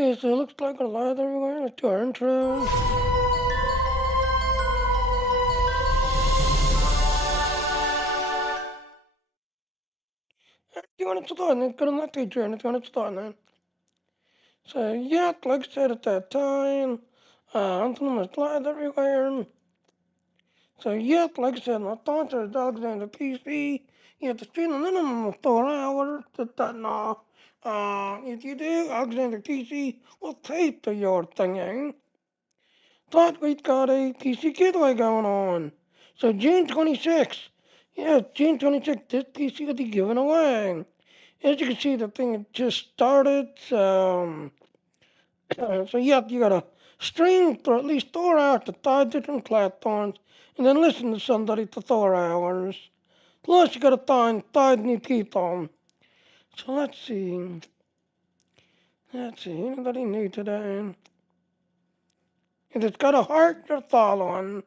Okay, so it looks like a lot everywhere. Let's do our intro. You want to start? It's gonna not teacher, and it's gonna start now. So yeah, like I said at that time, I'm putting my slides everywhere. So yeah, like I said, my thoughts are Alexander PC. You have to spend a minimum of 4 hours to that now. If you do, Alexander PC will pay for your thing. Thought we'd got a PC giveaway going on. So June 26th, yeah, June 26th, this PC will be given away. As you can see, the thing had just started. So yeah, you gotta stream for at least 4 hours to 5 different platforms, and then listen to somebody for 4 hours. Plus, you gotta find 5 new people. So let's see. Anybody new today? If it's got a heart, you're following.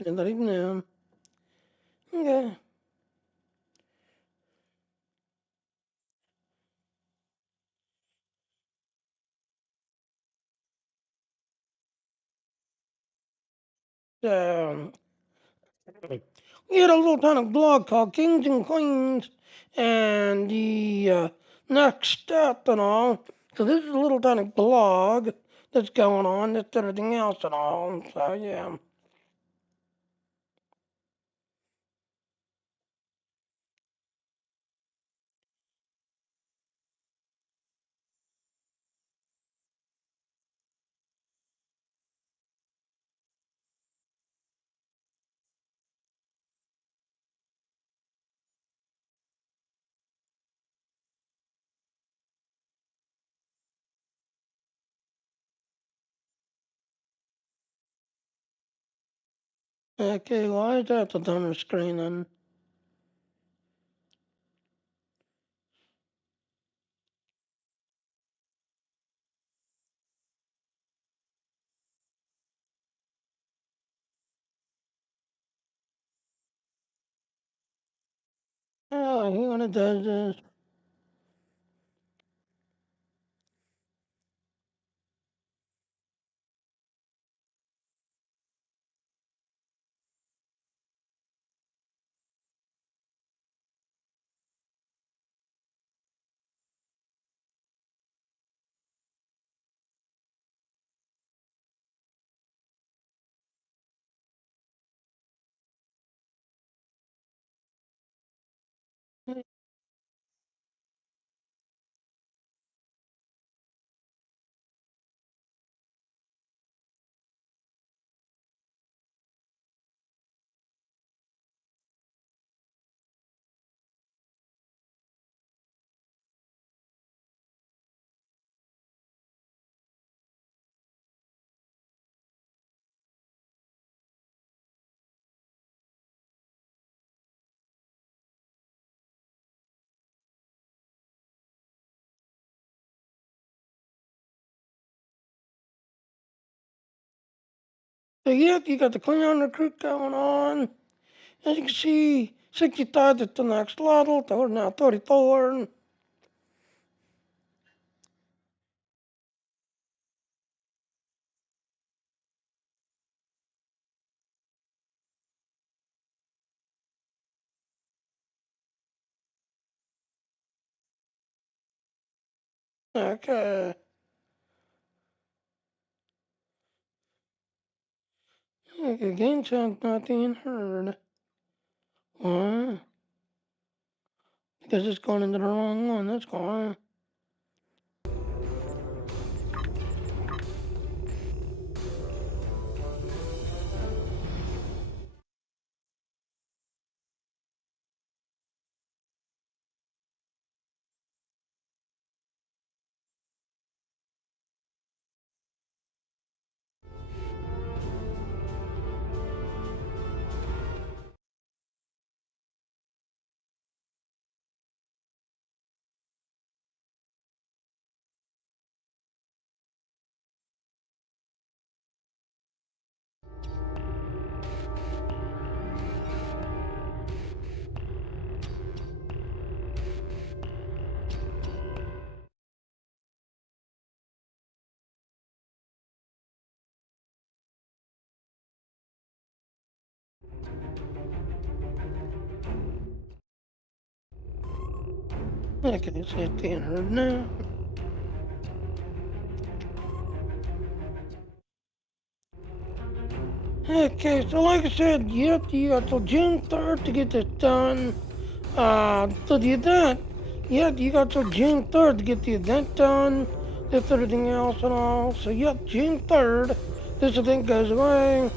Anybody new? Okay. So, we had a little tiny blog called Kings and Queens and the next step and all. So this is a little tiny blog that's going on, that's everything else and all. So yeah. Okay, why is that the donor screen then? Oh, he wanna does this. So yeah, you got the Klingon recruit going on. As you can see, 65 is the next level. We're now 34. Okay. Okay, game sound not being heard. Why? Because it's going into the wrong one. That's why. I can sit in her now. Okay, so like I said, yep, you got till June 3rd to get this done. So the event, yeah, you got till June 3rd to get the event done, this, everything else and all. So yep, June 3rd, this event goes away,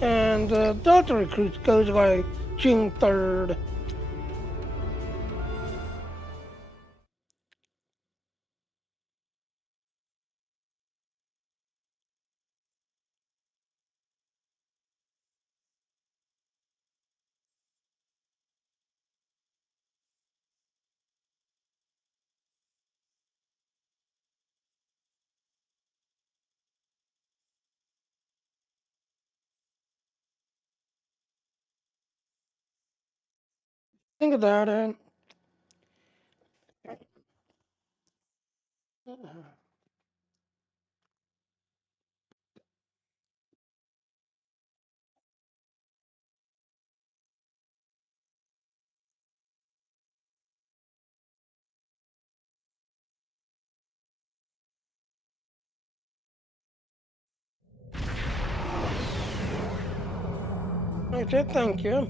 and Delta Recruits goes away June 3rd. Think of that, and I said thank you.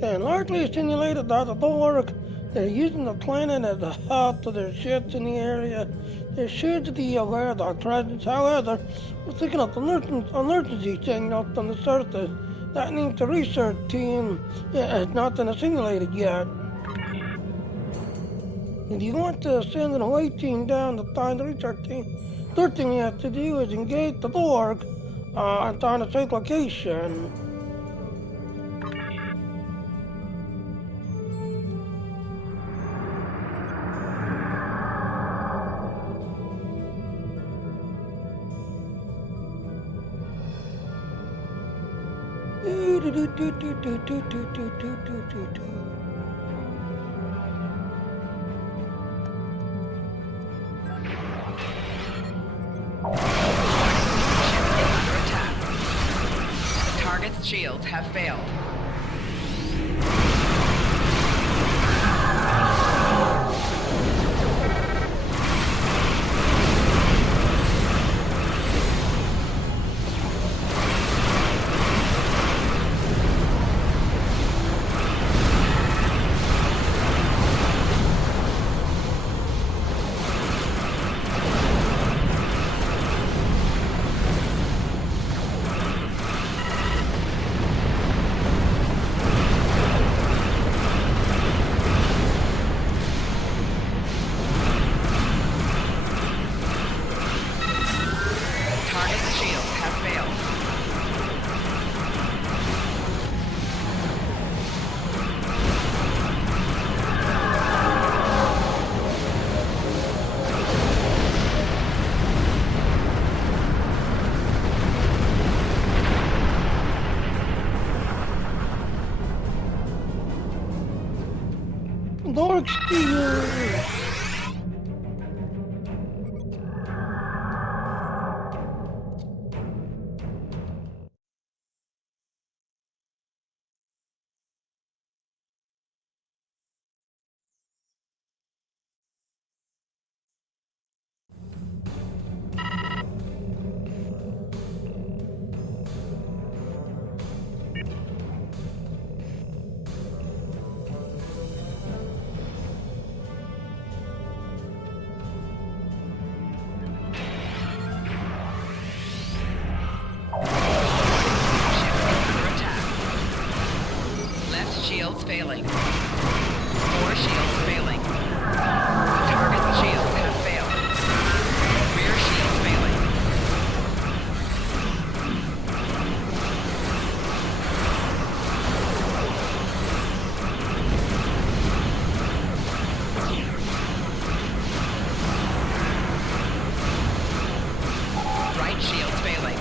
They largely simulated out of the work. They're using the planet as a hub to their ships in the area. They're sure to be aware of our presence. However, we're picking up emergency signals from the surface. That means the research team has not been assimilated yet. If you want to send an away team down to find the research team, third thing you have to do is engage the Borg and find a safe location. Target's shields have failed. Dork Stealer! Shields failing. More shields failing. Target's shields have failed. Rear shields failing. Right shields failing.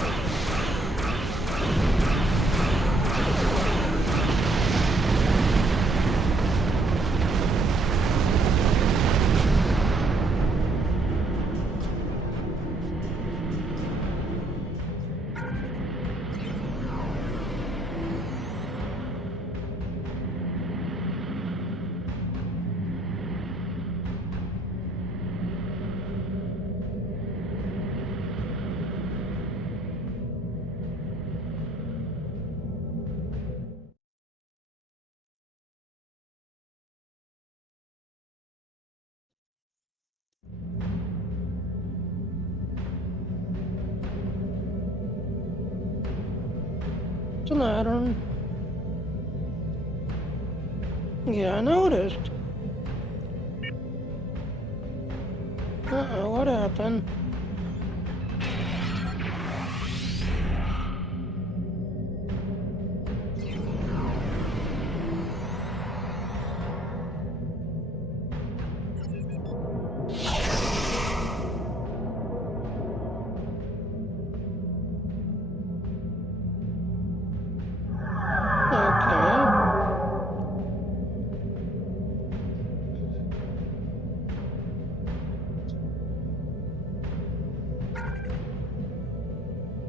It's an iron. Yeah, I noticed. Uh-oh, what happened? Okay.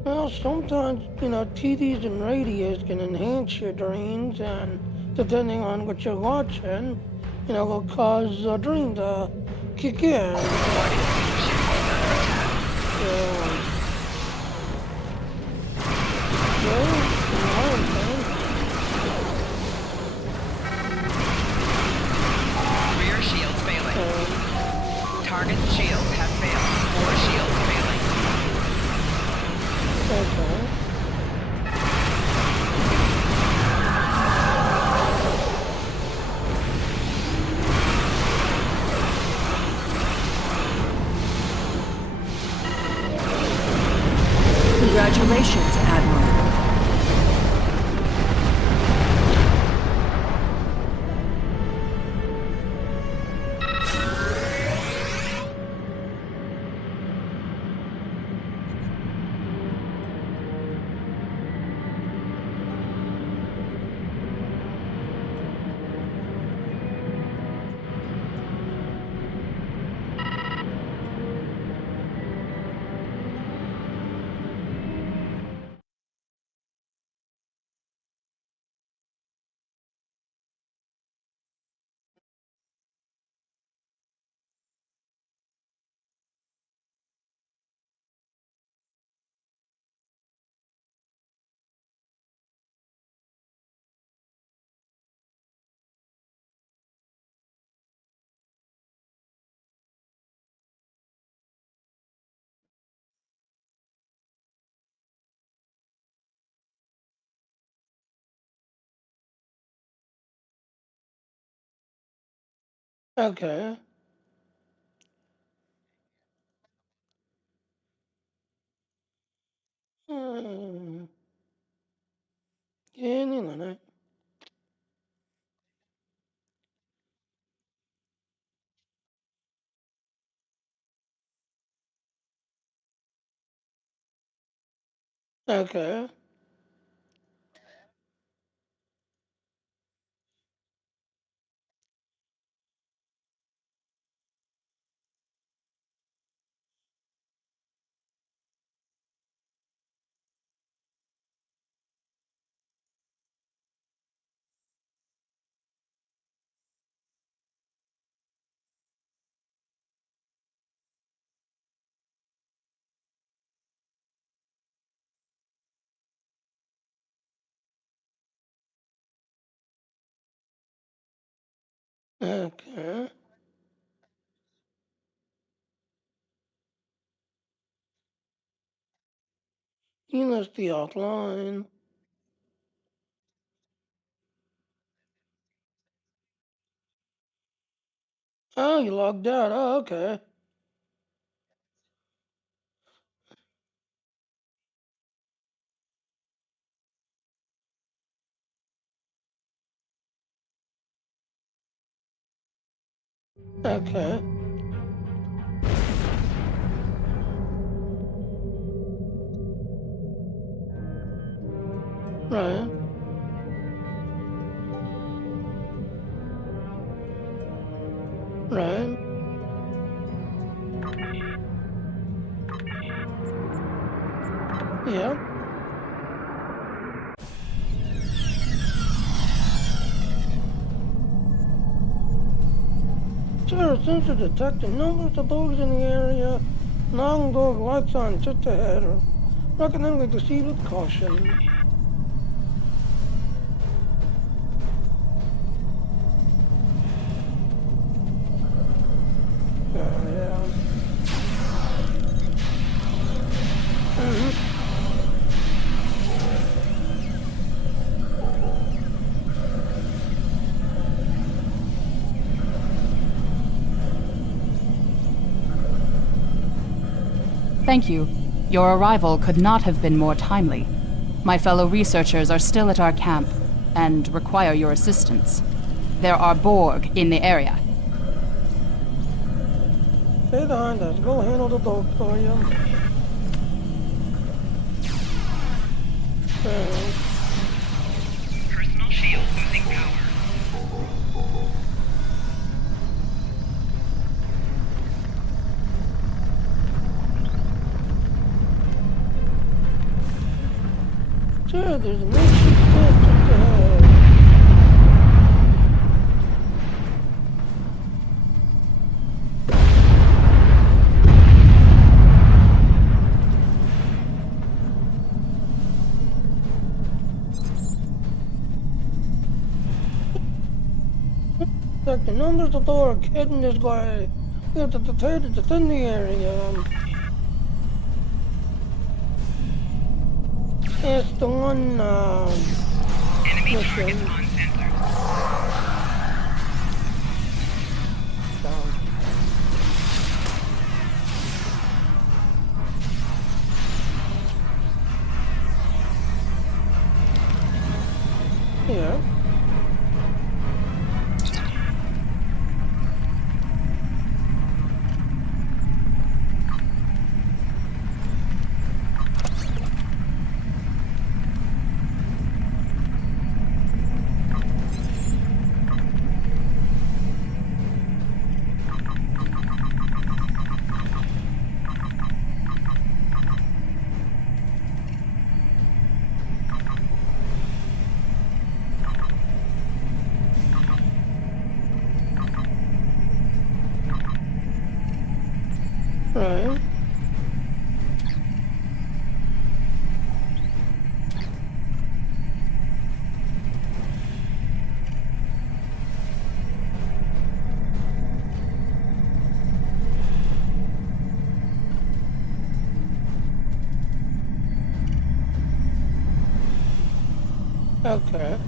Well, sometimes, TVs and radios can enhance your dreams, and depending on what you're watching, will cause a dream to kick in. Rear shields failing. Target's shields have failed. 4 shields failing. Okay. Congratulations, Admiral. Okay. Hmm. Any minute. Okay. Okay. You missed the outline. Oh, you logged out. Oh, okay. Okay. Right. Right. Yep. Sir, sensor detecting numbers of dogs in the area. Non-dog lights on just ahead. Recommend we proceed with caution. Yeah. Thank you. Your arrival could not have been more timely. My fellow researchers are still at our camp, and require your assistance. There are Borg in the area. Stay behind us. Go handle the dog for you. Personal shield losing power. Sure, there's a makeshift camp just ahead. Like the numbers of Borg heading this way. We have to detect it within the area. It's the one, Enemy mission. targets on sensor. Down. Yeah. Right. Okay.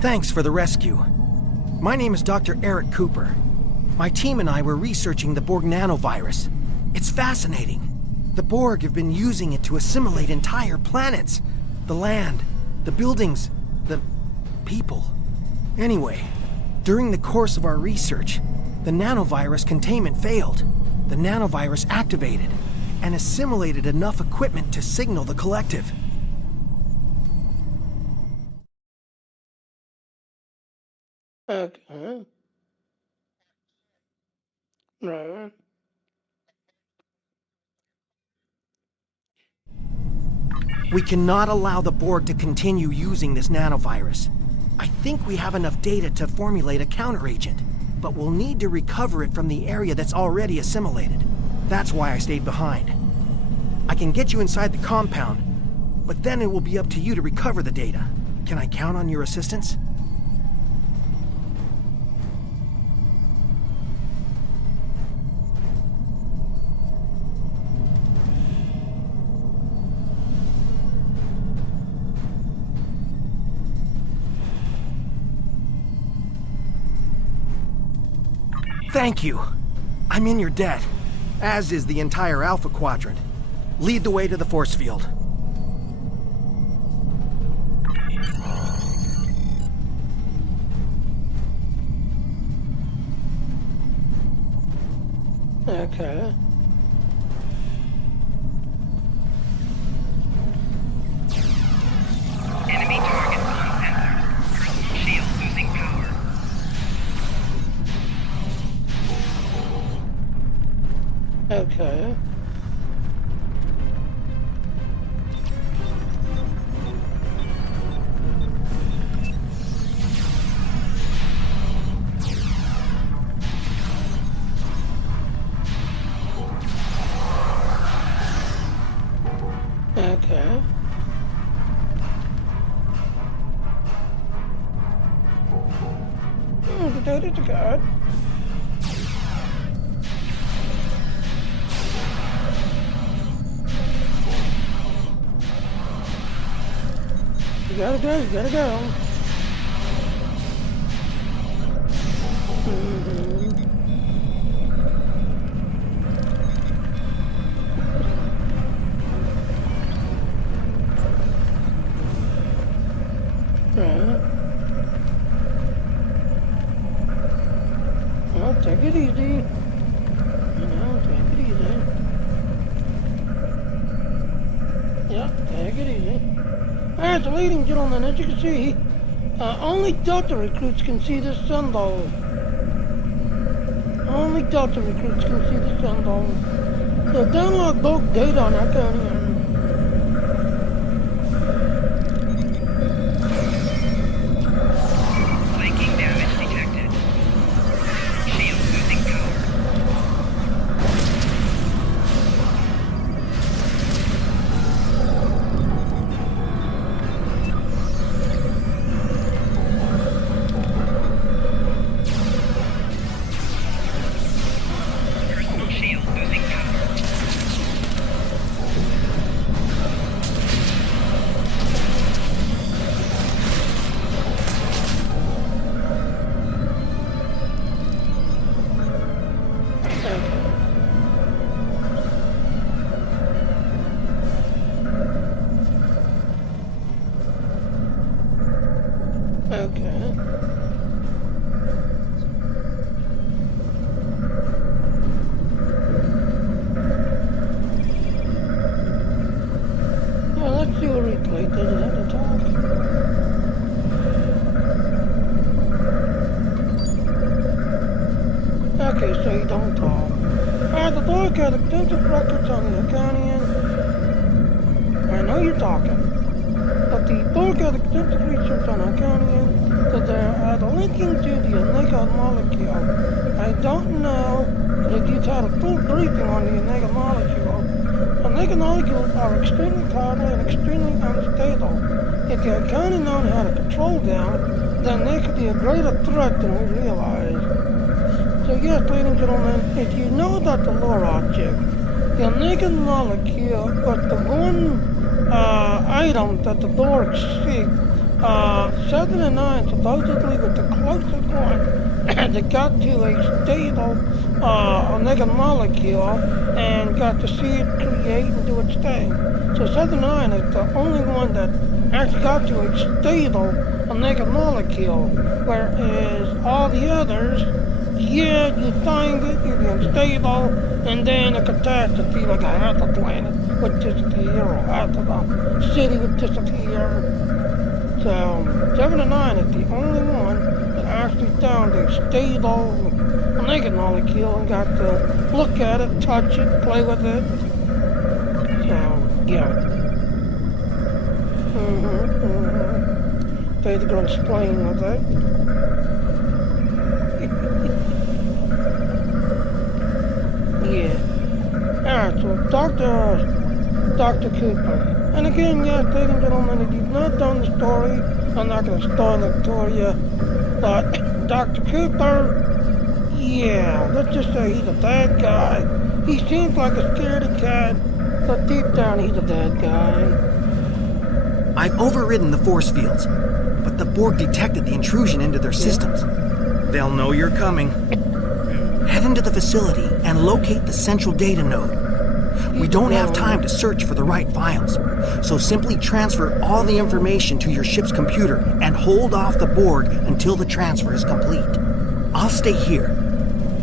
Thanks for the rescue. My name is Dr. Eric Cooper. My team and I were researching the Borg nanovirus. It's fascinating. The Borg have been using it to assimilate entire planets. The land, the buildings, the people. Anyway, during the course of our research, the nanovirus containment failed. The nanovirus activated and assimilated enough equipment to signal the collective. Okay. Right. We cannot allow the Borg to continue using this nanovirus. I think we have enough data to formulate a counteragent, but we'll need to recover it from the area that's already assimilated. That's why I stayed behind. I can get you inside the compound, but then it will be up to you to recover the data. Can I count on your assistance? Thank you. I'm in your debt, as is the entire Alpha Quadrant. Lead the way to the force field. Okay. Enemy targets on sensors. Personal shield losing power. Okay. Okay. The data's good. You gotta go, you gotta go. Right. Well, take it easy. You know, take it easy. Yeah, take it easy. Alright, so ladies and gentlemen, as you can see, only Delta recruits can see this symbol. Only Delta recruits can see the symbol. So download bulk data on our county. Flanking damage detected. Shield losing power. Personal shield losing power. Okay. Yeah, let's see what replay does it have to talk. Okay, so you don't talk. Alright, the dog has extensive records on the Acanian. I know you're talking. But the dog has extensive research on Acanian that there are linking to the Omega molecule. I don't know if you've had a full briefing on the Omega molecule. Omega molecules are extremely powerful and extremely unstable. If the Acanian known how to control them, then they could be a greater threat than we realize. So yes, ladies and gentlemen, if you know that the lore object, the Omega molecule was the one item that the Dorks seek, 7 and 9 supposedly was the closest one that got to a stable Omega molecule and got to see it create and do its thing. So 7 and 9 is the only one that actually got to a stable Omega molecule, whereas all the others, yeah, you find it, you'd be unstable, and then a catastrophe like half the planet would disappear, or half of the city would disappear. So, 7 and 9 is the only one that actually found a stable Omega molecule and got to look at it, touch it, play with it. So, yeah. They're going to explain with it. Yeah. Alright, so Dr. Cooper. And again, yes, ladies and gentlemen, if you've not done the story, I'm not going to spoil it for you. But Dr. Cooper, yeah, let's just say he's a bad guy. He seems like a scaredy cat, but deep down he's a bad guy. I've overridden the force fields, but the Borg detected the intrusion into their systems. They'll know you're coming. Head into the facility and locate the central data node. We don't have time to search for the right files, so simply transfer all the information to your ship's computer and hold off the Borg until the transfer is complete. I'll stay here.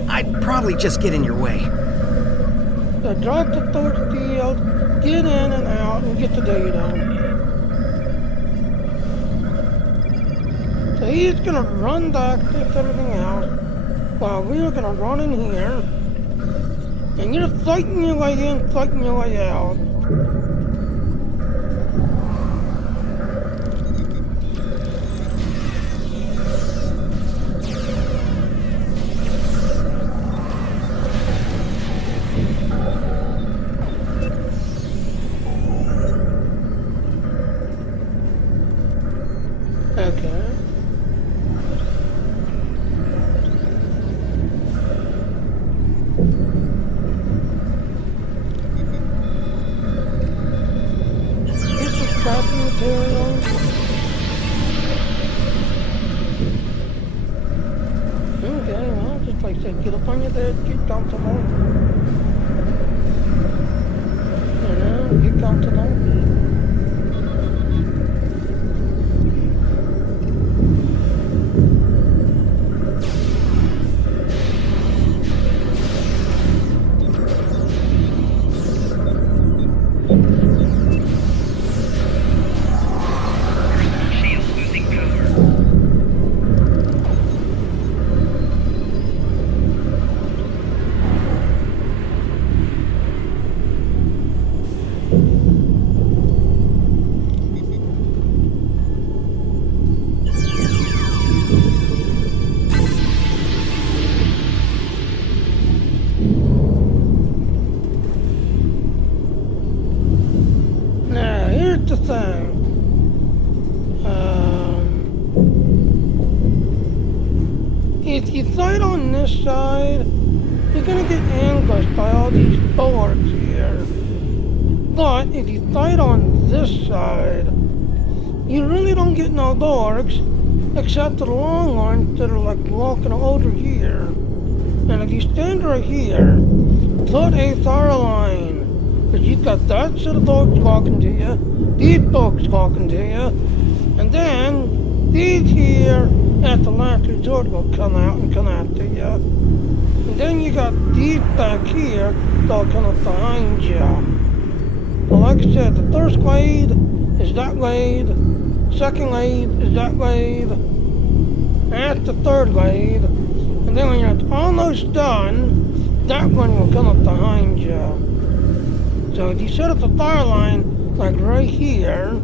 I'd probably just get in your way. So drop the force field, get in and out, and get the data. So he's gonna run back to everything else, while we're gonna run in here. And you're fighting your way in, fighting your way out. Okay. Crafting materials. Okay, well, just like I said, get up on your bed, get comfortable. You know, get comfortable. if you sight on this side, you're gonna get ambushed by all these Borgs here. But if you sight on this side, you really don't get no Borgs, except for the long ones that are like walking over here. And if you stand right here, put a fire line, because you've got that set of folks walking to you, these folks walking to you, and then these here at the last resort will come out and come after you. And then you got these back here that'll come up behind you. Well, like I said, the first wave is that wave, second wave is that wave, that's the third wave, and then when you're almost done, that one will come up behind you. So if you set up a fire line, like right here,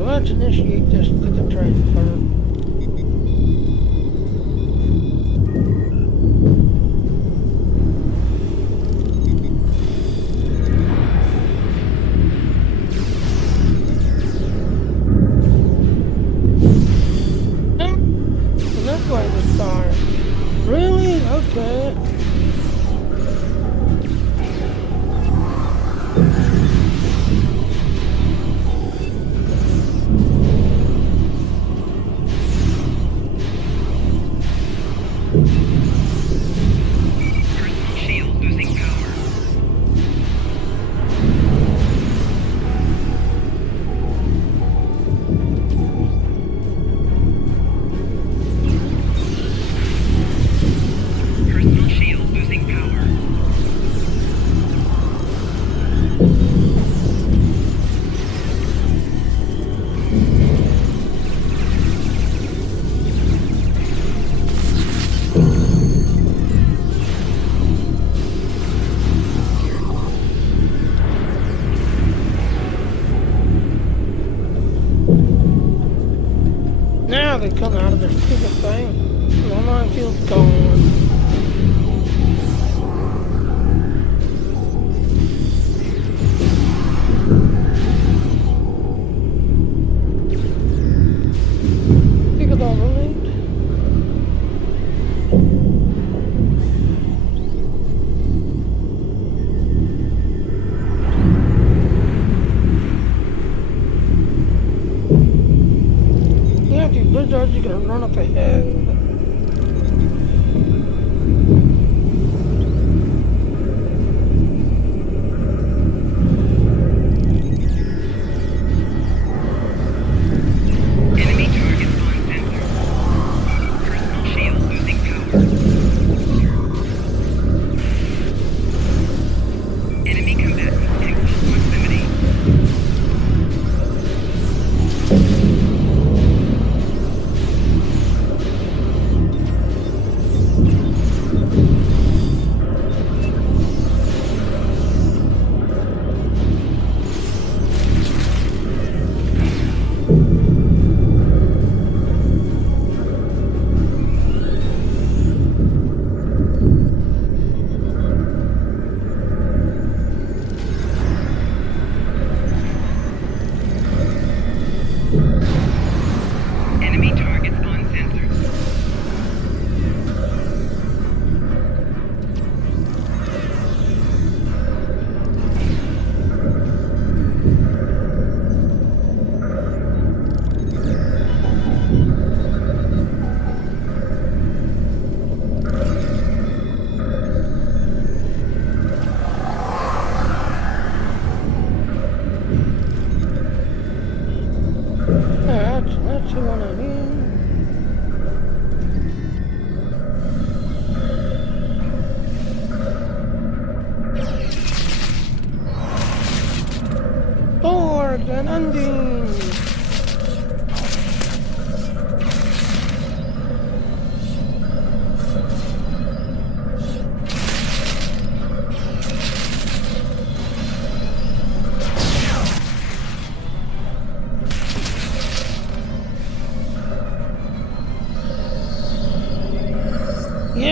let's initiate this to the transfer. That's why the star. Really? Okay. Personal shield losing power. Personal shield losing power. Now they come out of their stupid thing. My minefield's gone. Think of all the loot. Yeah, these blizzards are gonna run up ahead. Enemy targets on sensor. Personal shield losing power. Enemy combatants in close proximity. Enemy targets on sensors. That's the one I mean. Borg and Undine.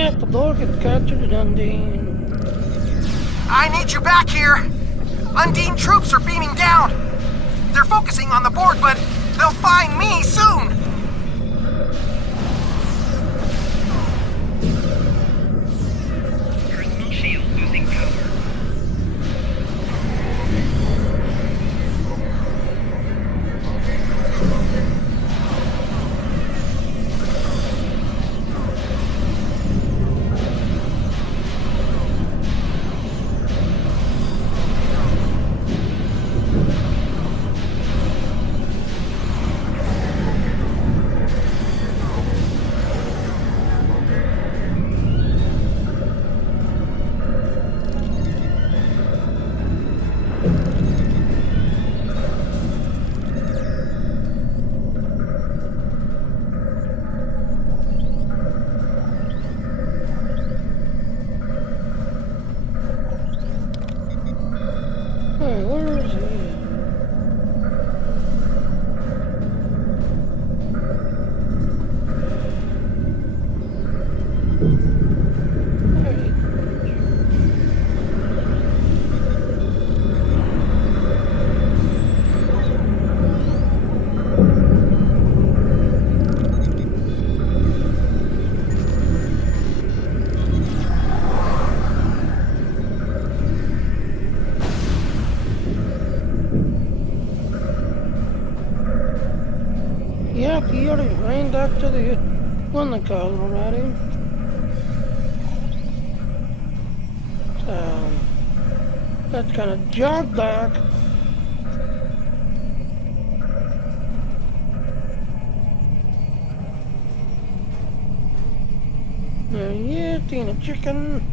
Yet the Borg had captured Undine. I need you back here! Undine troops are beaming down! They're focusing on the Borg, but they'll find me soon! Personal shield losing power. Hey, where is he? Hey. Yep, he already ran back to the one that called already. So let's kind of jog back. Yeah, eating a chicken.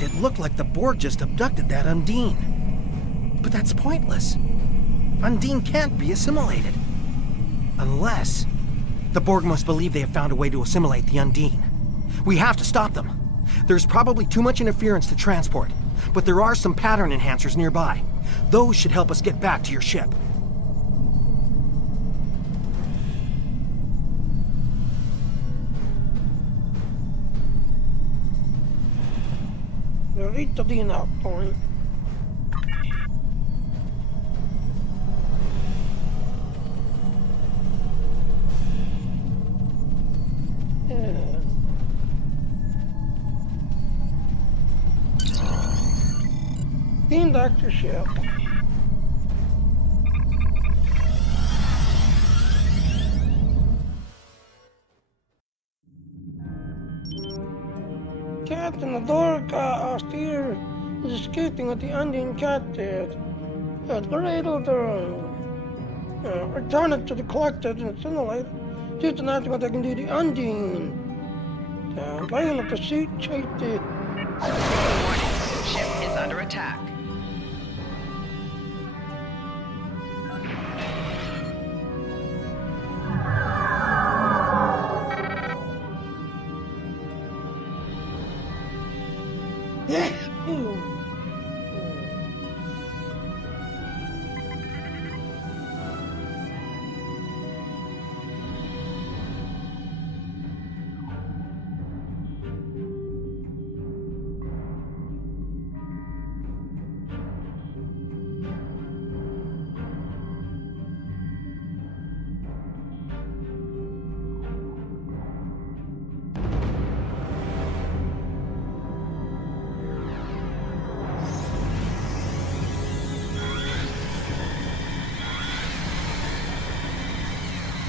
It looked like the Borg just abducted that Undine. But that's pointless. Undine can't be assimilated. Unless... the Borg must believe they have found a way to assimilate the Undine. We have to stop them. There's probably too much interference to transport, but there are some pattern enhancers nearby. Those should help us get back to your ship. We'll need to be in that point. Yeah. Beam back to ship. Captain, the Borg austere is escaping with the Undine captive. They're able to return it to the collected and assimilate. Due to nothing what they can do to the Undine. Laying the pursuit chase the... Warning. Ship is under attack.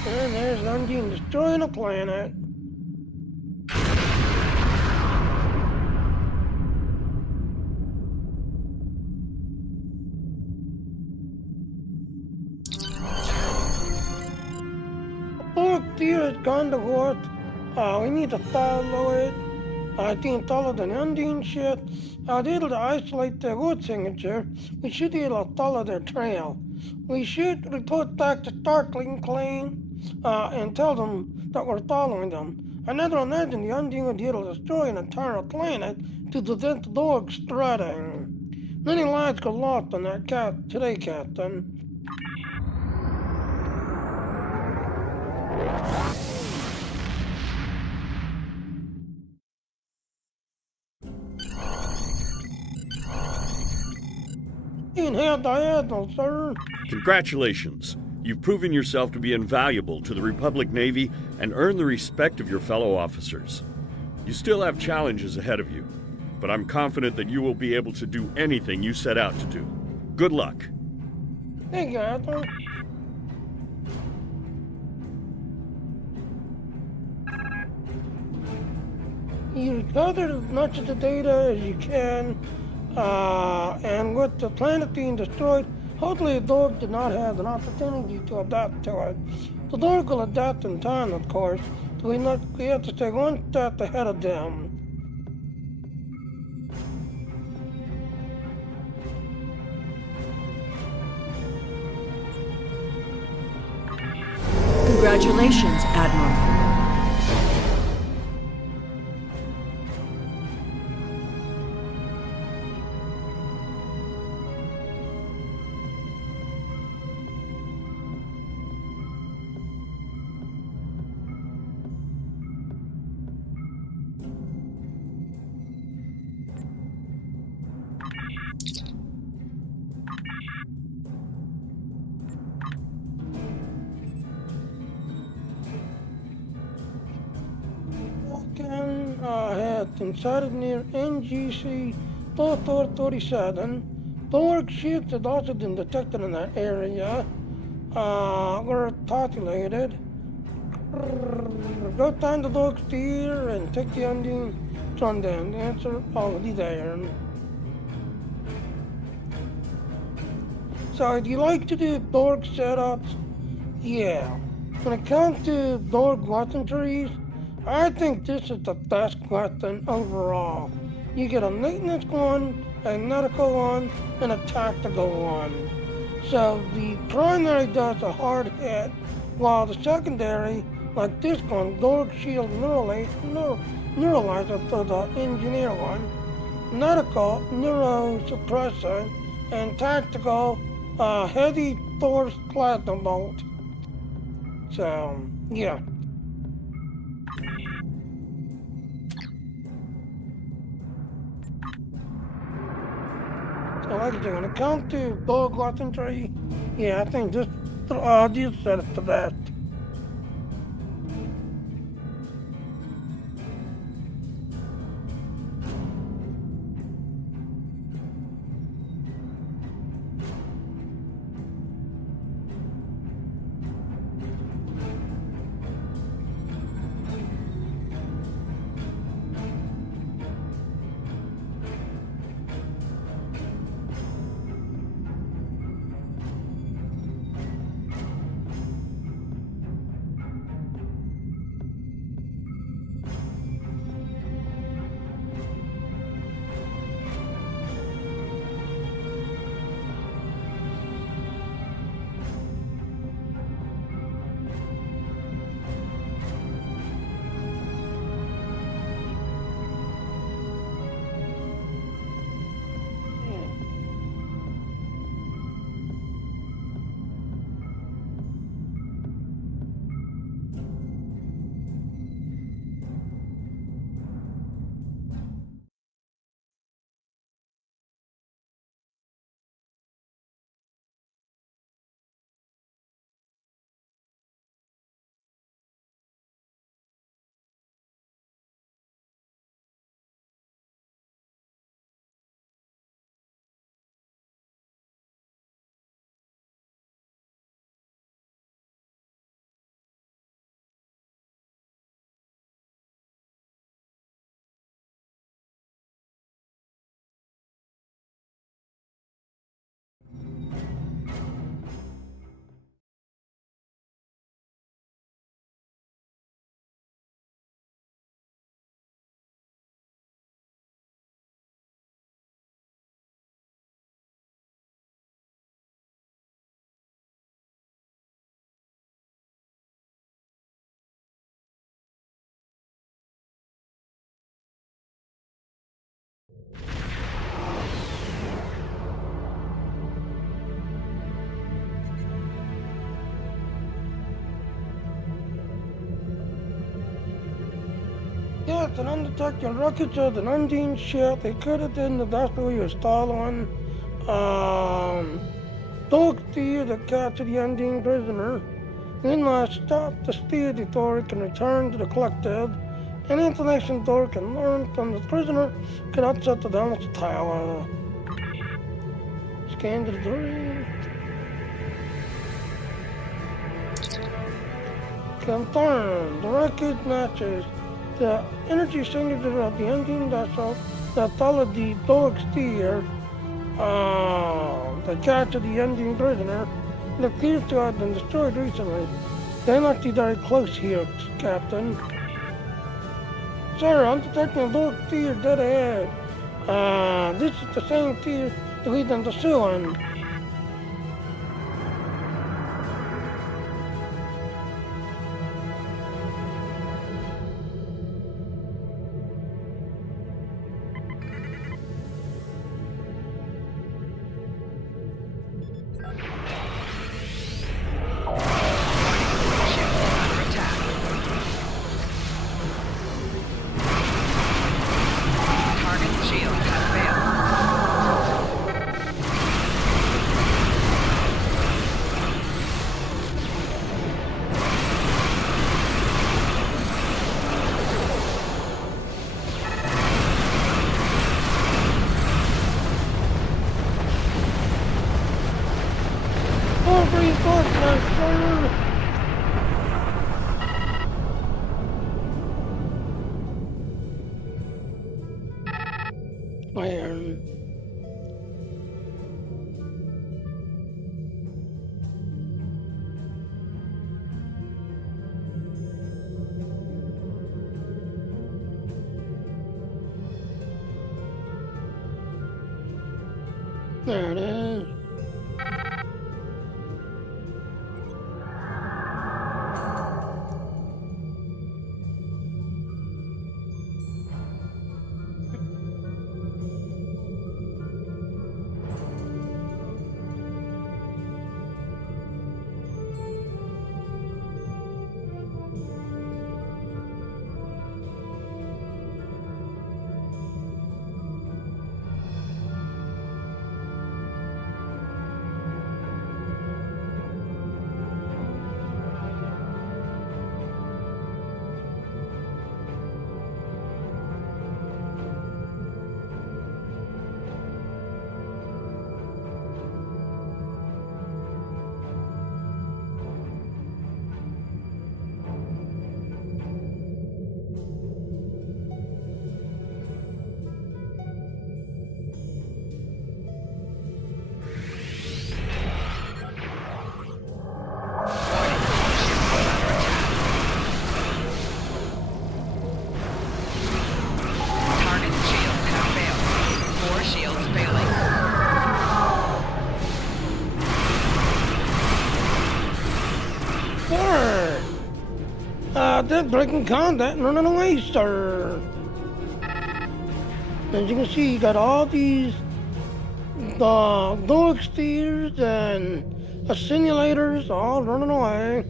And there's Undine destroying a planet. The Borg theory has gone to what? We need to follow it. I think follow the Undine ship. They're able to isolate their root signature. We should be able to follow their trail. We should report back to Starfleet Claim and tell them that we're following them. I never imagined the Undine would be able to destroy an entire planet to prevent the Borg spreading. Many lives got lost on that cat today, Captain. Being held diagonal, sir. Congratulations. You've proven yourself to be invaluable to the Republic Navy and earned the respect of your fellow officers. You still have challenges ahead of you, but I'm confident that you will be able to do anything you set out to do. Good luck. Hey, Captain. You gathered as much of the data as you can, and with the planet being destroyed, hopefully the Dorg did not have an opportunity to adapt to it. The Dorg will adapt in time, of course, so we have to stay one step ahead of them. Congratulations, Admiral. Had incited near NGC 4437. Borg ships had also been detected in that area. Were populated. Go find the Borg steer and take the Undine Sundown. The answer already there. So, do you like to do Borg setups? Yeah. When it comes to Borg weaponries, I think this is the best weapon overall. You get a maintenance one, a medical one, and a tactical one. So the primary does a hard hit, while the secondary, like this one, Borg Shield Neuralizer for the engineer one, medical Neurosuppressor, and tactical Heavy Force Platinum Bolt. So, yeah. So like I said, when it comes to Borg weaponry, yeah, I think this said it the best. Yes, an undetected wreckage of an Undine ship. They could have been the vessel you were stolen. Dog steer that captured the Undine prisoner. Then stop the steer the Thor can return to the collective. Any information Thor can learn from the prisoner can upset the balance tower. Scan to the door. Confirmed. The wreckage matches the energy signature of the Undine vessel that followed the dog steer that captured the Undine prisoner. It appears to have been destroyed recently. They must be very close here, Captain. Sir, I'm detecting a dog steer dead ahead. This is the same steer that leads them to Suan. There it is. They're breaking contact and running away, sir. As you can see, you got all these dog steers and simulators all running away.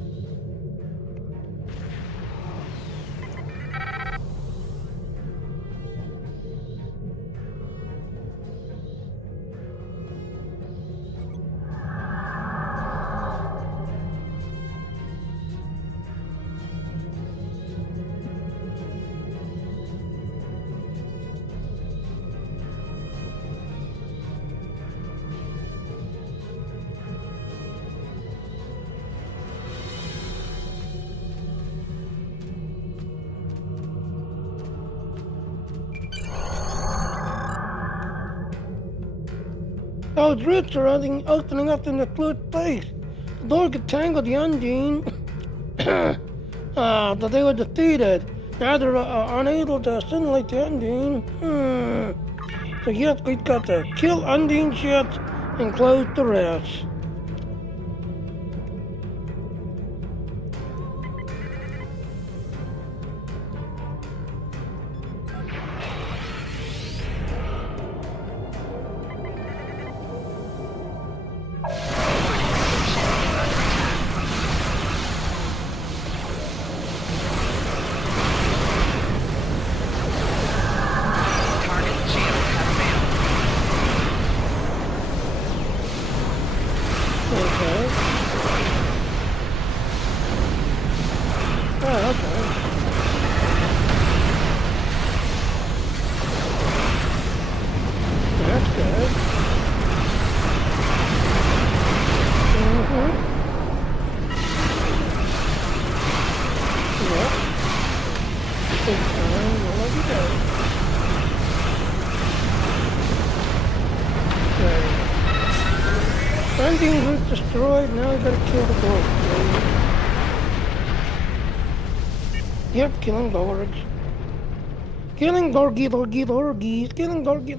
Those roots are opening up in the fluid space. The door could tangle the Undine that they were defeated. Now they're unable to assimilate the Undine. So yes, we've got to kill Undine ships and close the rest. Undine group destroyed, now we gotta kill the Borg. Yep, killing Borgs. Killing Dorgies, killing Dorgies.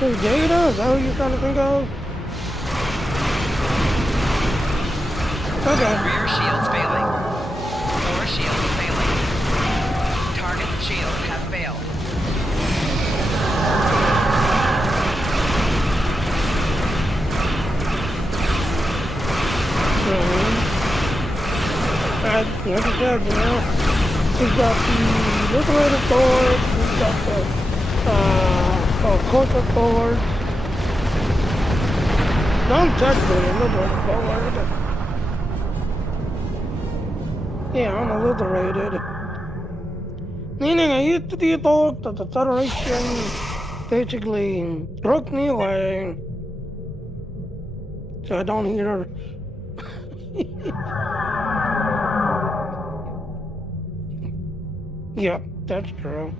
Hey, Jada, is that who you're trying to think of? Okay. Rear shields failing. Lower shields failing. Target's shields have failed. Like I said, you know, we've got the liberated board, we've got the corporate board, non-technically a liberated board. Yeah, I'm a liberated. Meaning I used to be a dog that the Federation basically broke me away, so I don't hear. Yep, that's true.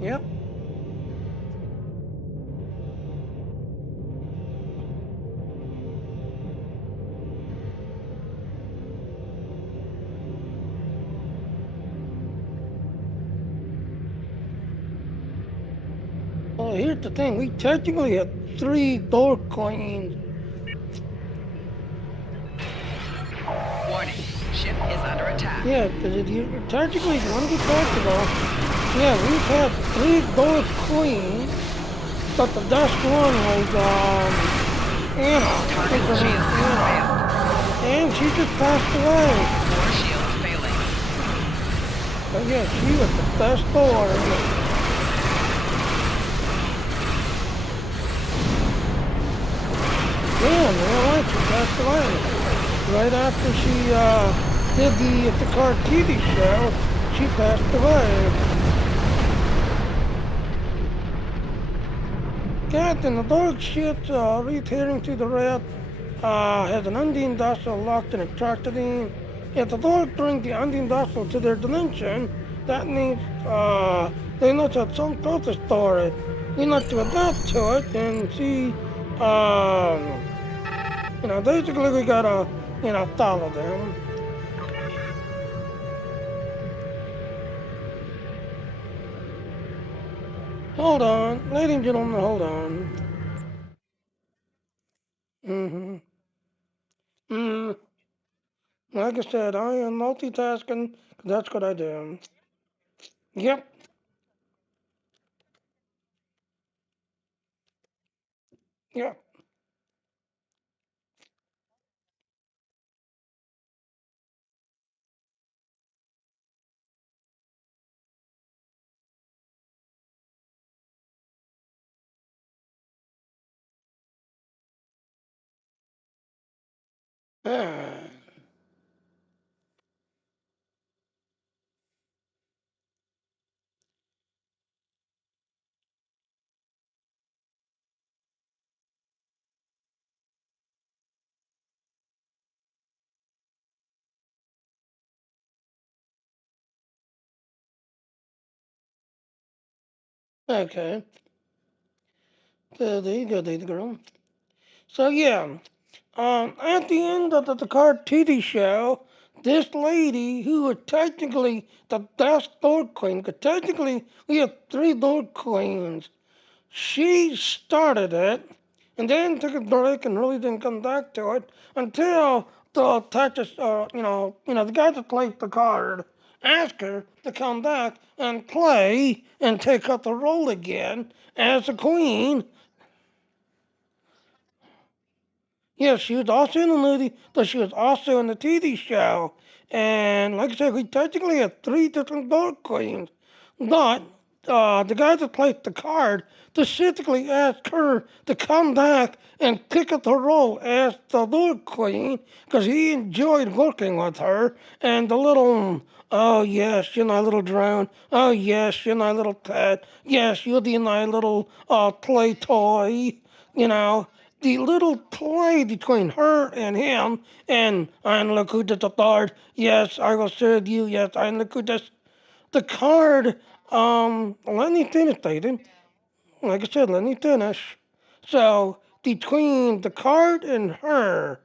Yep. Well, here's the thing. We technically had 3 gold coins. Warning. Ship is under attack. Yeah, because technically, if you want to be practical, yeah, we've had 3 gold coins, but the best one was, Anna. Target's shields have failed. And she just passed away. Lower shields failing. But yeah, she was the best board. Yeah, man, she passed away. Right after she did the Picard TV show, she passed away. Captain, the dog ship returning to the red has an Undine vessel locked in a tractadine. If the dog bring the Undine vessel to their dimension, that means they must have some purpose for it. We must to adapt to it and see, basically we gotta, follow them. Hold on, ladies and gentlemen, hold on. Like I said, I am multitasking, 'cause that's what I do. Yep. Yep. Ah. Okay. So there you go, lady girl. So yeah, at the end of the Picard TV show, this lady who was technically the best Lord Queen, because technically we have 3 Lord Queens, she started it, and then took a break and really didn't come back to it until the Texas, the guy that played the card asked her to come back and play and take up the role again as a queen. Yes, she was also in the movie, but she was also in the TV show. And like I said, we technically had 3 different Dark Queens. But the guy that played the card specifically asked her to come back and pick up the role as the Dark Queen because he enjoyed working with her. And the little, oh yes, you're my little drone. Oh yes, you're my little pet. Yes, you'll be my little play toy, you know. the little play between her and him, and look who did the third. Yes, I will serve you. Yes, look who does the card. Let me finish, Nathan. Like I said, let me finish. So between the card and her,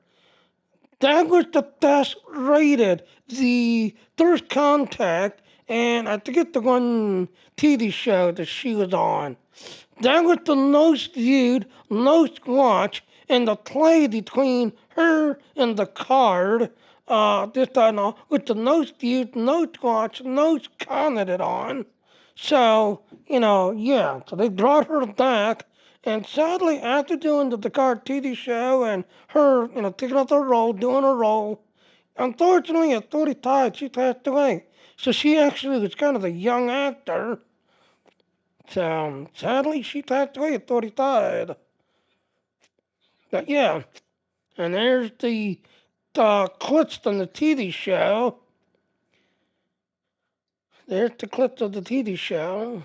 that was the best rated. The First Contact, and I forget the one TV show that she was on. That was the most viewed, most watched, and the play between her and the card, this, that, and all, was the most viewed, most watched, most commented on. So, yeah, so they brought her back, and sadly, after doing the card TV show and her, taking up her role, doing her role, unfortunately, at 35, she passed away. So she actually was kind of a young actor. So sadly, she passed away at 35. But yeah, and there's the clips from the TV show. There's the clips of the TV show.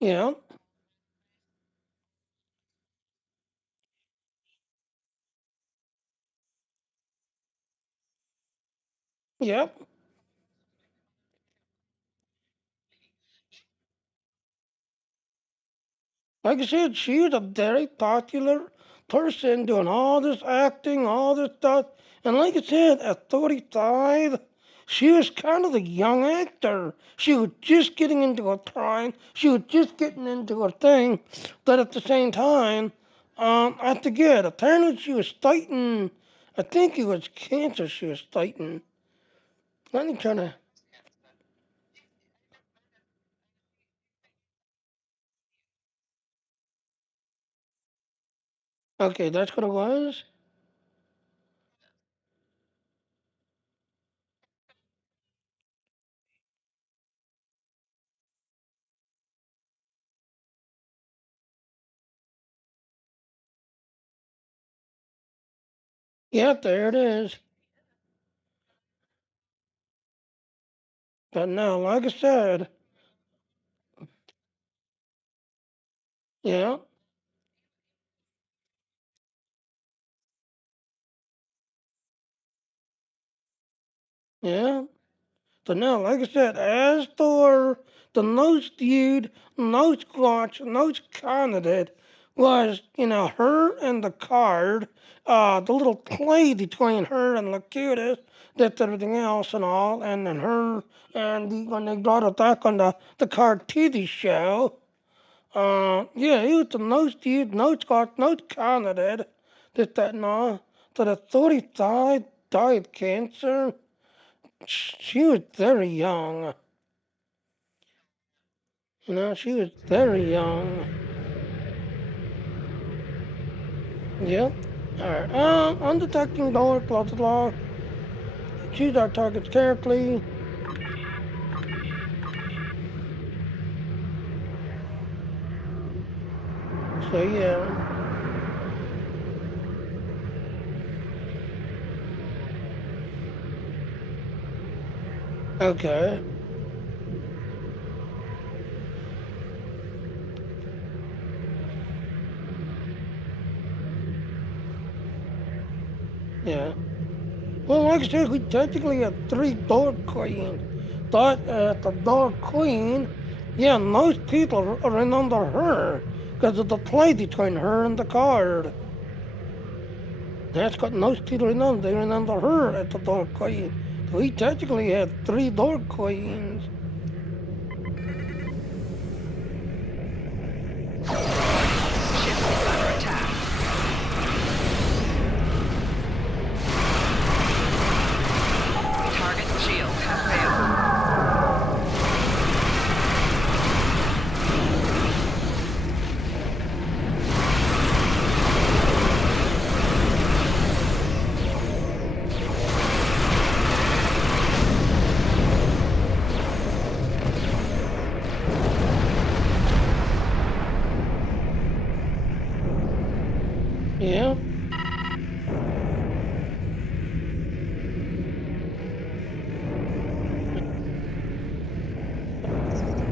Yeah, yep. Like I said, she was a very popular person doing all this acting, all this stuff. And like I said, at 35, she was kind of a young actor. She was just getting into her prime. She was just getting into her thing. But at the same time, I forget, apparently she was fighting, I think it was cancer she was fighting. Let me try to, okay, that's what it was? Yeah, there it is. But no, like I said, yeah, yeah. So now, like I said, as for the most viewed, most watched, most candidate was, her and the card, the little play between her and Locutus, that's everything else and all, and then her, and when they brought it back on the card TV show, yeah, he was the most viewed, most watched, most candidate, this, that, and all. So the 35 died of cancer. She was very young. She was very young. Yep. Alright, undetecting door, blah blah blah. Choose our targets carefully. So yeah. Okay. Yeah. Well, like I said, we technically have 3 Dark Queens. But the Dark Queen, yeah, most people remember her because of the play between her and the card. That's what most people remember. They remember her as the Dark Queen. So we technically have 3 Dark Queens. Ship is under attack. Target's shields have failed. Yeah.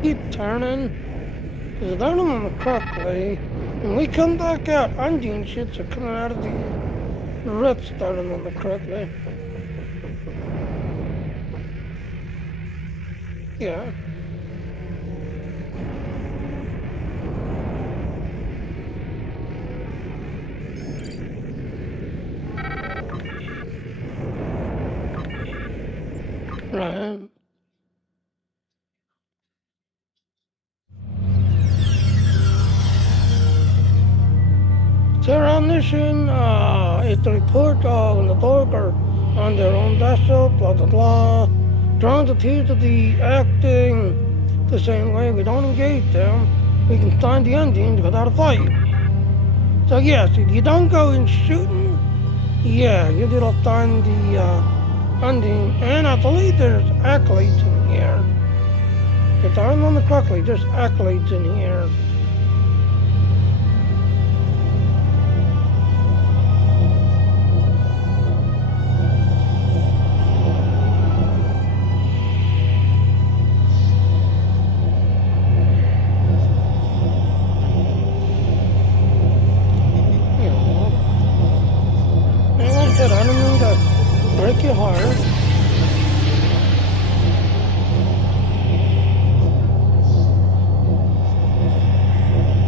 Keep turning. Because they're on the correctly. When we come back out, engine shits are coming out of the roots starting on the correctly. Yeah. Right. Their mission is to report when the Borg are on their own vessel, blah blah blah. Drones appear to be acting the same way. We don't engage them. We can find the engines without a fight. So yes, if you don't go in shooting, yeah, you will find the engine. And I believe there's accolades in here. If I remember correctly, there's accolades in here. I don't mean to break your heart.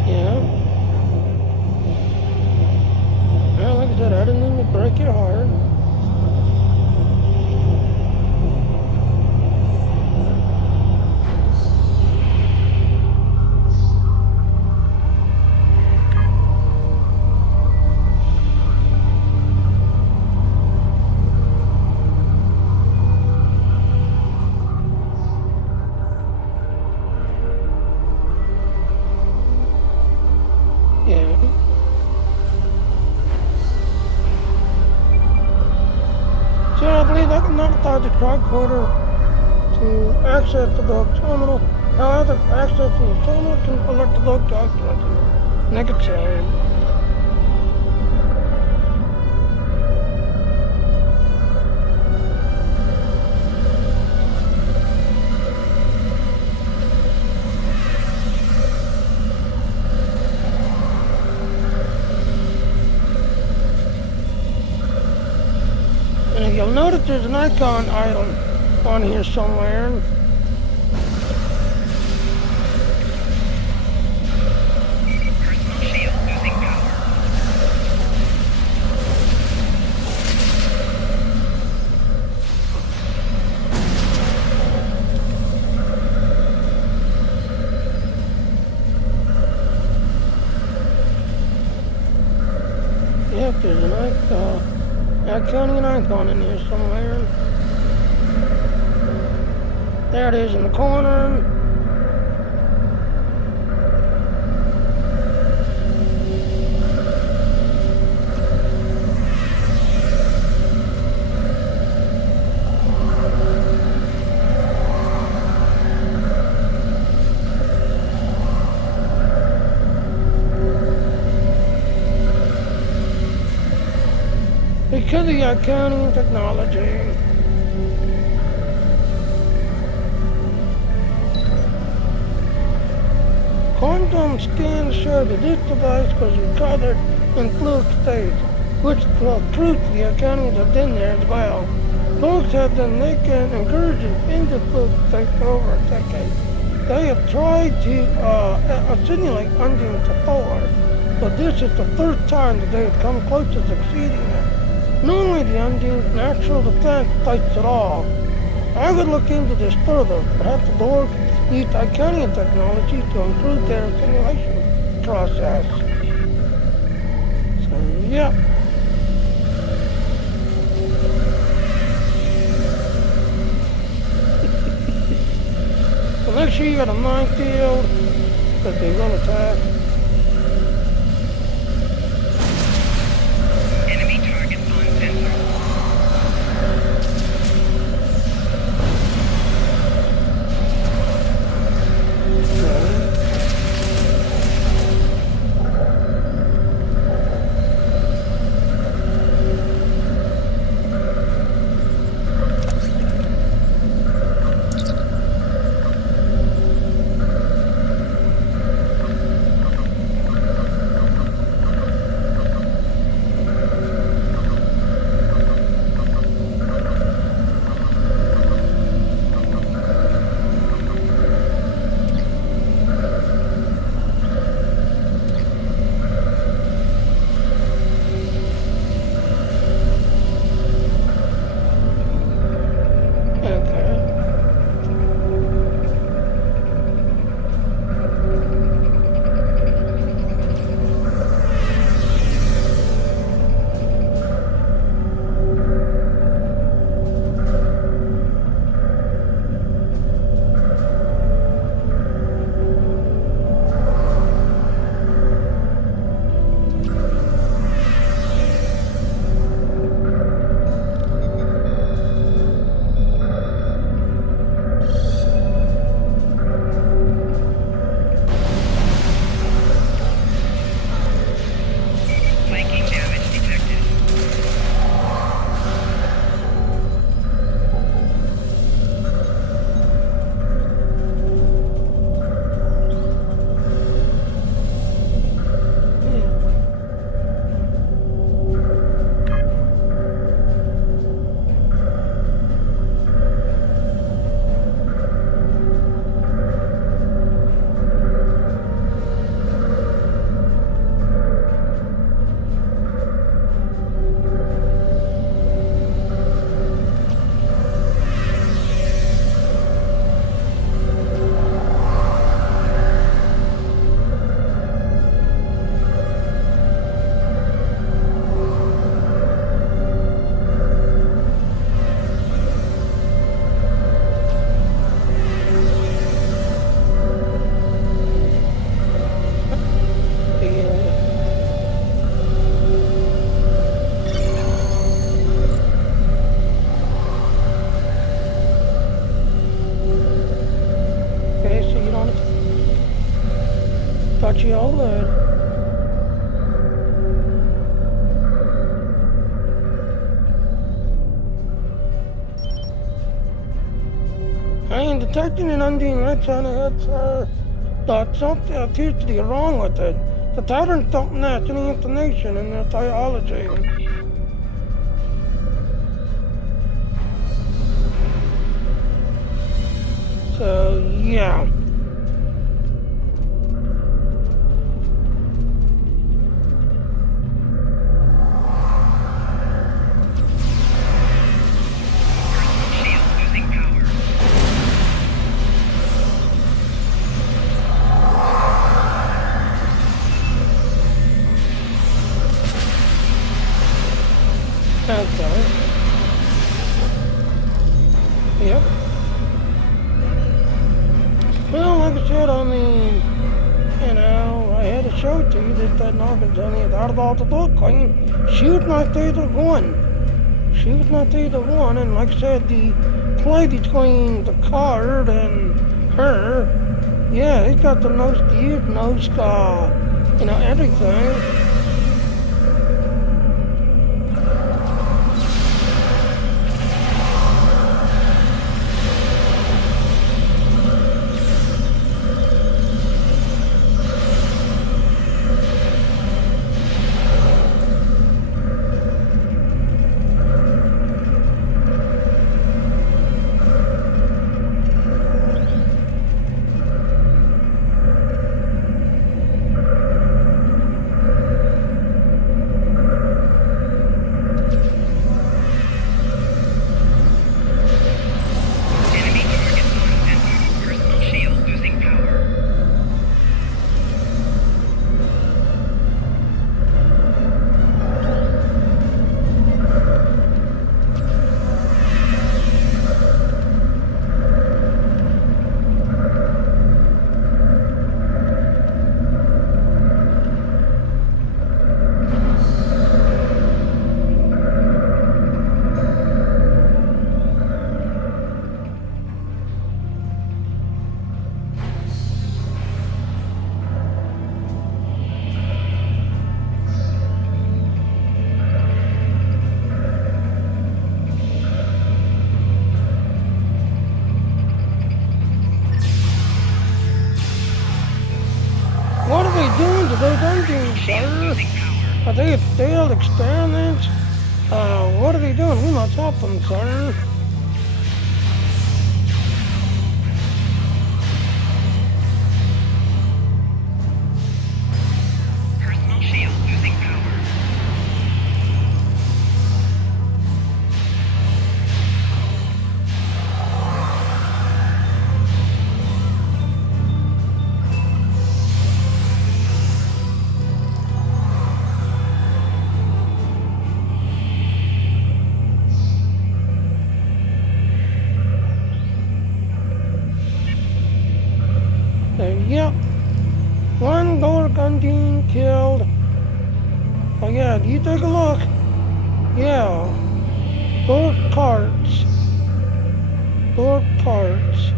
Yeah. Well, like I said, I didn't mean to break your heart. So I believe I can notify the tricorder to access the dog terminal. However, accessing the terminal can alert the dog doctor. Negative. And you'll notice there's an icon item on here somewhere. Personal shield losing power. Yep, there's an icon. Counting an icon in here somewhere. There it is in the corner. Because of your accounting technology. Quantum scans show that this device was recovered in fluid state, which will prove the accounting have been there as well. Folks have been making incursions into fluid state for over a decade. They have tried to simulate engines before, but this is the first time that they have come close to succeeding it. Normally the unused natural defense fights it all. I would look into this further. Perhaps the Borg use Iconian technology to improve their simulation process. So, yeah. So make sure you got a minefield that they will attack. Thought you all would. I am detecting an undine lights on the head, sir. But something appears to be wrong with it. The patterns don't match any information in their theology. So, yeah. Shield losing power. Okay. Yep. Well, like I said, I mean, you know, I had to show it to you that Noggin's only out about the book. I mean, she was not either one. She was not either one, and like I said, the play between the card and her, yeah, he's got the nose beard, nose, you know, everything. Enemy target locked and personal shield losing power. What are they doing to those engines, Shield sir? losing power. Are they failed experiments? What are they doing? We must help them, sir. Personal shield losing power. Yep. One Gorgondine killed. Oh yeah, you take a look. Yeah. Both parts. Both parts.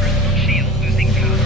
Personal shield losing power.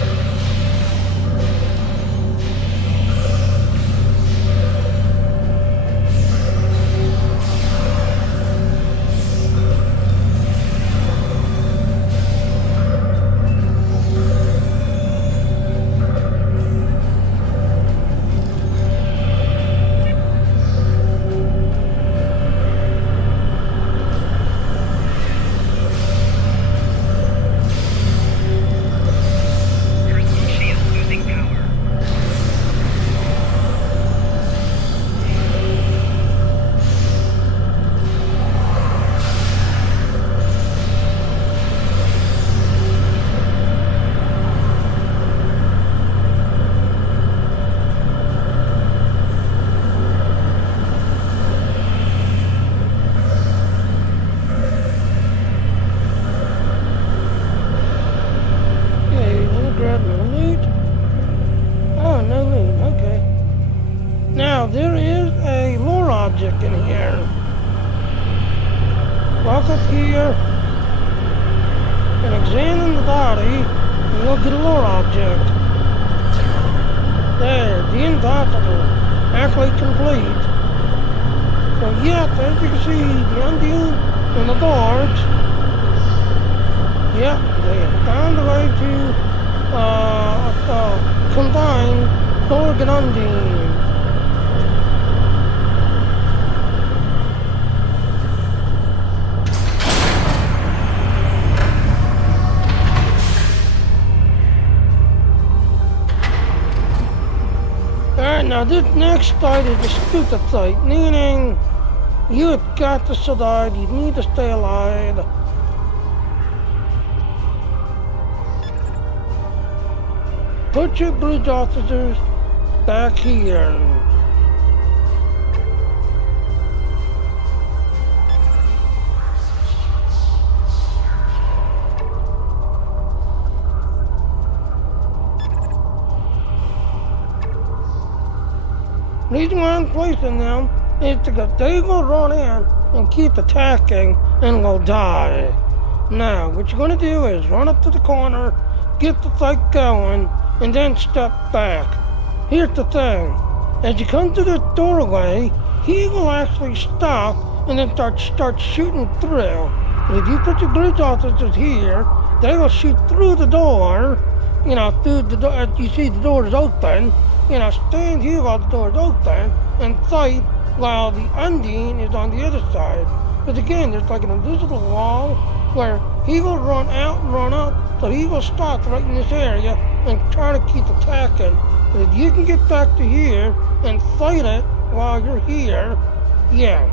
walk up here and examine the body, and you'll get a lore object. There, the impossible, actually complete. So yep, as you can see, the Undine and the Borgs, yep, they have found a way to combine Borg and Undine. Alright, now this next site is a stupid site, meaning you have got to survive, you need to stay alive. Put your bridge officers back here. The reason why I'm placing them is because they will run in and keep attacking and will die. Now, what you're going to do is run up to the corner, get the fight going, and then step back. Here's the thing. As you come to this doorway, he will actually stop and then start shooting through. But if you put your bridge officers here, they will shoot through the door, you know, through the door. You see the door is open. You know, stand here while the door is open and fight while the Undine is on the other side. But again, there's like an invisible wall where he will run out and run up, so he will stop right in this area and try to keep attacking. But if you can get back to here and fight it while you're here, yeah.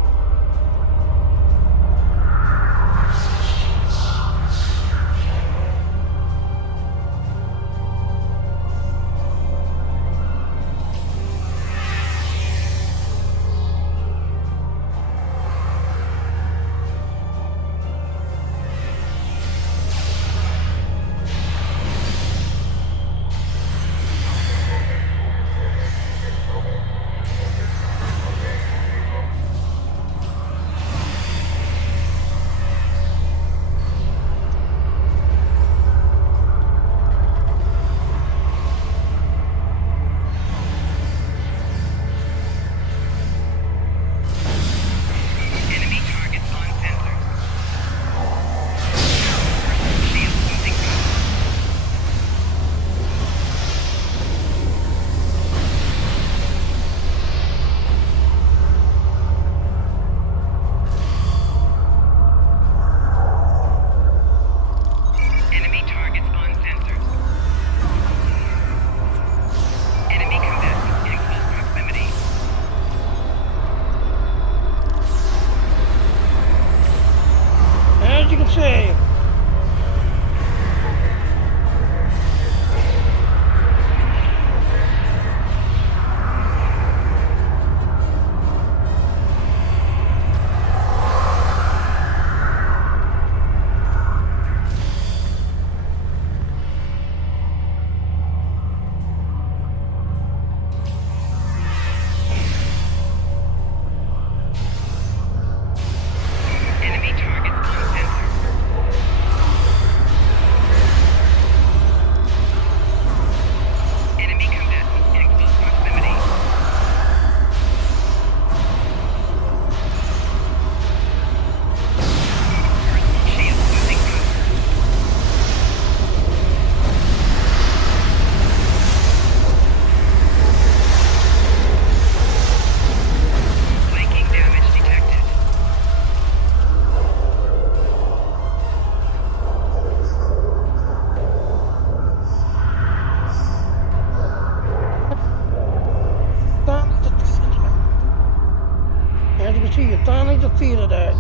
finally defeated it.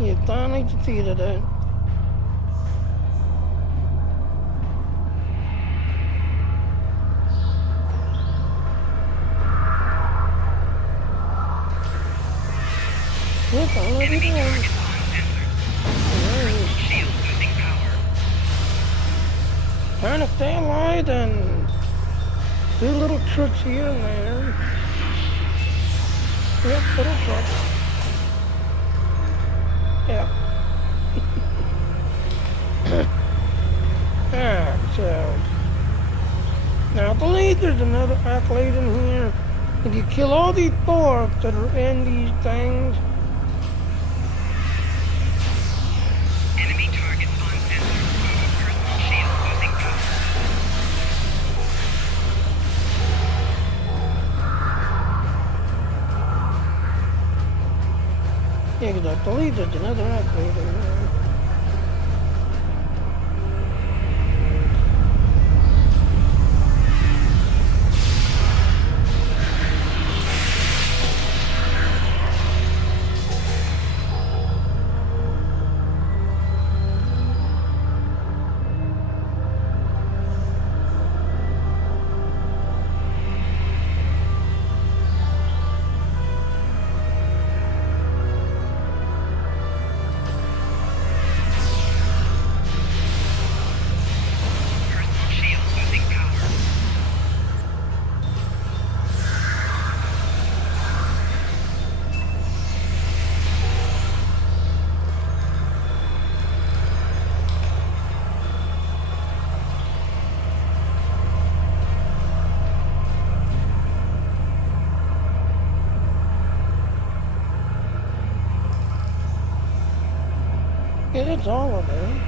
You finally defeated it. Yep, I let it go. Shield losing power. Trying to stay alive and do little tricks here and there. Yep, little tricks. Yeah. Alright, so now I believe there's another accolade in here. If you kill all these Borgs that are in these things, Enemy targets on sensor. Personal shield losing power. yeah, because I believe there's another accolade in here. Personal shield losing power. Yeah, that's all of them.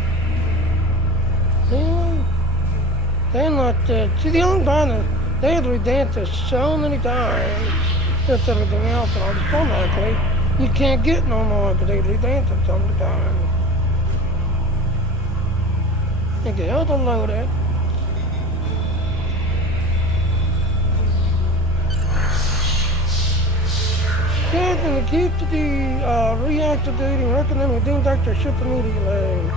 Really? They're not dead. See, the only time that they had redempted so many times just everything else and all this fun accolade, you can't get no more because they redempted so many times. You can help them load it. Captain, to keep the reactivating, recommend redeem Dr. Ship immediately.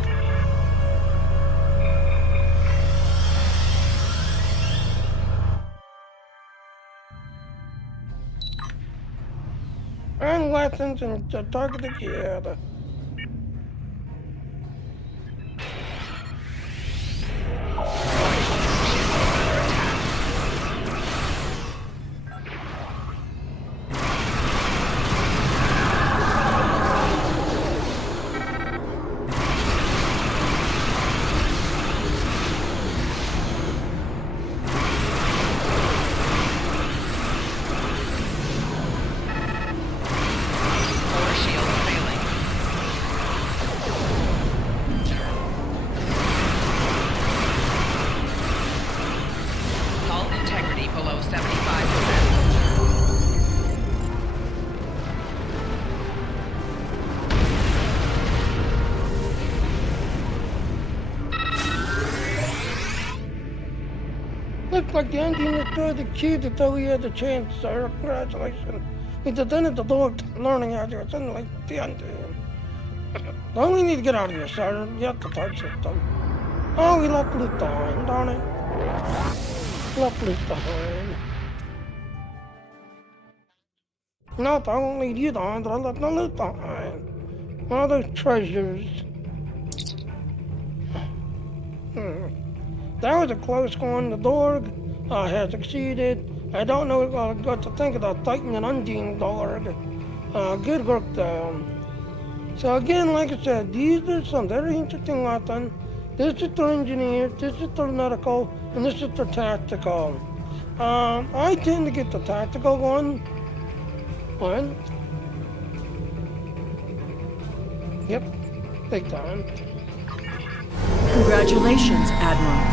And lessons and target together. Polar shield failing. Hull integrity below 75%. Looks like the engine destroyed the cube until we had the chance, sir. Congratulations. We detonate the door learning how to assimilate the engine. Don't we need to get out of here, sir? You have to touch system. Oh, we left loot behind, darn it. Left loot behind. Nope, I won't leave you behind, but I left no loot behind. All those treasures. That was a close one. The Dorg has succeeded. I don't know what to think about Titan and Undine Dorg. Good work though. So again, like I said, these are some very interesting weapons. This is their engineer, this is their medical, and this is their tactical. I tend to get the tactical one. Yep, big time. Congratulations, Admiral.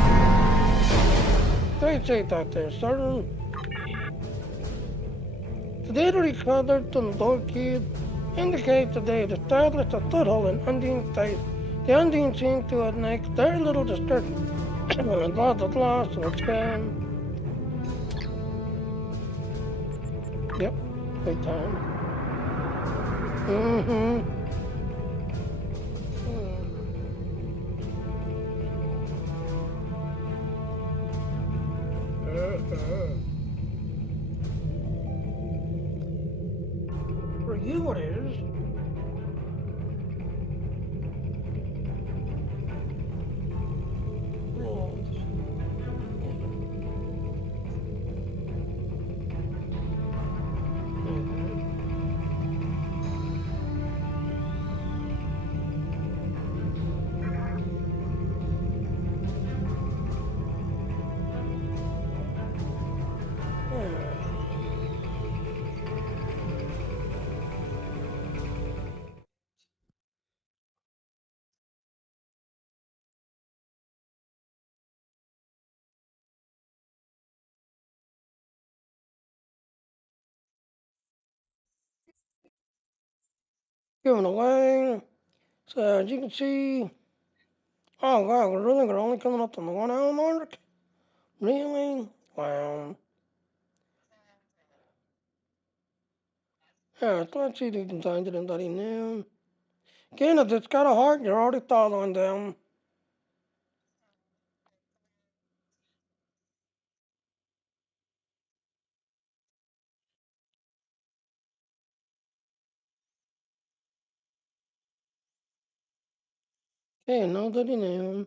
Great say that there, sir. The data recovered from the Dorg cube indicates that they had established a foothold in Undine space. The Undine seemed to have made very little disturbance. Blah blah blah, so it's gone. Yep, big time. For you it is. giving away. So as you can see, oh wow, we're only coming up to the 1 hour mark? Really? Wow. Yeah, let's see if we can find it in bloody noon. Again, if it's got a heart, you're already following them. Okay, no bloody noon.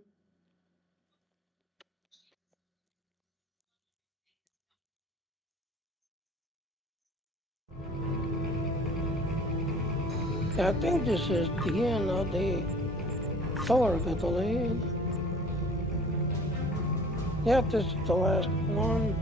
Yeah, I think this is the end of the tour, I believe. Yeah, this is the last one.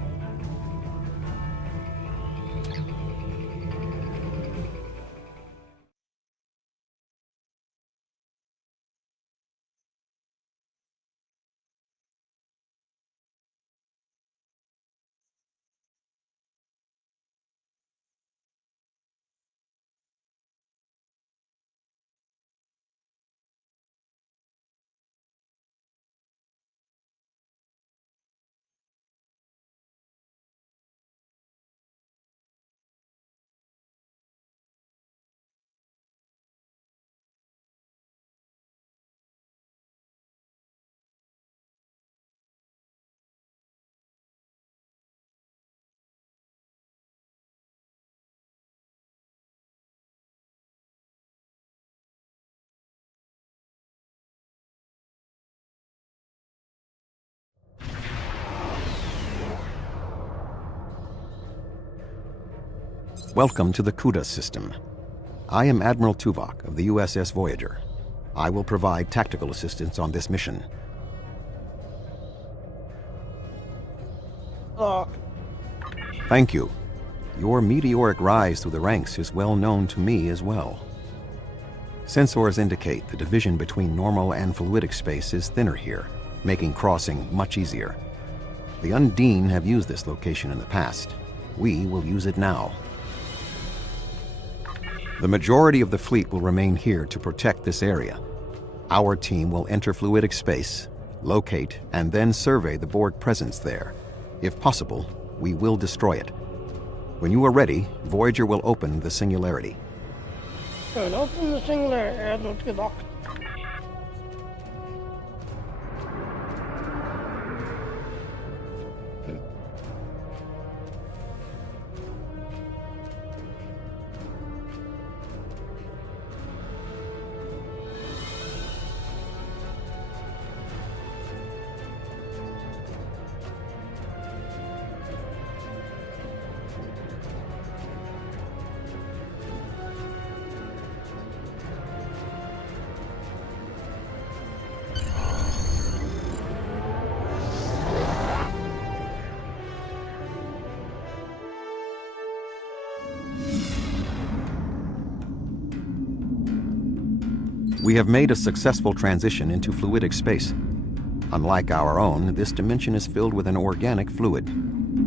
Welcome to the CUDA system. I am Admiral Tuvok of the USS Voyager. I will provide tactical assistance on this mission. Look, Thank you. Your meteoric rise through the ranks is well known to me as well. Sensors indicate the division between normal and fluidic space is thinner here, making crossing much easier. The Undine have used this location in the past. We will use it now. The majority of the fleet will remain here to protect this area. Our team will enter fluidic space, locate, and then survey the Borg presence there. If possible, we will destroy it. When you are ready, Voyager will open the singularity. good. Open the singularity, Admiral Tuvok. We have made a successful transition into fluidic space. Unlike our own, this dimension is filled with an organic fluid.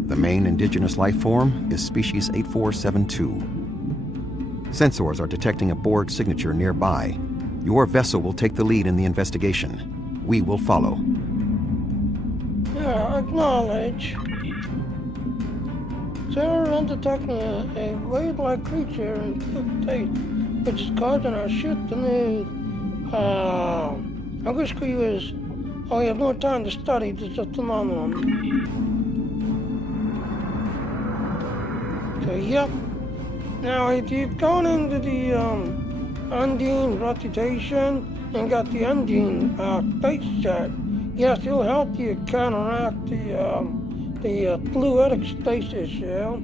The main indigenous life form is species 8472. Sensors are detecting a Borg signature nearby. Your vessel will take the lead in the investigation. We will follow. Yeah, acknowledge. Sarah undertaking a wave-like creature in fifth state, which is causing our ship to move. I wish you is. Oh, you have no time to study this phenomenon. So, yep. Now, if you've gone into the Undine reputation and got the Undine face set, yes, it'll help you counteract the fluidic stasis, yeah.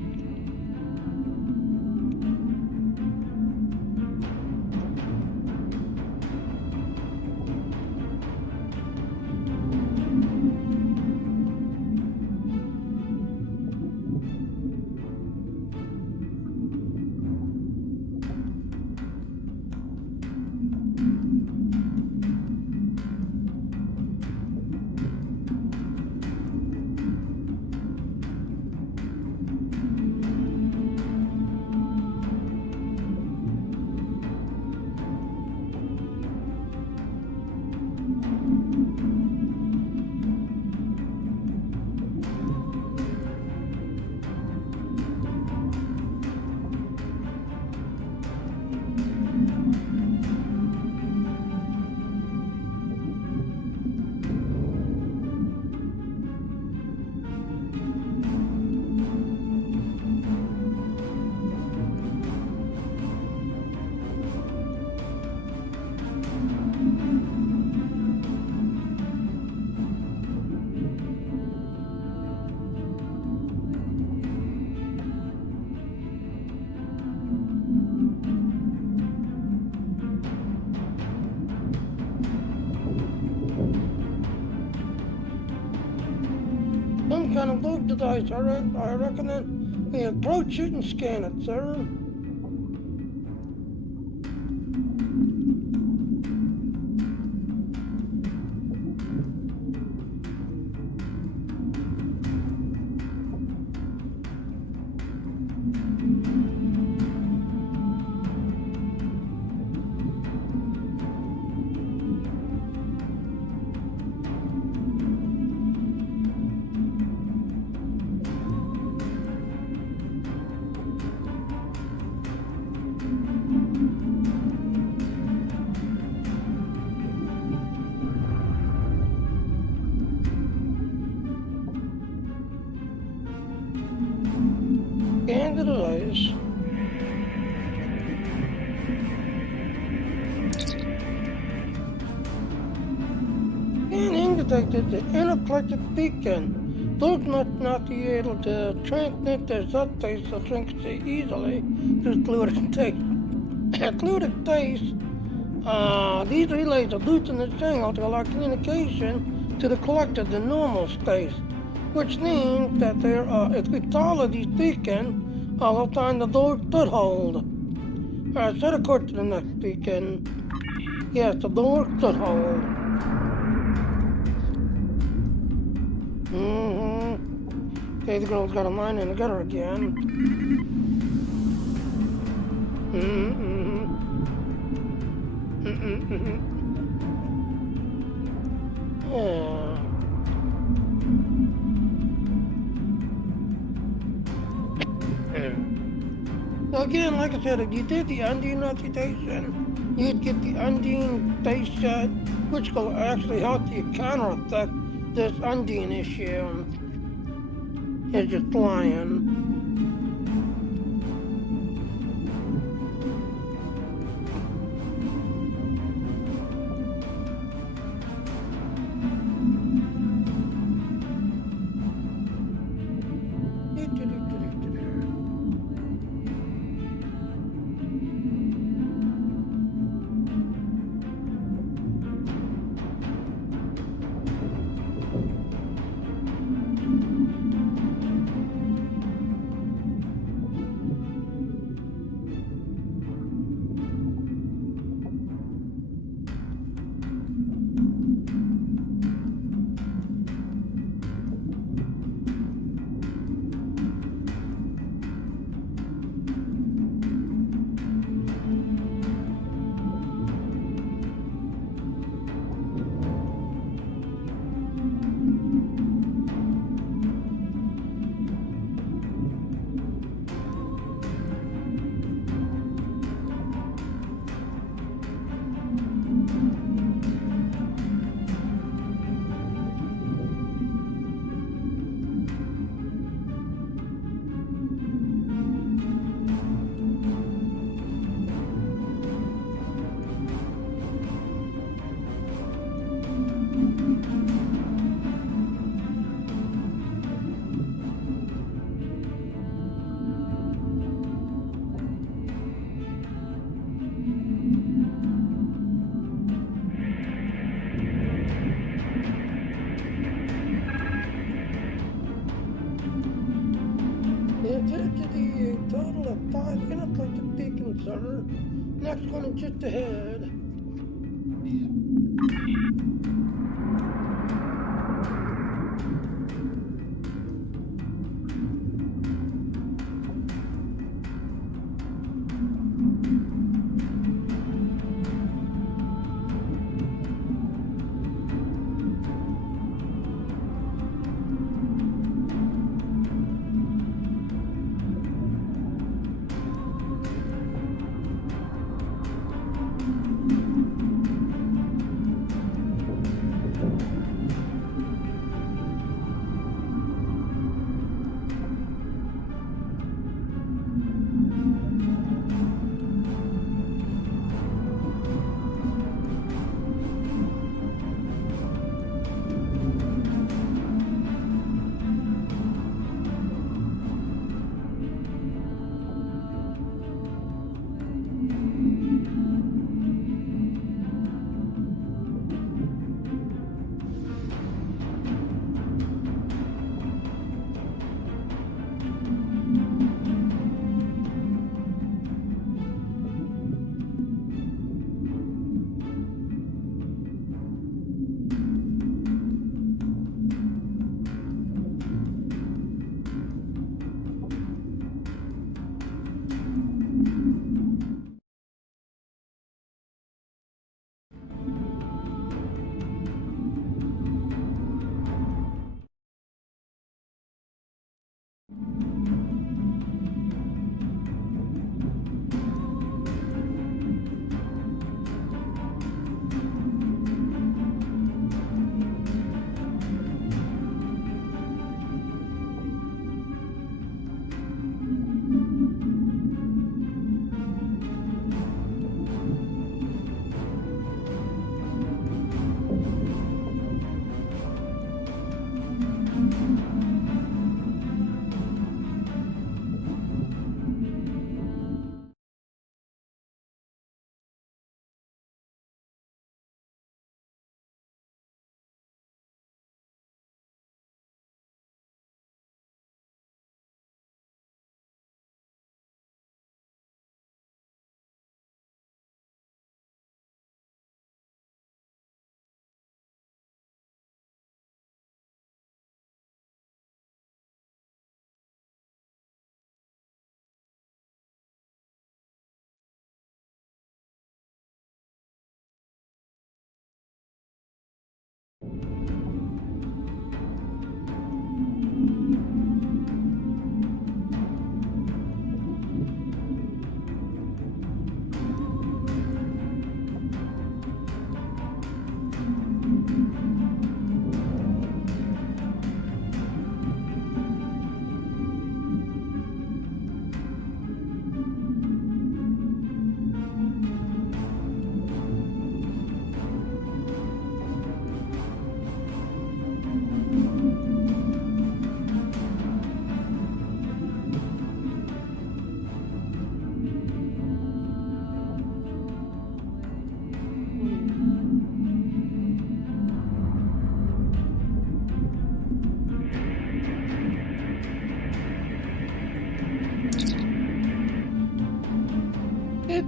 kind of load the dice. I recommend we approach it and scan it, sir. Scan the dice. Scanning detected the intergalactic beacon. Those not be able to transmit their subspace or frequency easily through fluid taste. Fluid taste, these relays are loosened the signal to allow communication to the collective in normal space, which means that there are, if we follow these beacons, they'll find the Lord's foothold. Set a course to the next beacon. Yes, the Lord's foothold. Okay, the girl's got a line in the gutter again. Yeah. So again, like I said, if you did the Undine reputation, you'd get the Undine base set, which will actually help you counter-effect this Undine issue. It's just flying. Total of 5 intergalactic beacons, sir. Next one is just ahead.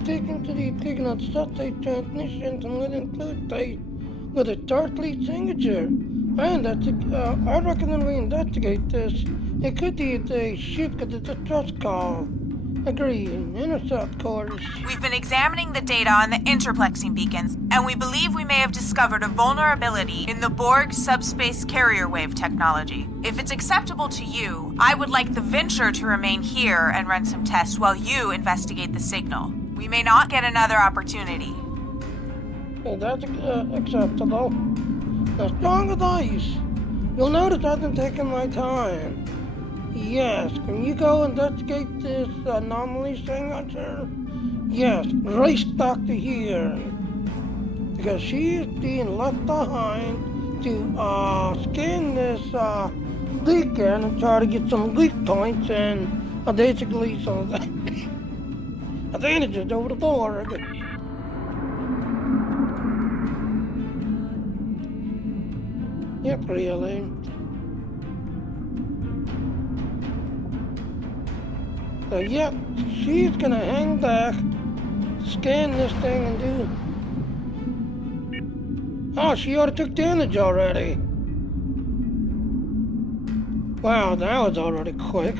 taken to the Klingon satellite transmissions and will include with a Starfleet signature. And I recommend we investigate this. It could be a ship with a distress call. Agree. Intercept course. We've been examining the data on the interplexing beacons, and we believe we may have discovered a vulnerability in the Borg subspace carrier wave technology. If it's acceptable to you, I would like the Venture to remain here and run some tests while you investigate the signal. We may not get another opportunity. Okay, that's acceptable. As strong as ice. You'll notice I've been taking my time. Yes, can you go investigate this anomaly signature? Yes, race Dr. here. Because she is being left behind to scan this beacon and try to get some leak points and basically some advantages over the Borg. Yep, really. So, yep, she's gonna hang back, scan this thing and do... Oh, she already took damage already. Wow, that was already quick.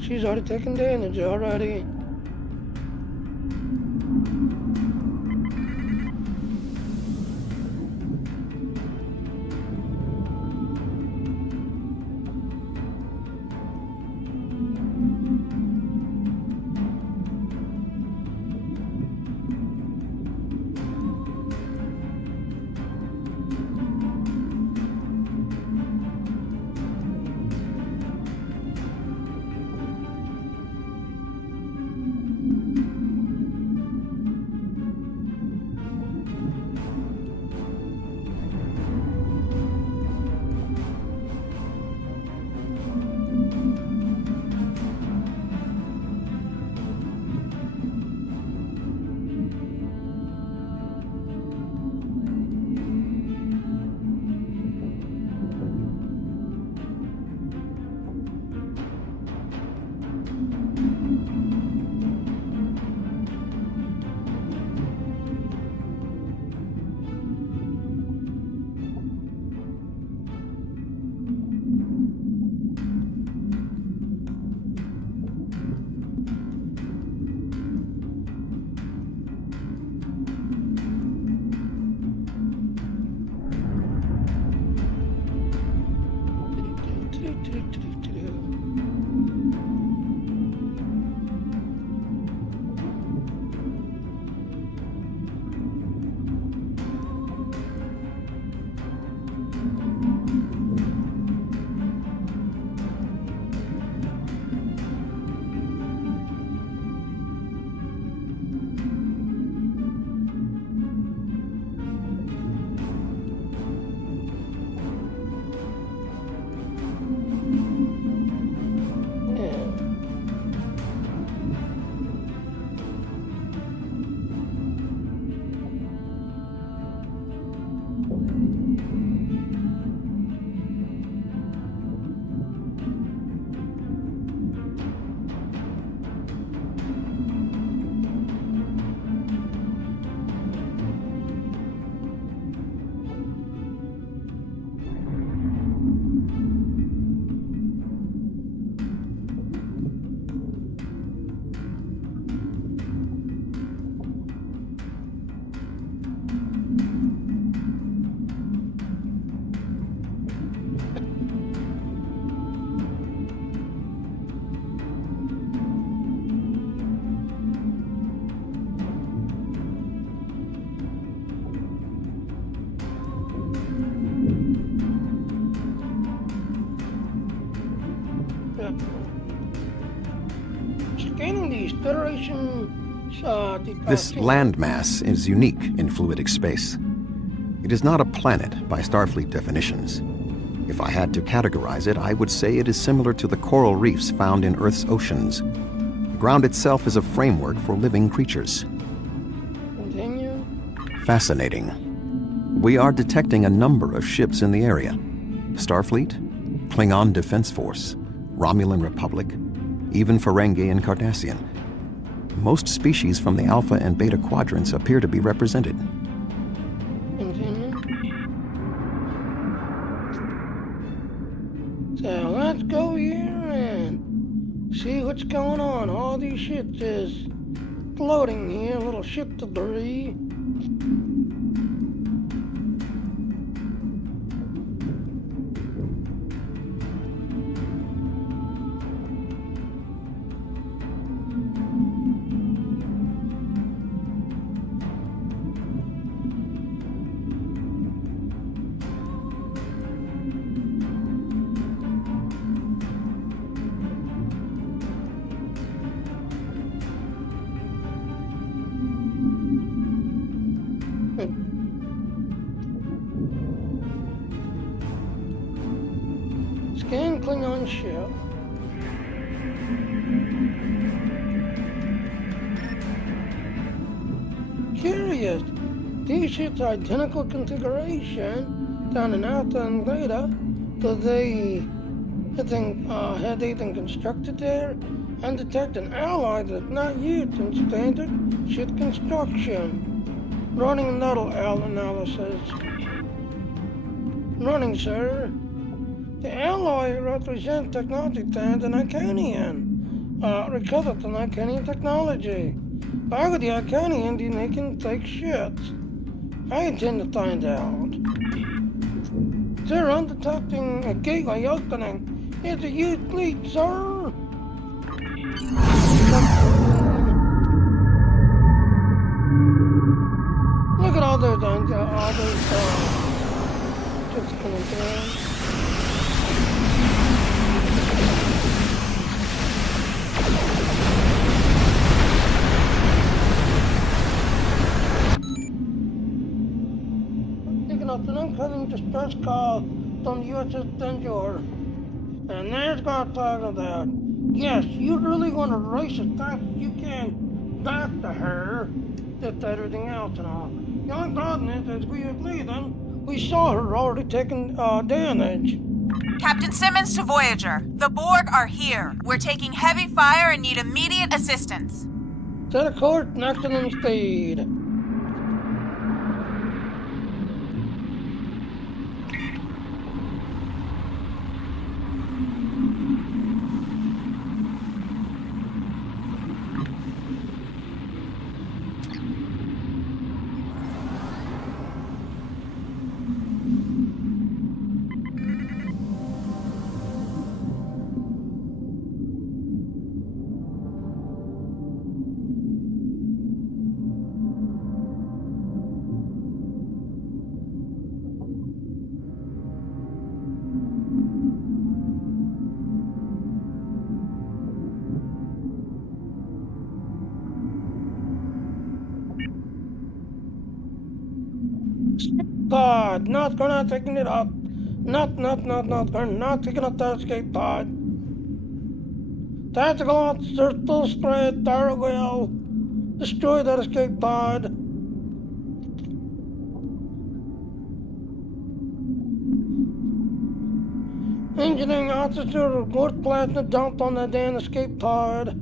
She's already taken damage already. This landmass is unique in fluidic space. It is not a planet by Starfleet definitions. If I had to categorize it, I would say it is similar to the coral reefs found in Earth's oceans. The ground itself is a framework for living creatures. Continue. Fascinating. We are detecting a number of ships in the area. Starfleet, Klingon Defense Force, Romulan Republic, even Ferengi and Cardassian. Most species from the Alpha and Beta quadrants appear to be represented. Continue. So let's go here and see what's going on. All these shit is floating here, little shit debris. Scan Klingon ship. Curious. These ships are identical configuration down in Alpha and Beta. Had they been constructed there and detect an ally that's not used in standard ship construction? Running nodal analysis. Running, sir. The alloy represents technology stands in Icanian. Recovered from Icanian technology. Why would the Icanian be making fake shits? I intend to find out. Sir, I'm detecting a gateway opening. It's a huge fleet, sir. Look at all those ships coming through. An incoming distress call from the USS Danger. And there's got talk of that. Yes, you really want to race as fast as you can back to her, just everything else and all. The only problem is, as we were leaving, we saw her already taking damage. Captain Simmons to Voyager. The Borg are here. We're taking heavy fire and need immediate assistance. Set a course, maximum speed. Pod, not gonna taking it up. Not taking up that escape pod. Tactical officer, full spread, fire well. Destroy that escape pod. Engineering officer, report plasma dumped on that damn escape pod.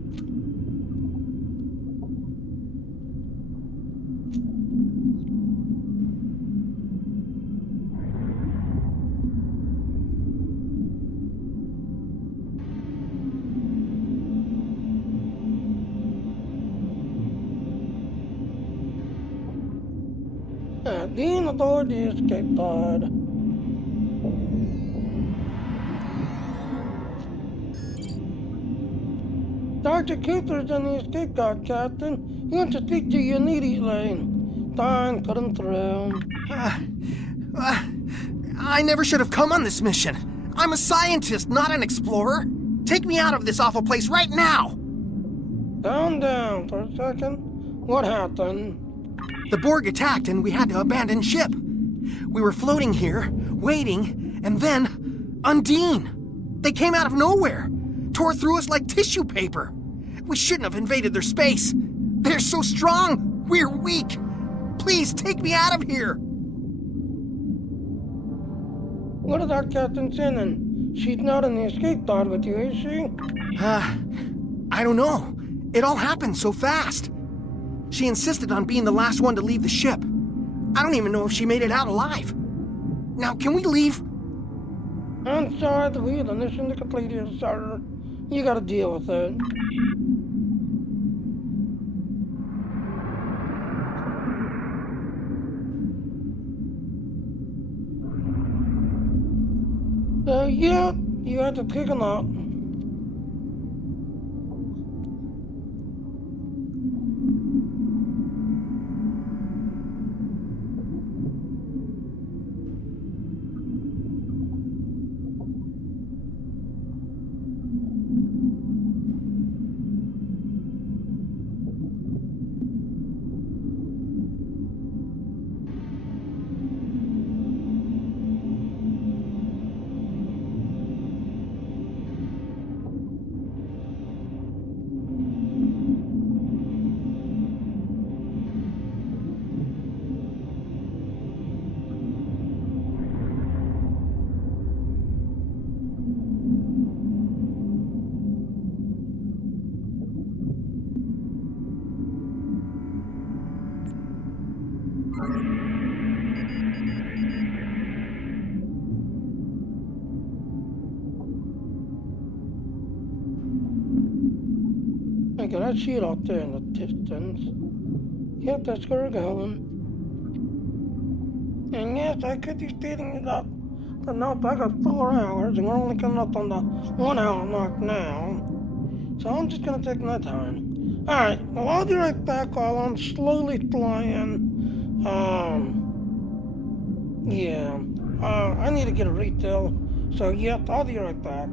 Being aboard the escape pod. Dr. Cooper's in the escape pod, Captain. He wants to speak to you immediately. Fine, put him through. I never should have come on this mission. I'm a scientist, not an explorer. Take me out of this awful place right now. Calm down for a second. What happened? The Borg attacked and we had to abandon ship. We were floating here, waiting, and then Undine. They came out of nowhere, tore through us like tissue paper. We shouldn't have invaded their space. They're so strong, we're weak. Please take me out of here. What about Captain Sinan? She's not in the escape pod with you, is she? I don't know. It all happened so fast. She insisted on being the last one to leave the ship. I don't even know if she made it out alive. Now, can we leave? I'm sorry that we had the mission to complete here, sir. You gotta deal with it. So, yeah, you had to kick him up. Look at that shield out there in the distance. Yep, that's where we're going. And yes, I could be speeding it up. But nope, I got 4 hours and we're only coming up on the 1 hour mark now. So I'm just gonna take my time. Alright, well I'll be right back while I'm slowly flying. Yeah. I need to get a refill. So yep, I'll be right back.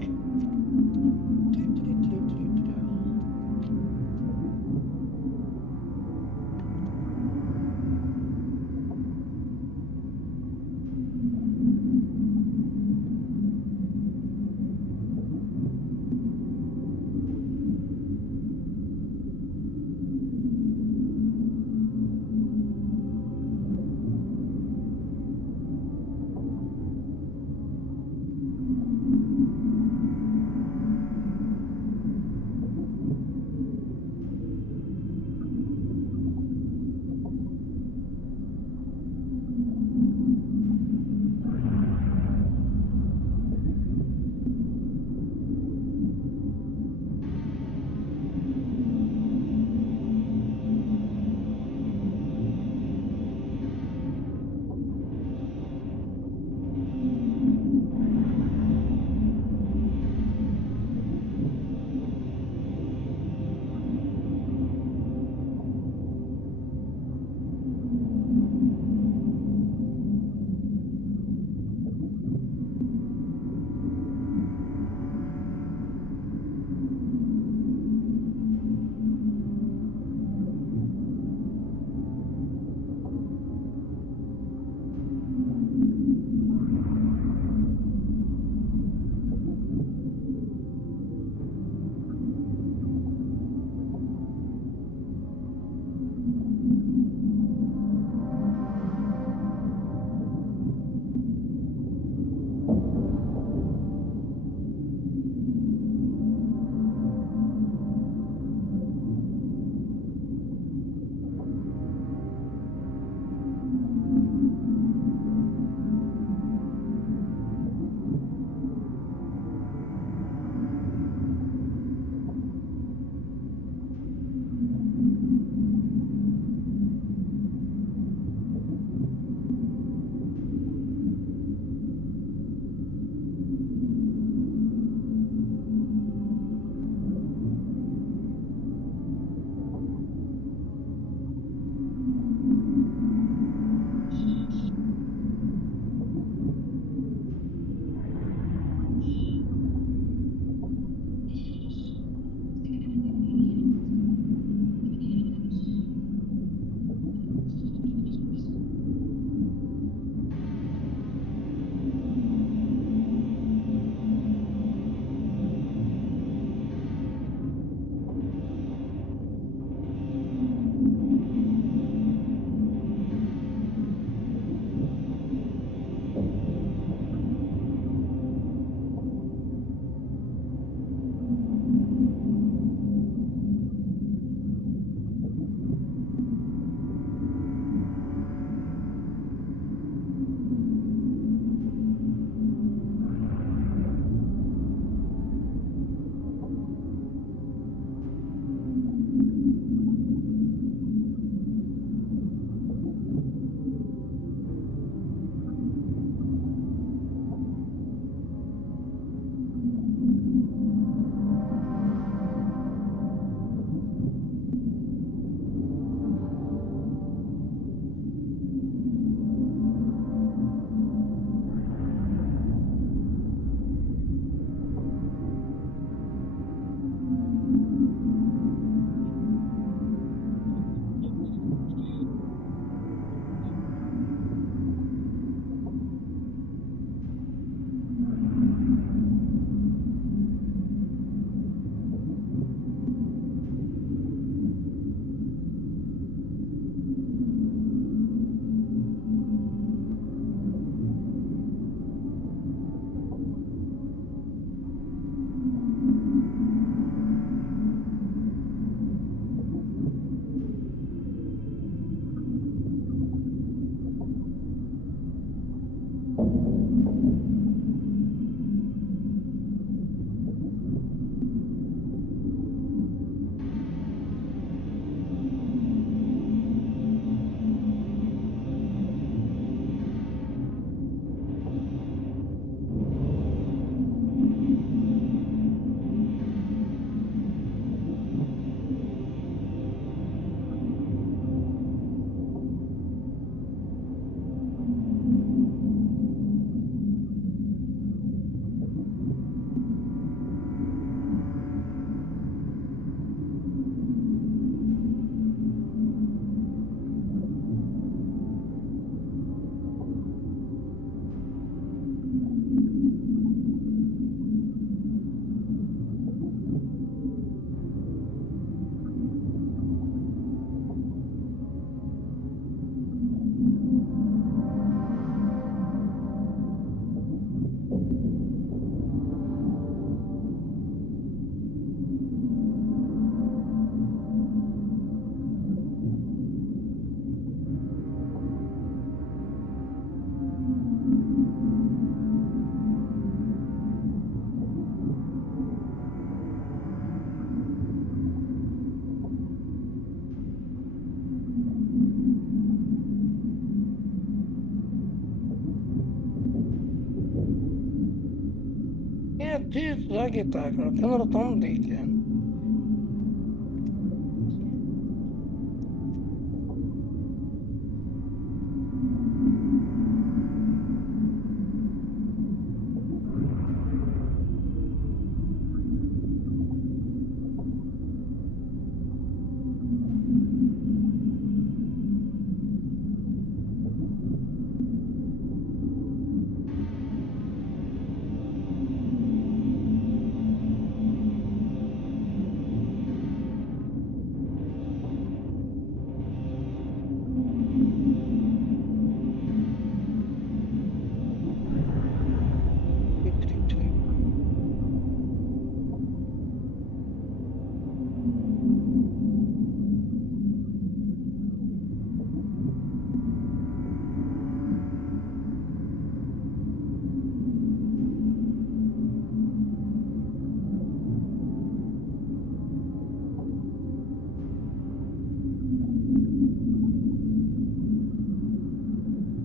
tills jag hittar den runt om diken.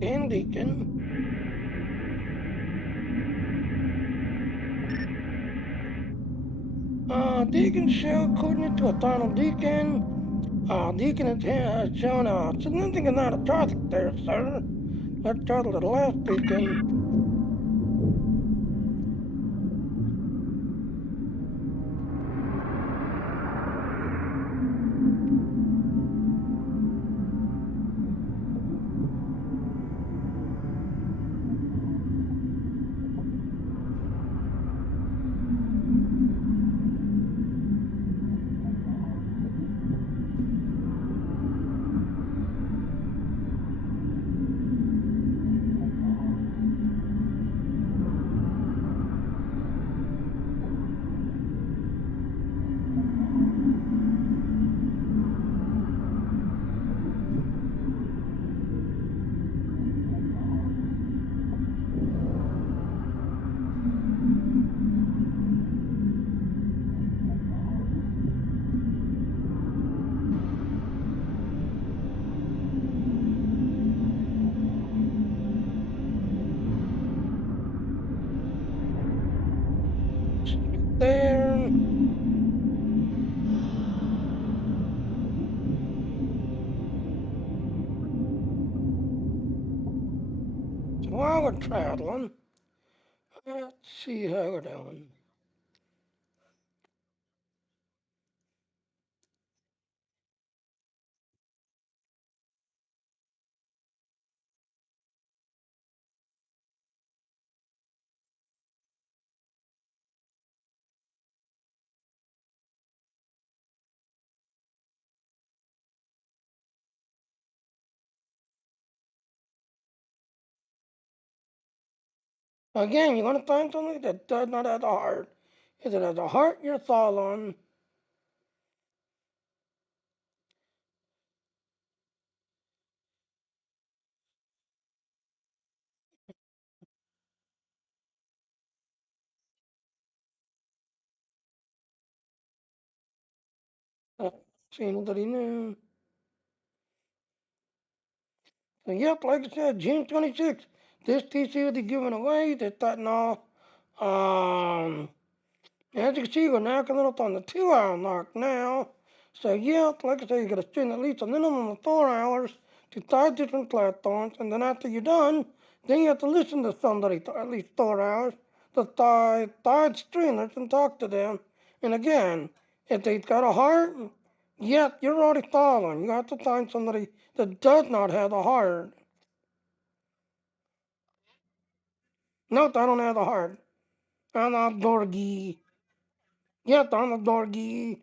En diken. Deacon show coordinate to a tunnel deacon. Deacon has shown significant amount of traffic there, sir. Let's try to the left, Deacon. There. So while we're traveling, let's see how we're doing. Again, you want to find something that does not have a heart. If it has a heart, you're Thalon. See anybody new? So, yep, like I said, June 26th, this TC will be given away. That's that and all. As you can see, we're now coming up on the 2-hour mark now. So, yeah, like I said, you got to spend at least a minimum of 4 hours to 5 different platforms. And then after you're done, then you have to listen to somebody for at least 4 hours, the 5 streamers, and talk to them. And again, if they've got a heart, yep, you're already following. You have to find somebody that does not have a heart. Nope, I don't have a heart. I'm a dorgy. Yep, I'm a dorgy.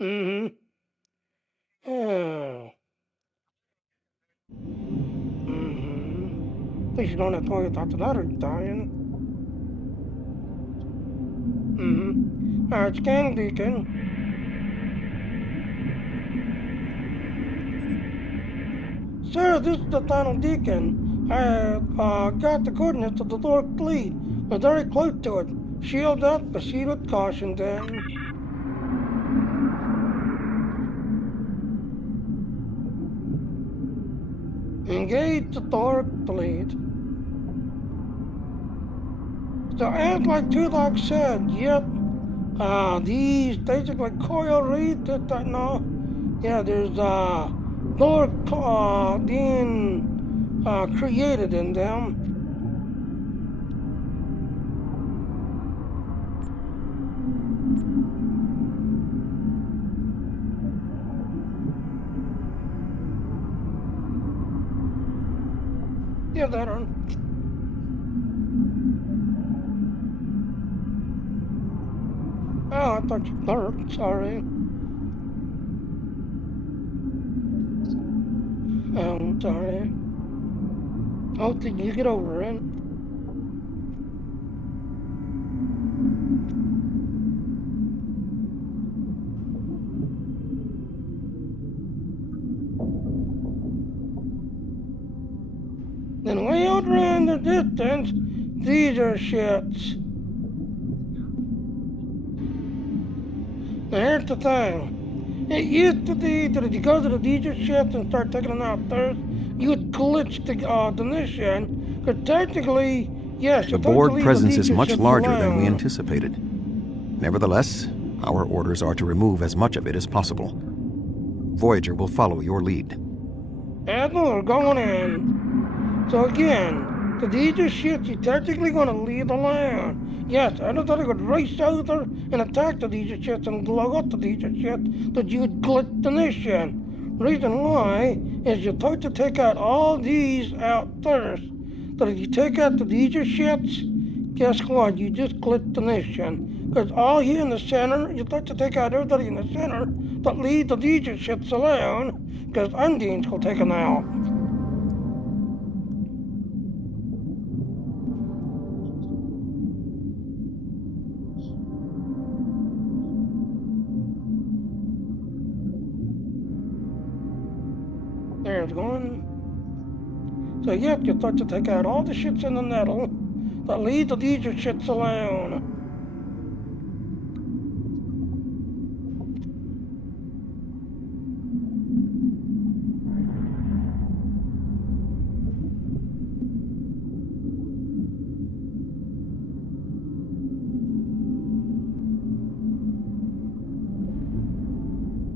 Mm-hmm. Yeah. Mm-hmm. At least you don't have to worry about the letter dying. Mm-hmm. Alright, scan Deacon. Sir, this is the final Deacon. I got the coordinates of the Lord Fleet. We're very close to it. Shield up, proceed with caution then. Engage the Dark Fleet. So as like Tulak said, yep, these basically coil reeds that now, yeah, there's Dark being created in them. Yeah, that one. Oh, I thought you burped, sorry. Oh, sorry. Hopefully you get over it. Then way out around the distance, these are ships. Now here's the thing. It used to be that you go to the diesel ships and start taking them out there, you would glitch the mission, because technically, yes, The Borg presence is much larger than we anticipated. Nevertheless, our orders are to remove as much of it as possible. Voyager will follow your lead. Admiral, we're going in. So again, the diesel ships, you're technically going to leave alone. Yes, I don't thought I could race out there and attack the diesel ships and blow up the diesel ships, but you would glitch the mission. Reason why is you start to take out all these out first. So if you take out the diesel ships, guess what? You just glitch the mission. Because all here in the center, you start to take out everybody in the center, but leave the diesel ships alone, because Undines will take them out. There's one. So yep, you start to take out all the ships in the nettle, but leave the diesel ships alone.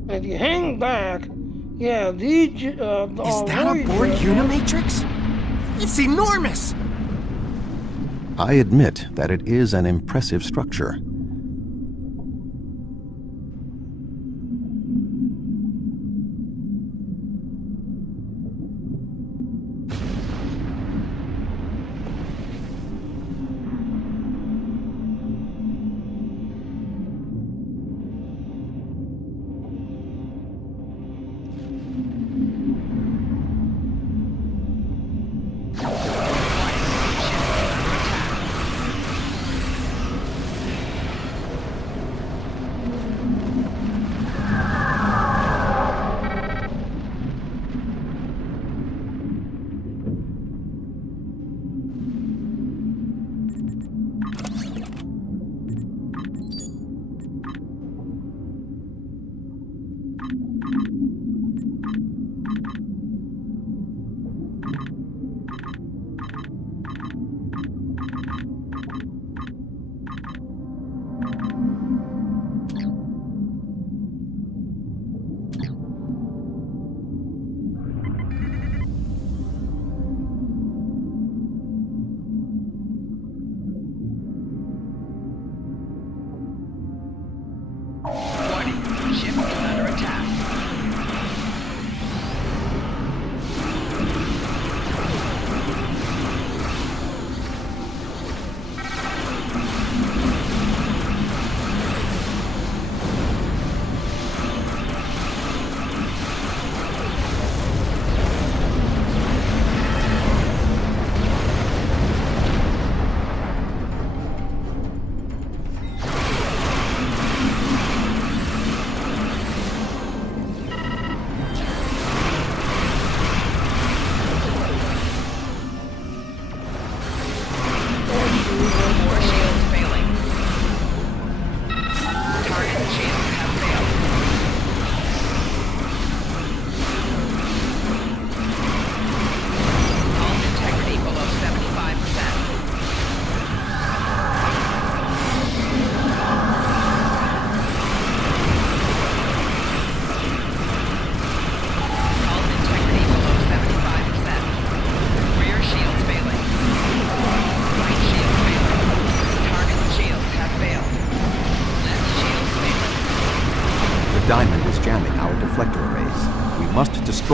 If you hang back, yeah, these Is that a Borg Unimatrix? It's enormous! I admit that it is an impressive structure.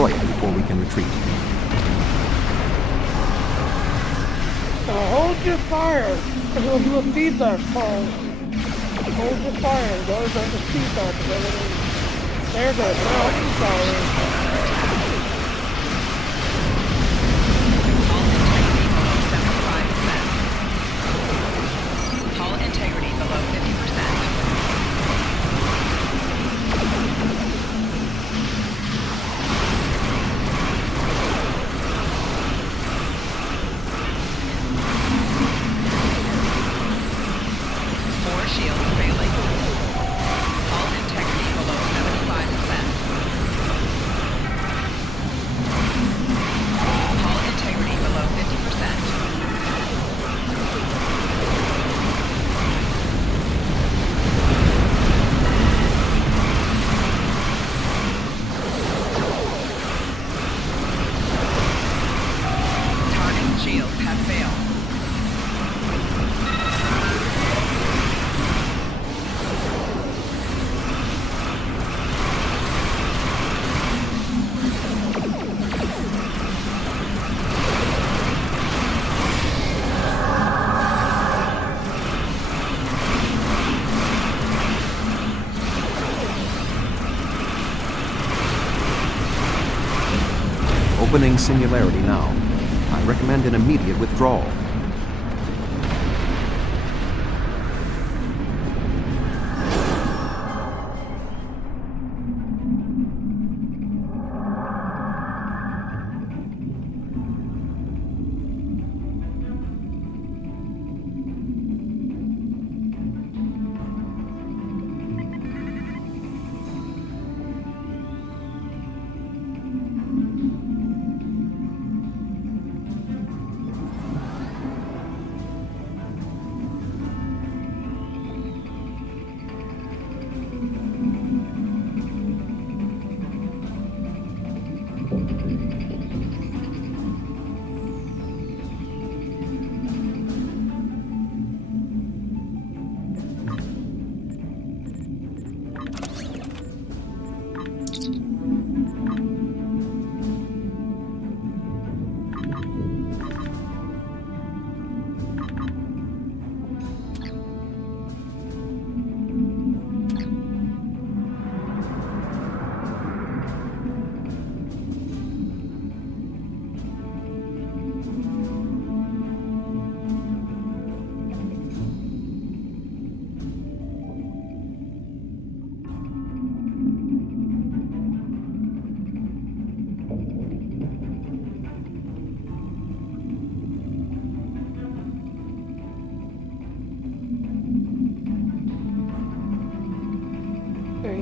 destroy it before we can retreat. Now hold your fire, because we'll do a feedback pause. Hold your fire, guys, on the feedback ability. There goes, now it's the fire. Hull integrity below 50%. Four shields failing. Hull integrity below 75%. Hull integrity below 50%. Target shields have failed. Opening singularity now. I recommend an immediate withdrawal.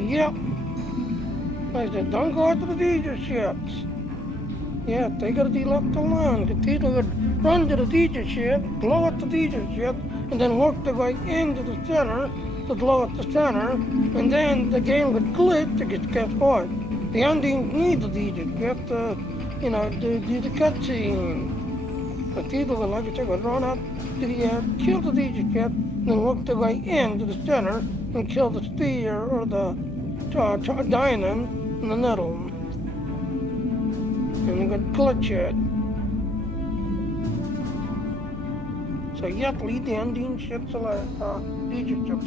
Yep. I said, don't go out to the DJ ships. Yeah, they gotta be left alone. The people would run to the DJ ship, blow up the DJ ship, and then work their way into the center to blow up the center, and then the game would glitch because guess what? The ending needs the DJ ship to, do the cutscene. The people would, like I said, would run up to the, kill the DJ ship, then work their way into the center and kill the sphere or the diamond in the middle. And you could glitch it. So you have to lead the ending ships like DJ ships.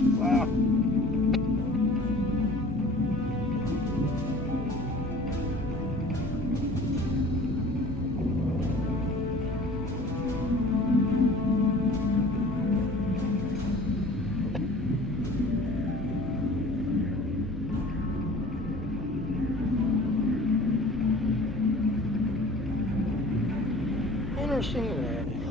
Singularity.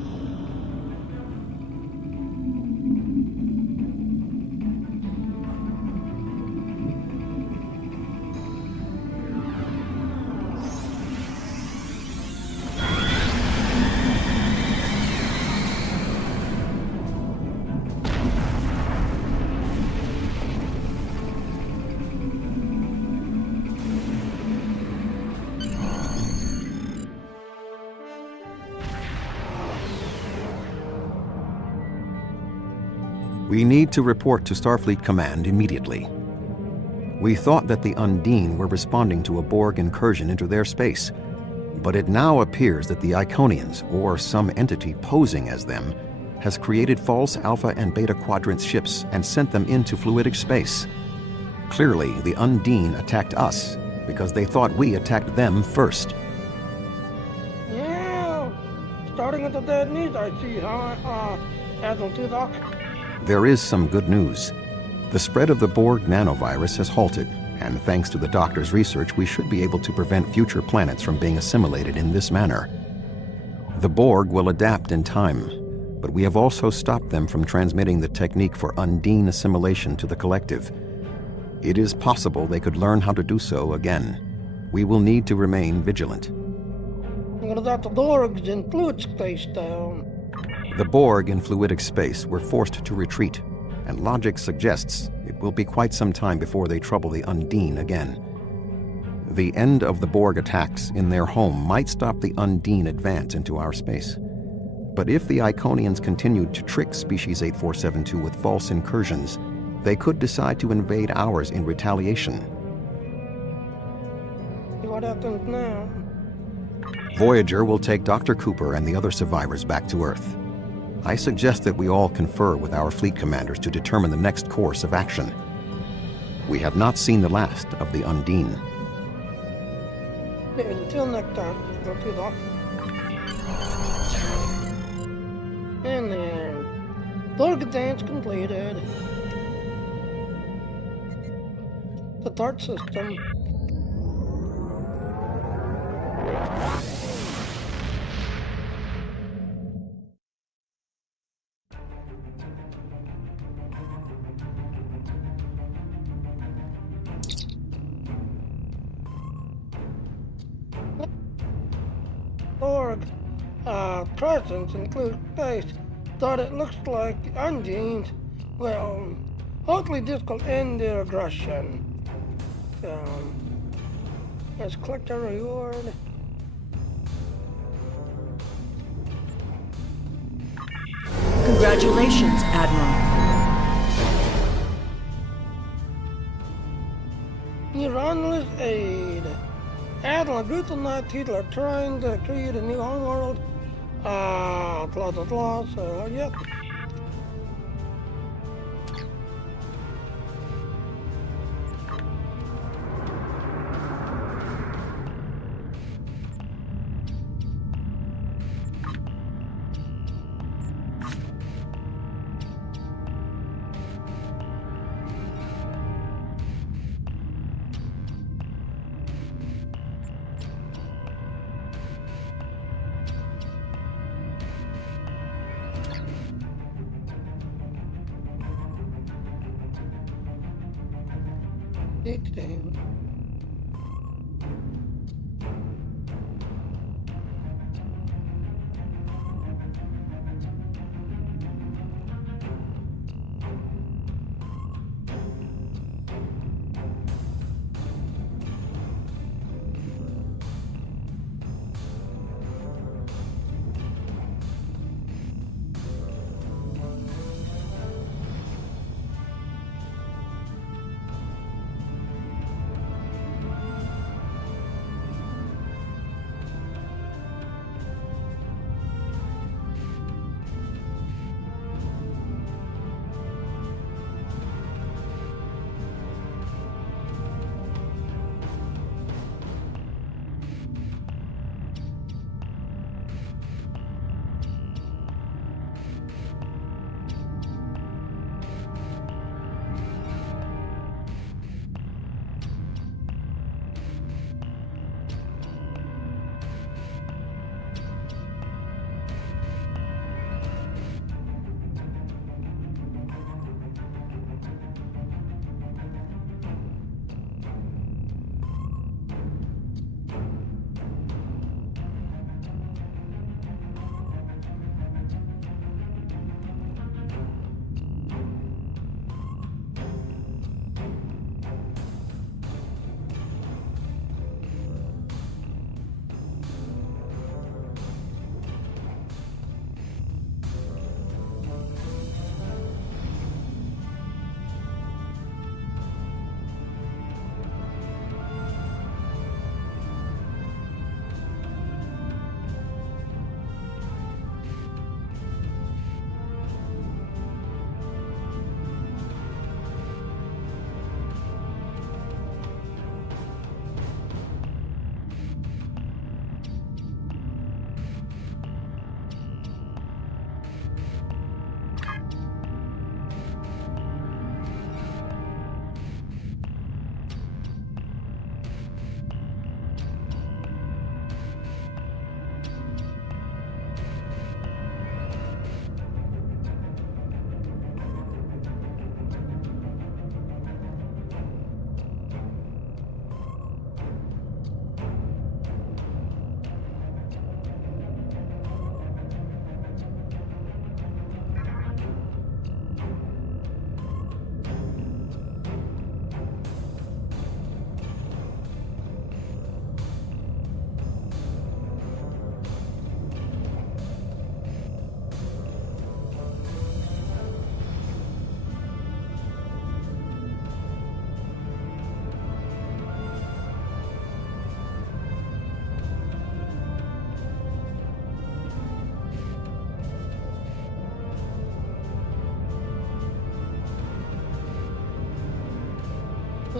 We need to report to Starfleet Command immediately. We thought that the Undine were responding to a Borg incursion into their space, but it now appears that the Iconians, or some entity posing as them, has created false Alpha and Beta Quadrant ships and sent them into fluidic space. Clearly, the Undine attacked us because they thought we attacked them first. Yeah, starting at the dead knees, I see, huh? Admiral Tudok. There is some good news. The spread of the Borg nanovirus has halted, and thanks to the Doctor's research, we should be able to prevent future planets from being assimilated in this manner. The Borg will adapt in time, but we have also stopped them from transmitting the technique for Undine assimilation to the collective. It is possible they could learn how to do so again. We will need to remain vigilant. What about the Borgs in fluid space, though? The Borg in fluidic space were forced to retreat, and logic suggests it will be quite some time before they trouble the Undine again. The end of the Borg attacks in their home might stop the Undine advance into our space. But if the Iconians continued to trick Species 8472 with false incursions, they could decide to invade ours in retaliation. What happens now? Voyager will take Dr. Cooper and the other survivors back to Earth. I suggest that we all confer with our fleet commanders to determine the next course of action. We have not seen the last of the Undine. Until next time, Admiral Tudok. And there. Borg dance completed. The DART system. Borg presence includes space, but it looks like Undines. Well, hopefully this will end their aggression. Let's click the reward. Congratulations, Admiral. Iranless aid. Admiral Guthenite people are trying to create a new homeworld. So, yep.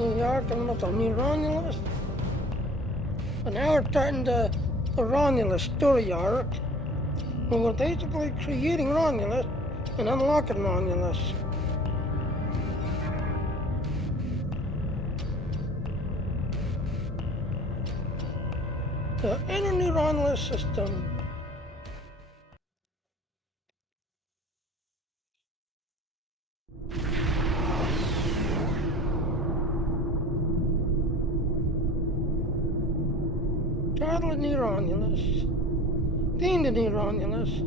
New York and what's a new Romulus. And now we're starting the Romulus story arc. And we're basically creating Romulus and unlocking Romulus. The inner new Romulus system. Charlotte new Romulus. Dean the new Romulus.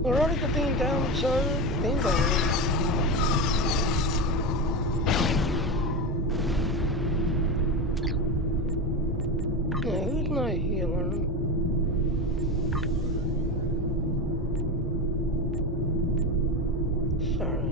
We're already got Dean down, sir. Dean down. Yeah, who's my healer? Sorry.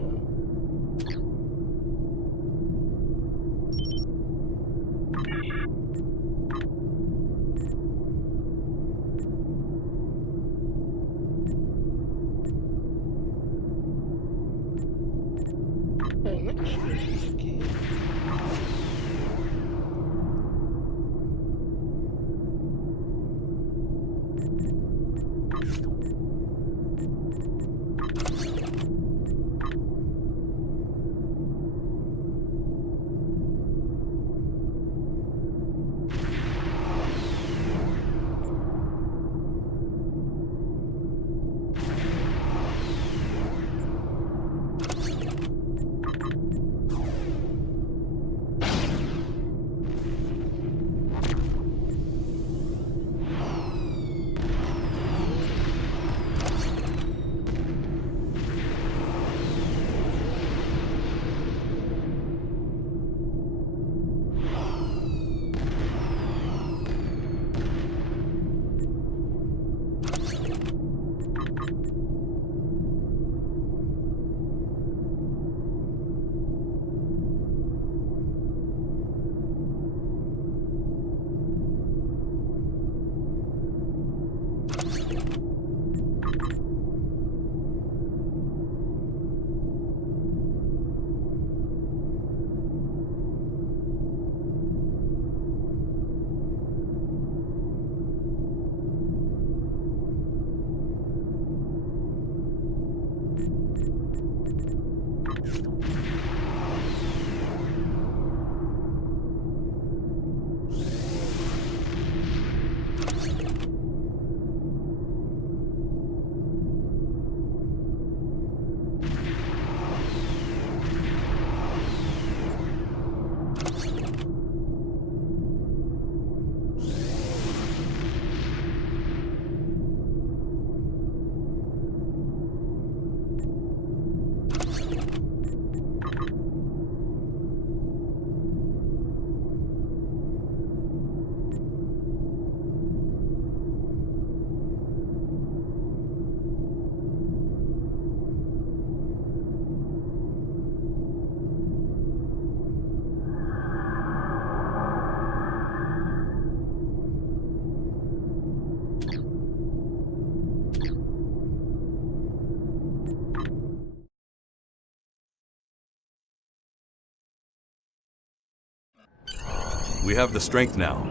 We have the strength now.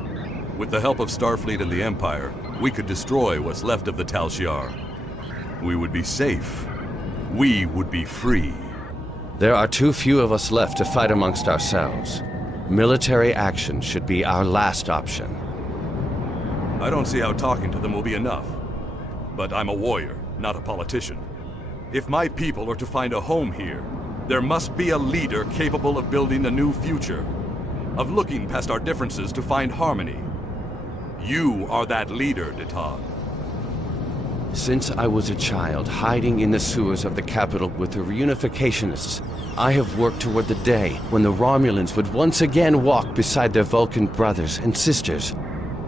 With the help of Starfleet and the Empire, we could destroy what's left of the Tal Shiar. We would be safe. We would be free. There are too few of us left to fight amongst ourselves. Military action should be our last option. I don't see how talking to them will be enough. But I'm a warrior, not a politician. If my people are to find a home here, there must be a leader capable of building a new future, of looking past our differences to find harmony. You are that leader, Detag. Since I was a child, hiding in the sewers of the capital with the reunificationists, I have worked toward the day when the Romulans would once again walk beside their Vulcan brothers and sisters.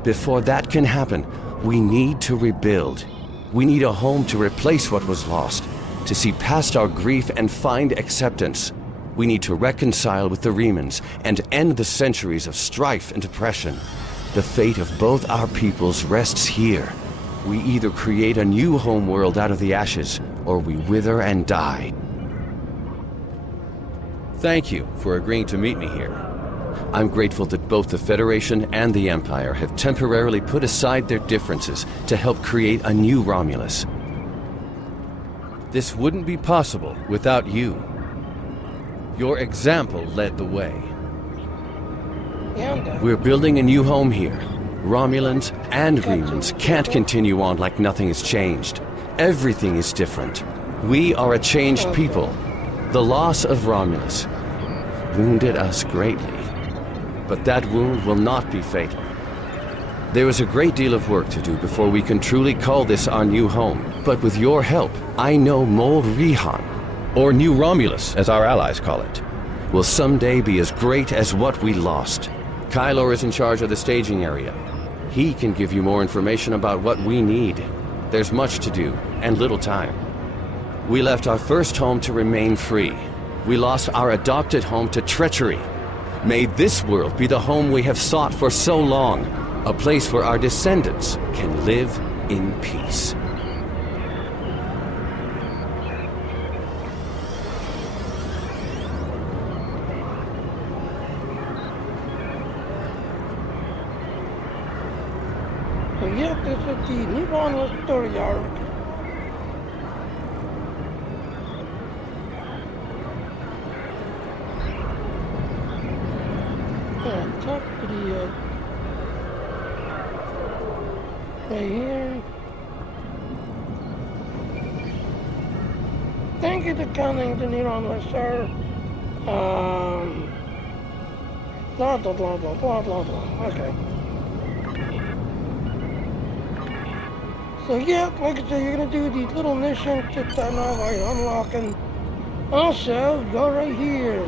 Before that can happen, we need to rebuild. We need a home to replace what was lost, to see past our grief and find acceptance. We need to reconcile with the Remans and end the centuries of strife and oppression. The fate of both our peoples rests here. We either create a new homeworld out of the ashes, or we wither and die. Thank you for agreeing to meet me here. I'm grateful that both the Federation and the Empire have temporarily put aside their differences to help create a new Romulus. This wouldn't be possible without you. Your example led the way. We're building a new home here. Romulans and Remans can't continue on like nothing has changed. Everything is different. We are a changed people. The loss of Romulus wounded us greatly. But that wound will not be fatal. There is a great deal of work to do before we can truly call this our new home. But with your help, I know Mol Rihan, or New Romulus, as our allies call it, will someday be as great as what we lost. Kylor is in charge of the staging area. He can give you more information about what we need. There's much to do, and little time. We left our first home to remain free. We lost our adopted home to treachery. May this world be the home we have sought for so long. A place where our descendants can live in peace. So yeah, this is the New Romulus story arc. Yeah, talk to the right here. Thank you to counting the New Romulus, sir. Blah blah blah blah blah blah blah. Okay. So yeah, like I said, you're gonna do these little missions to start off by unlocking. Also, go right here.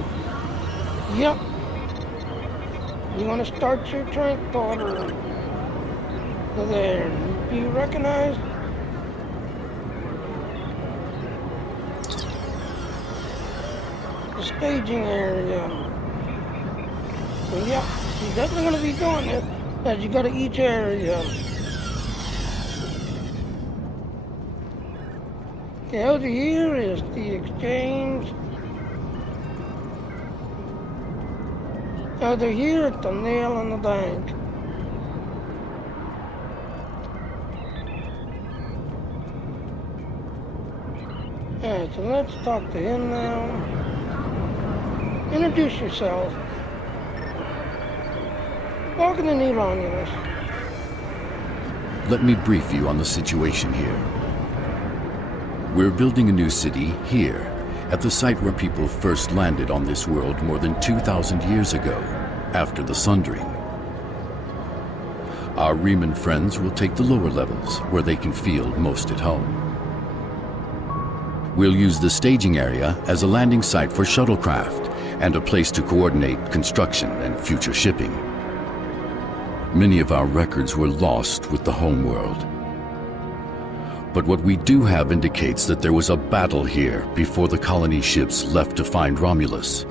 Yep. You wanna start your transporter. There. Do you recognize? The staging area. So yeah, you're definitely gonna be doing it as you go to each area. Okay, over here is the exchange. Over here it's the nail in the bank. Alright, so let's talk to him now. Introduce yourself. Welcome to New Romulus. Let me brief you on the situation here. We're building a new city here, at the site where people first landed on this world more than 2,000 years ago, after the Sundering. Our Reman friends will take the lower levels, where they can feel most at home. We'll use the staging area as a landing site for shuttlecraft and a place to coordinate construction and future shipping. Many of our records were lost with the homeworld. But what we do have indicates that there was a battle here before the colony ships left to find Romulus.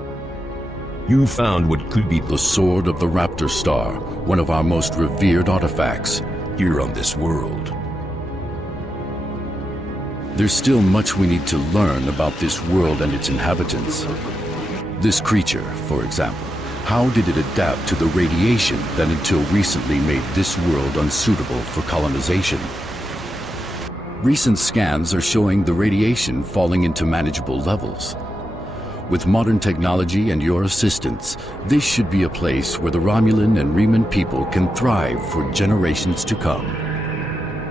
You found what could be the Sword of the Raptor Star, one of our most revered artifacts, here on this world. There's still much we need to learn about this world and its inhabitants. This creature, for example, how did it adapt to the radiation that until recently made this world unsuitable for colonization? Recent scans are showing the radiation falling into manageable levels. With modern technology and your assistance, this should be a place where the Romulan and Reman people can thrive for generations to come.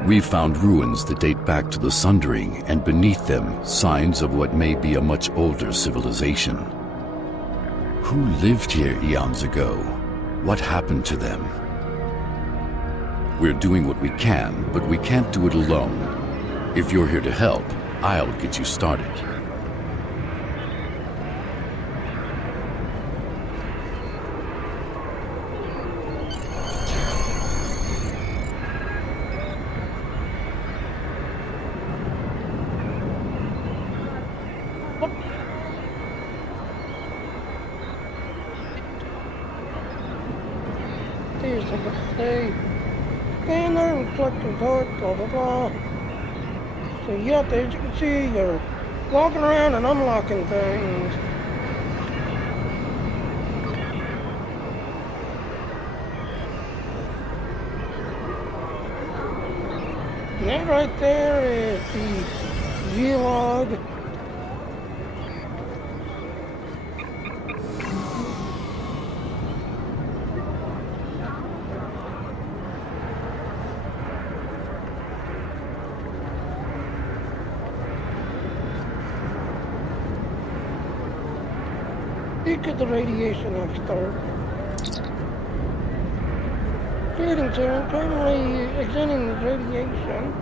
We've found ruins that date back to the Sundering, and beneath them, signs of what may be a much older civilization. Who lived here eons ago? What happened to them? We're doing what we can, but we can't do it alone. If you're here to help, I'll get you started. Here's the day. Scanner, reflector's heart, blah blah blah. So yep, as you can see, you're walking around and unlocking things. And that right there is the G-log. Look at the radiation expert. Greetings, sir. I'm currently examining the radiation.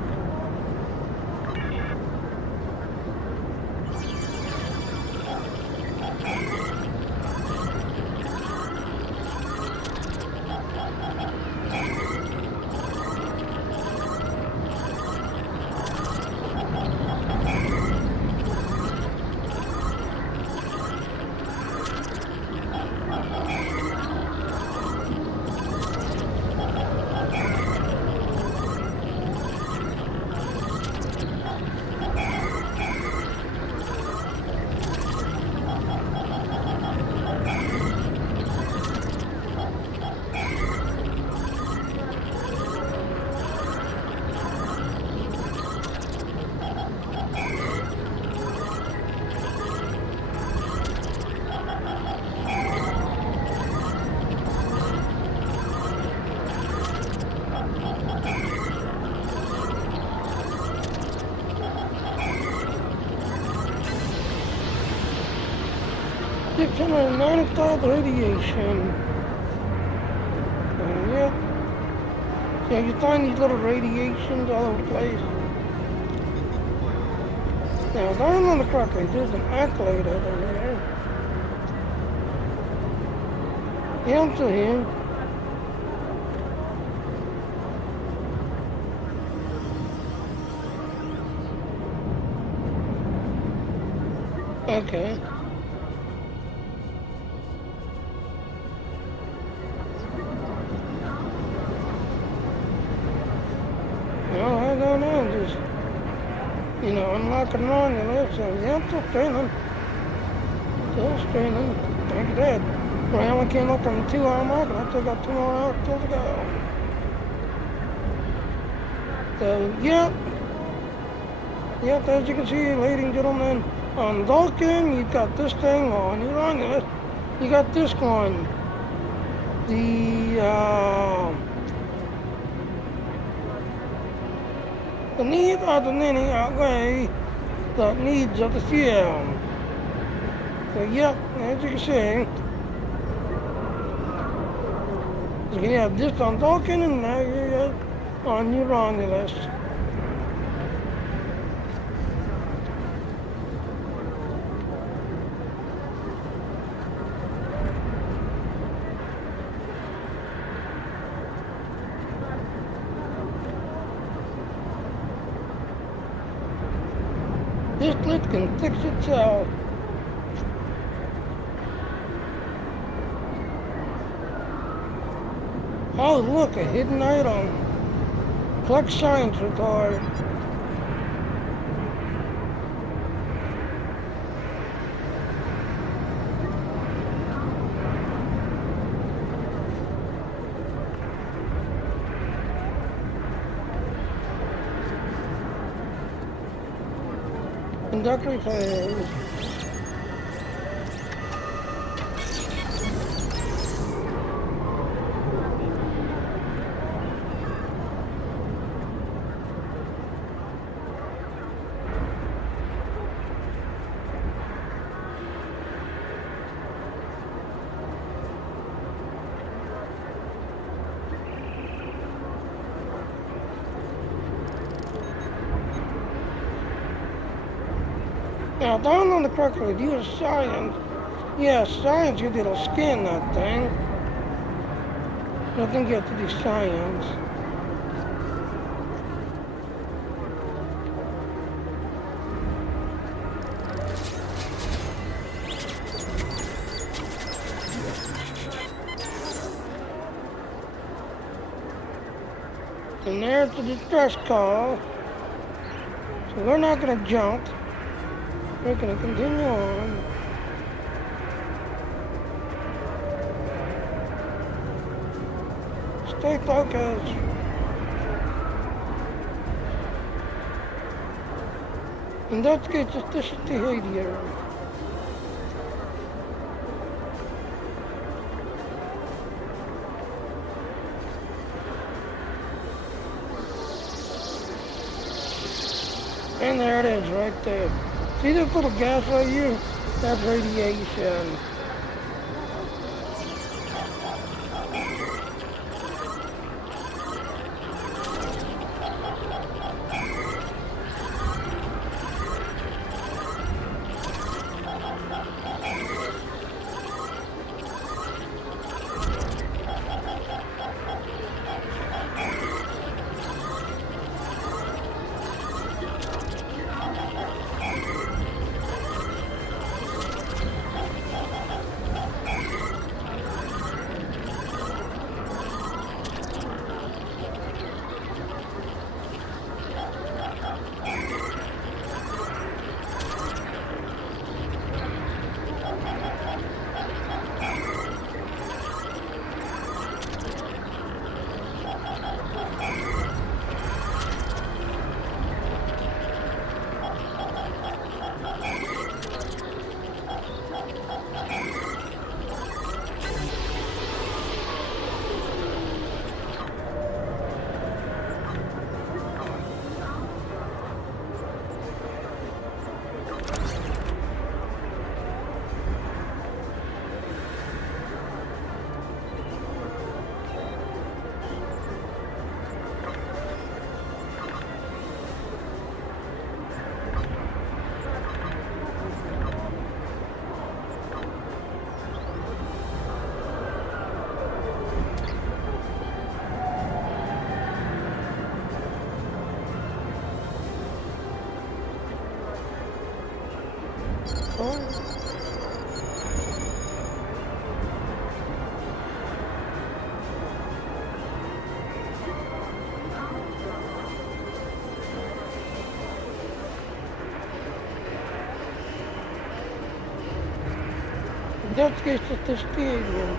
Radiation. Yeah, you find these little radiations all over the place. Now, down on the property, there's an accolade over there. Yeah, I'm still here. Okay. No, I don't know, just, you know, unlocking Romulus, so yeah, I'm still training. Still training. Like I said, I only came up on the 2-hour mark, and I still got 2 more hours still to go. So, yeah. Yep, as you can see, ladies and gentlemen, on Vulcan, you've got this thing. On Uranus, you got this one. The need of the many outweigh the needs of the few. So, yep, as you can see, you can have this on Vulcan, and now you're on Uranus. This lid can fix itself. Oh, look, a hidden item. Collect science report. Conduct repairs. Now, down on the correctly, do science. Yeah, science, you did a scan that thing. I think you have to do science. And there's the distress call. So we're not going to jump. We're going to continue on. Stay focused. Investigate suspicious behavior. And there it is, right there. See this little gas right here? That's radiation. Investigate suspicious behavior.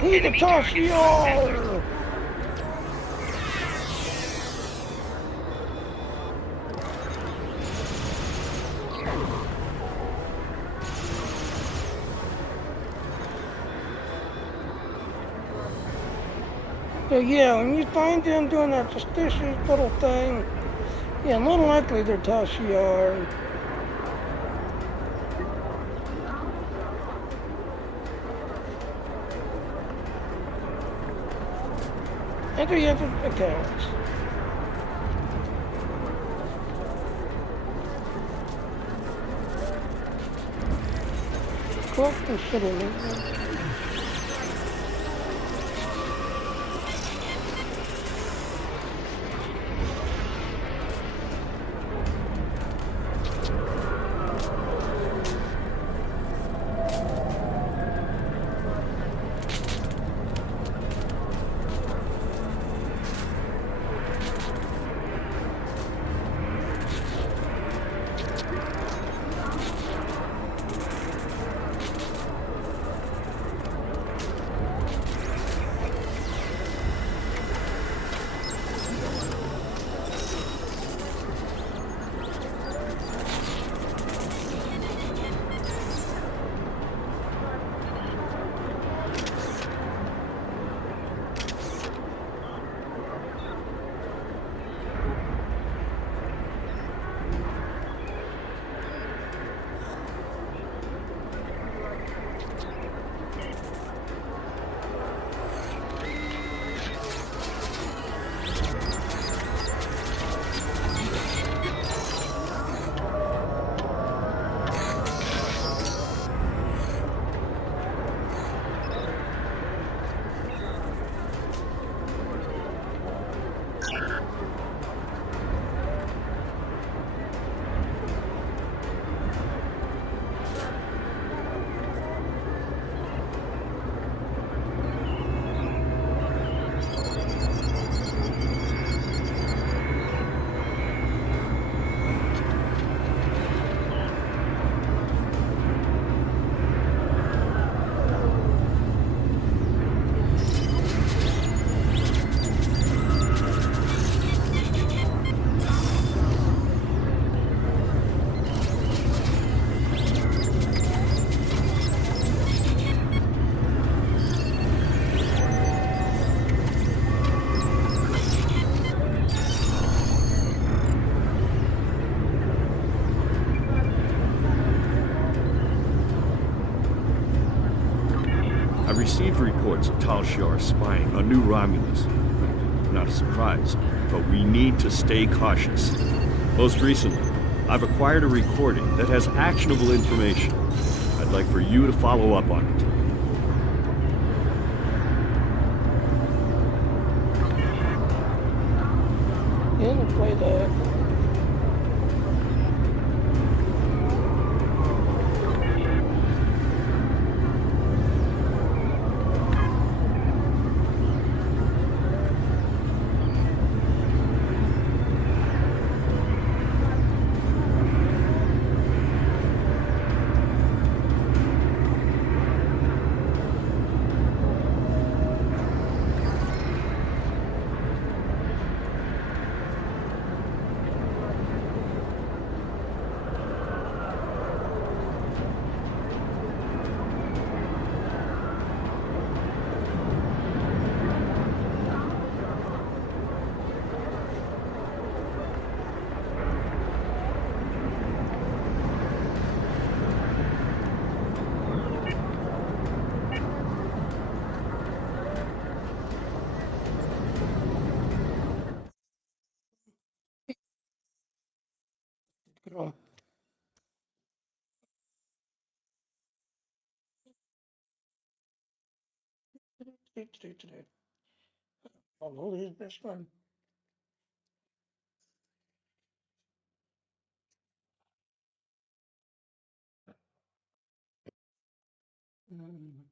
He's the Toshio! So yeah, when you find them doing that suspicious little thing, yeah, more than likely they're Tashiar. Enter your accounts. Collect and settlement. I've received reports of Tal Shiar spying on new Romulans. Not a surprise, but we need to stay cautious. Most recently, I've acquired a recording that has actionable information. I'd like for you to follow up on it. Didn't play that. Good one. Follow his best friend. Mm.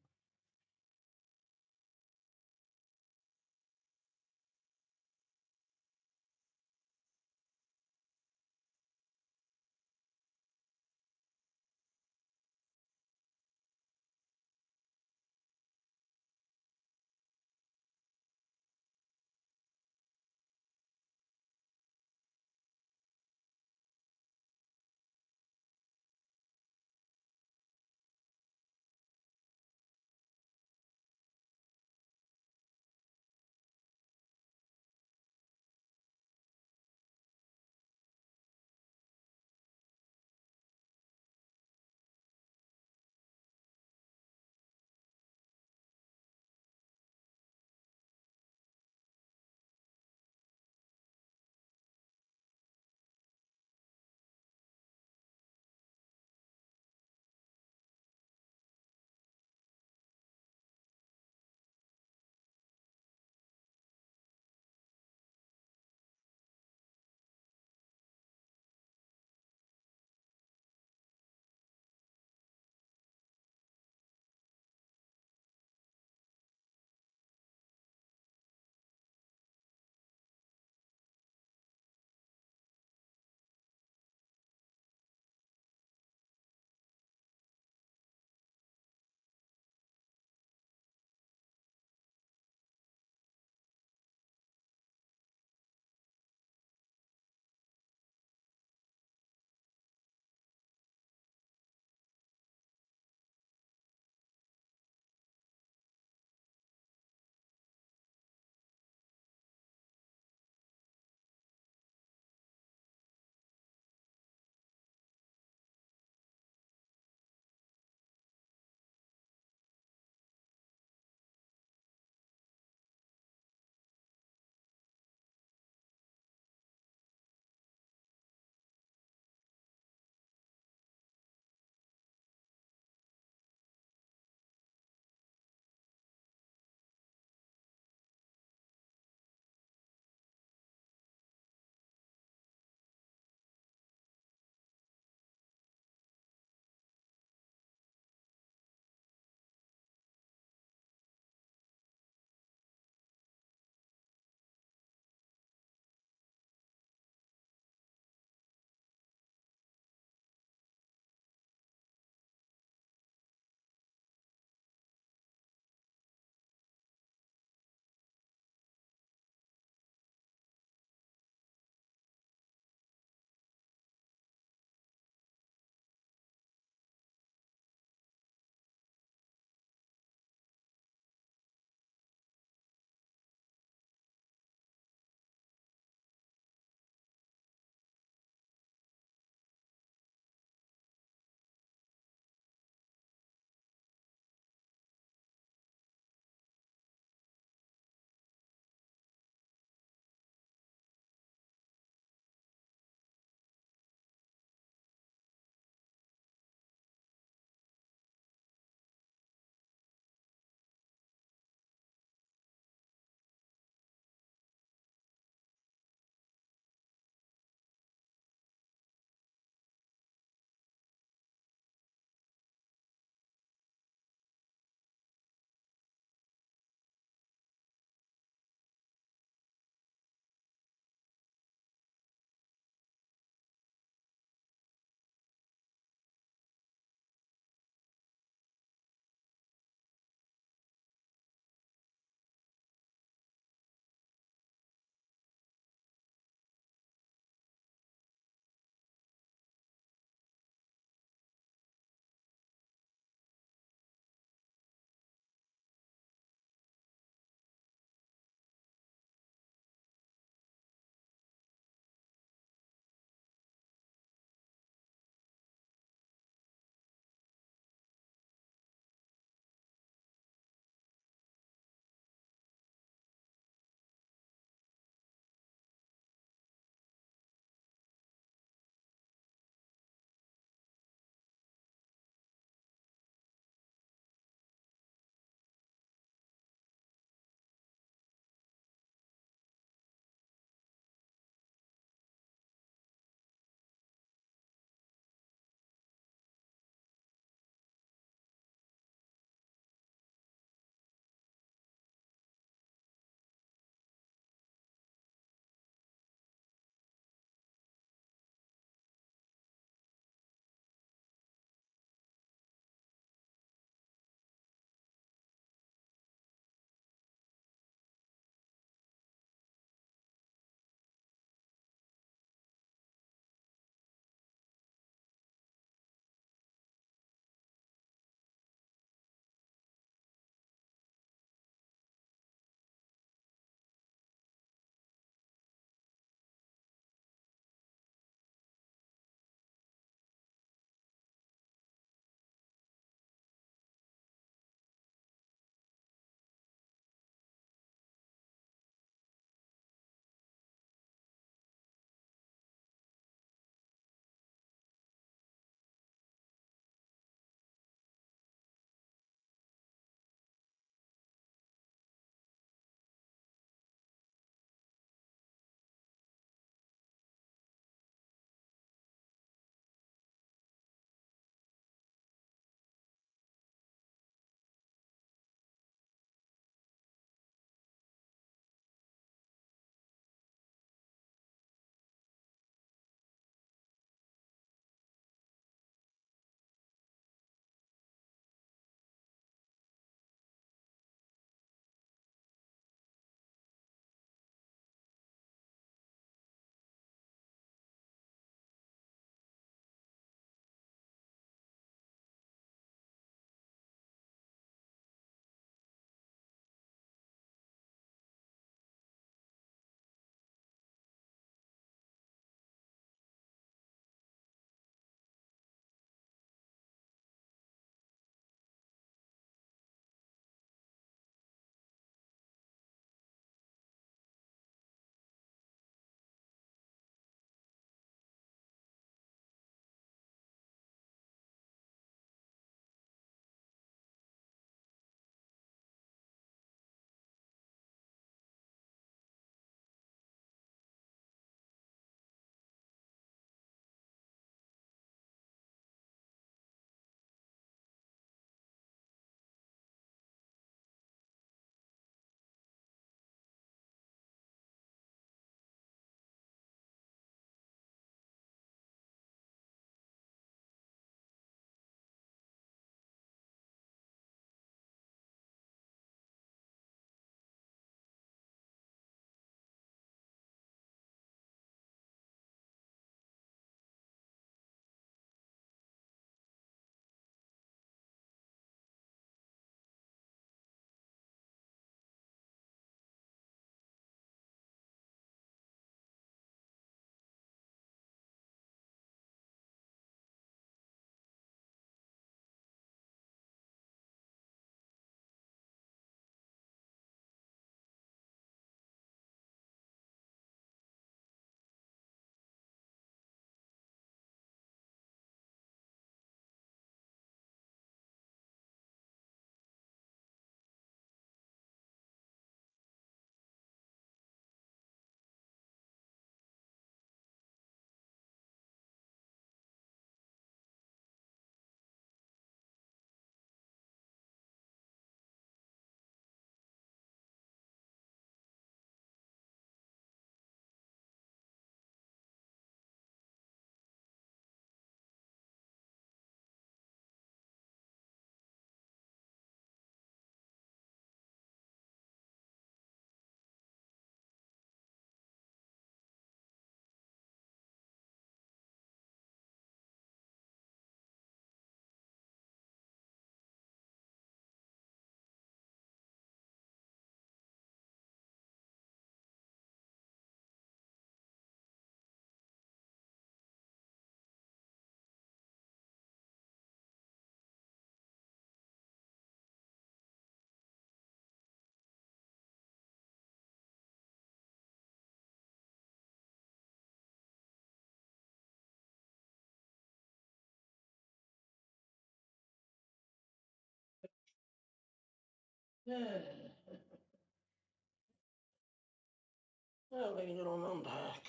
Well, ladies and gentlemen, I'm back.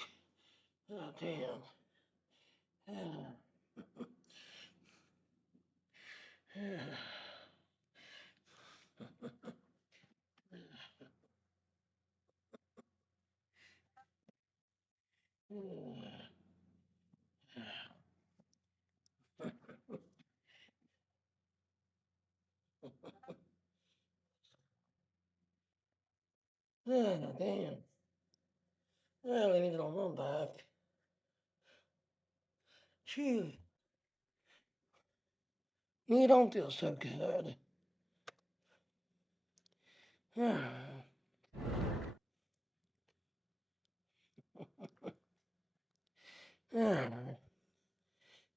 God damn. Damn. Well, ladies and gentlemen, I'm back. Gee, you don't feel so good.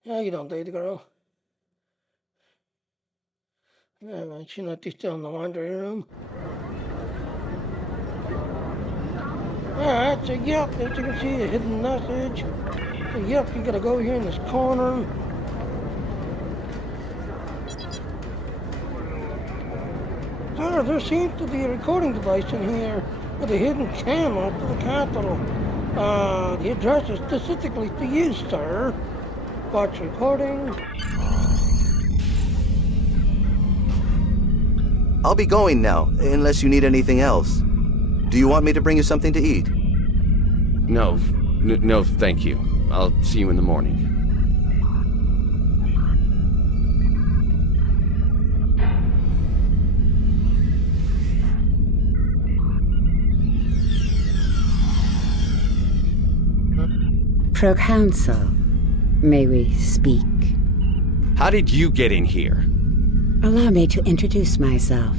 How you doing, baby girl? She not still in the laundry room. Alright, so yep, as you can see, a hidden message. So yep, you gotta go here in this corner. Sir, there seems to be a recording device in here with a hidden camera to the Capitol. The address is specifically for you, sir. Watch recording. I'll be going now, unless you need anything else. Do you want me to bring you something to eat? No, no, thank you. I'll see you in the morning. Proconsul, may we speak? How did you get in here? Allow me to introduce myself.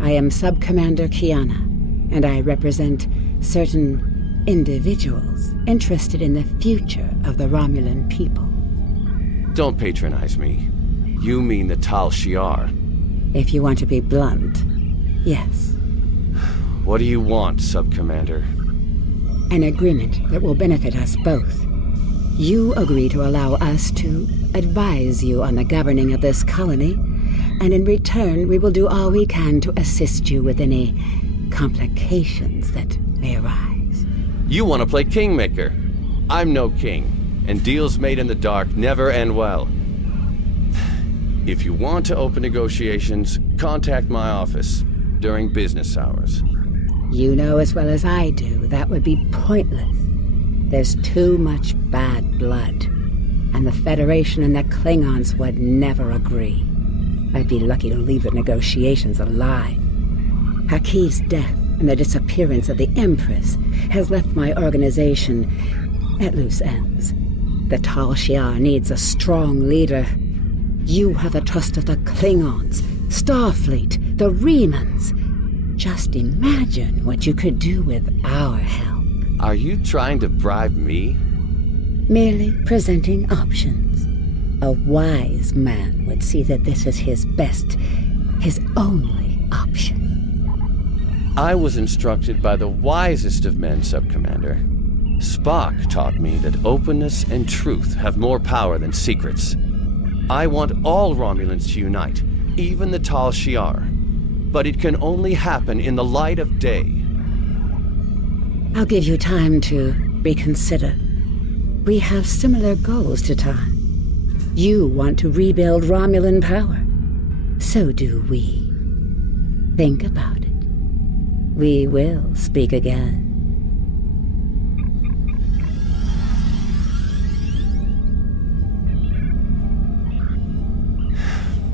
I am Sub-Commander Kiana, and I represent certain individuals interested in the future of the Romulan people. Don't patronize me. You mean the Tal Shiar. If you want to be blunt, yes. What do you want, Sub-Commander? An agreement that will benefit us both. You agree to allow us to advise you on the governing of this colony, and in return we will do all we can to assist you with any complications that may arise. You want to play Kingmaker. I'm no king, and deals made in the dark never end well. If you want to open negotiations, contact my office during business hours. You know as well as I do that would be pointless. There's too much bad blood, and the Federation and the Klingons would never agree. I'd be lucky to leave the negotiations alive. Haki's death and the disappearance of the Empress has left my organization at loose ends. The Tal Shiar needs a strong leader. You have the trust of the Klingons, Starfleet, the Remans. Just imagine what you could do with our help. Are you trying to bribe me? Merely presenting options. A wise man would see that this is his best, his only option. I was instructed by the wisest of men, Sub-Commander. Spock taught me that openness and truth have more power than secrets. I want all Romulans to unite, even the Tal Shiar. But it can only happen in the light of day. I'll give you time to reconsider. We have similar goals to time. You want to rebuild Romulan power. So do we. Think about it. We will speak again.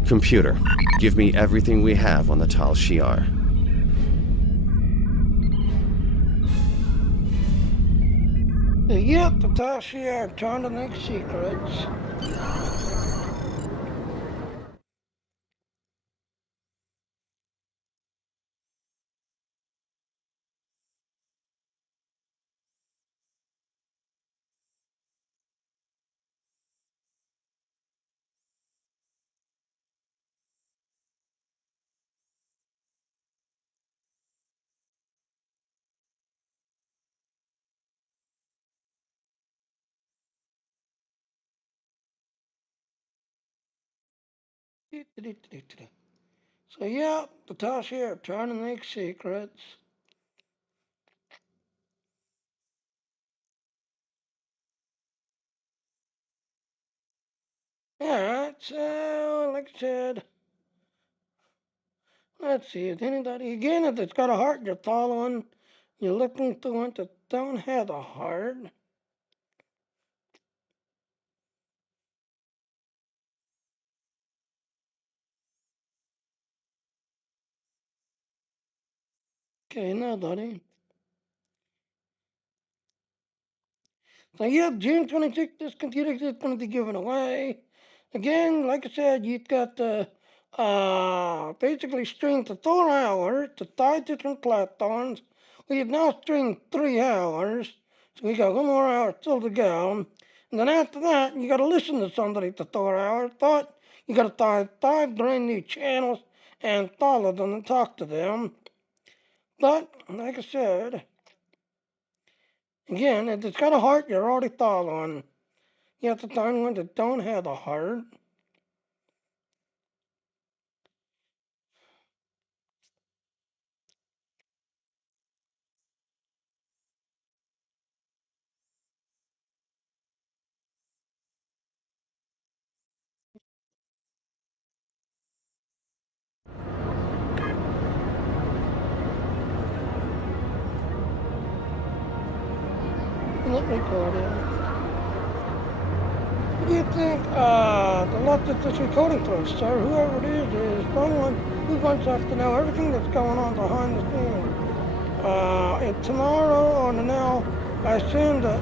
Computer, give me everything we have on the Tal Shiar. Yep, the Tal Shiar trying to make secrets. So yeah, the task here, trying to make secrets. Alright, so like I said, let's see, if anybody, again, if it's got a heart you're following, you're looking to one that don't have a heart. Okay, nobody. So yeah, June 26th, this computer is going to be given away. Again, like I said, you've got the basically streamed to 4 hours to 5 different platforms. We have now streamed 3 hours, so we got 1 more hour still to go. And then after that, you got to listen to somebody for 4 hours, but you got to find 5 brand new channels and follow them and talk to them. But like I said, again, if it's got a heart, you're already following. You have to find ones that don't have a heart. Let me record it. What do you think the lot that this recording for, sir? Whoever it is someone who wants us to know everything that's going on behind the scenes. And tomorrow or now, I assume that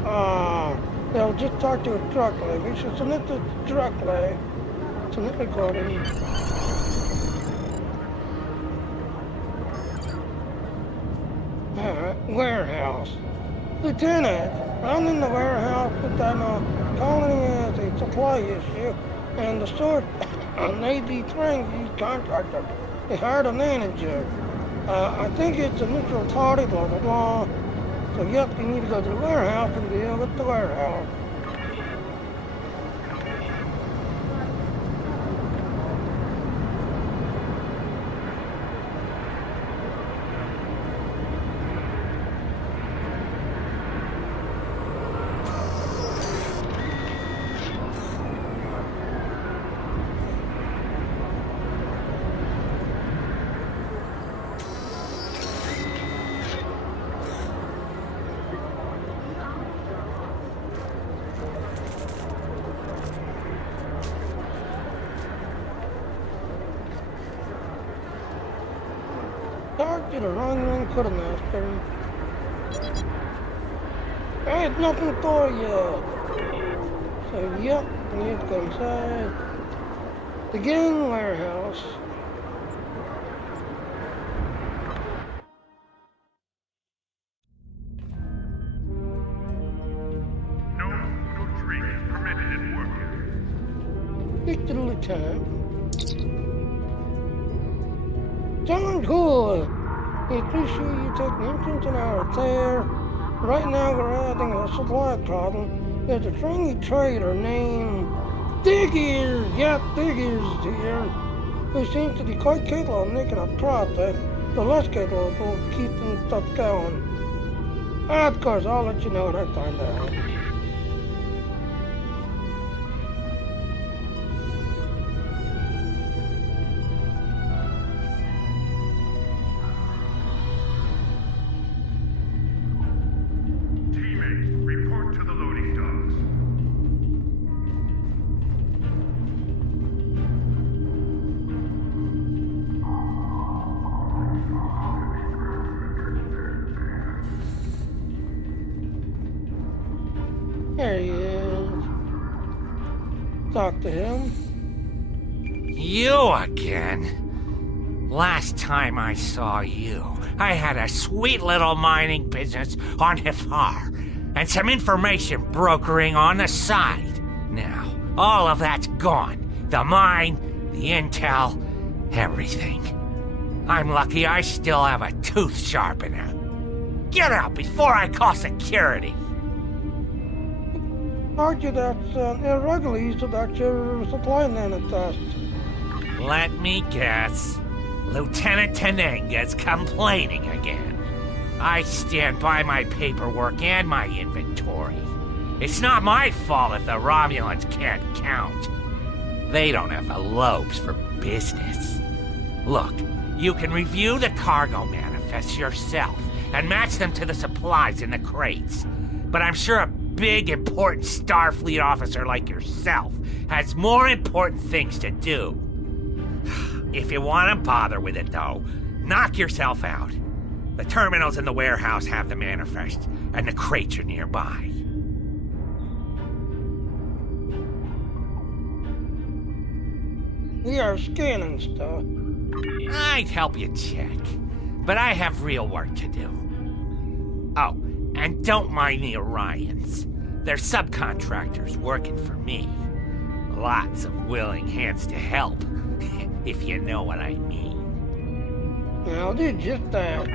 they'll just talk to it directly. We should submit this directly. Submit recording. Alright, warehouse. Lieutenant, I'm in the warehouse, but I'm calling as a supply issue, and the source Navy Transi's contractor. They hired a manager. I think it's a neutral party, blah, blah, blah. So, yep, you need to go to the warehouse and deal with the warehouse. Talk to the Romulan quartermaster. I have nothing for you. So, yep, we need to go inside the gang warehouse. No drink is permitted at work. Speak to the lieutenant. Sounds good. We appreciate you taking interest in our affair. Right now we're having a supply problem. There's a friendly trader named Diggies, Diggies here, who seems to be quite capable of making a profit, but less capable of keeping stuff going. Of course, I'll let you know when I find out. There he is. Talk to him. You again? Last time I saw you, I had a sweet little mining business on Hifar, and some information brokering on the side. Now, all of that's gone. The mine, the intel, everything. I'm lucky I still have a tooth sharpener. Get out before I call security. Argue that's irregulars about your supply manifest. Let me guess. Lieutenant Tenenga's complaining again. I stand by my paperwork and my inventory. It's not my fault if the Romulans can't count. They don't have the lobes for business. Look, you can review the cargo manifests yourself and match them to the supplies in the crates. But I'm sure a big, important Starfleet officer like yourself has more important things to do. If you want to bother with it, though, knock yourself out. The terminals in the warehouse have the manifest, and the crates are nearby. We are scanning stuff. I'd help you check, but I have real work to do. Oh, and don't mind the Orions. They're subcontractors working for me. Lots of willing hands to help, if you know what I mean. I'll do just that.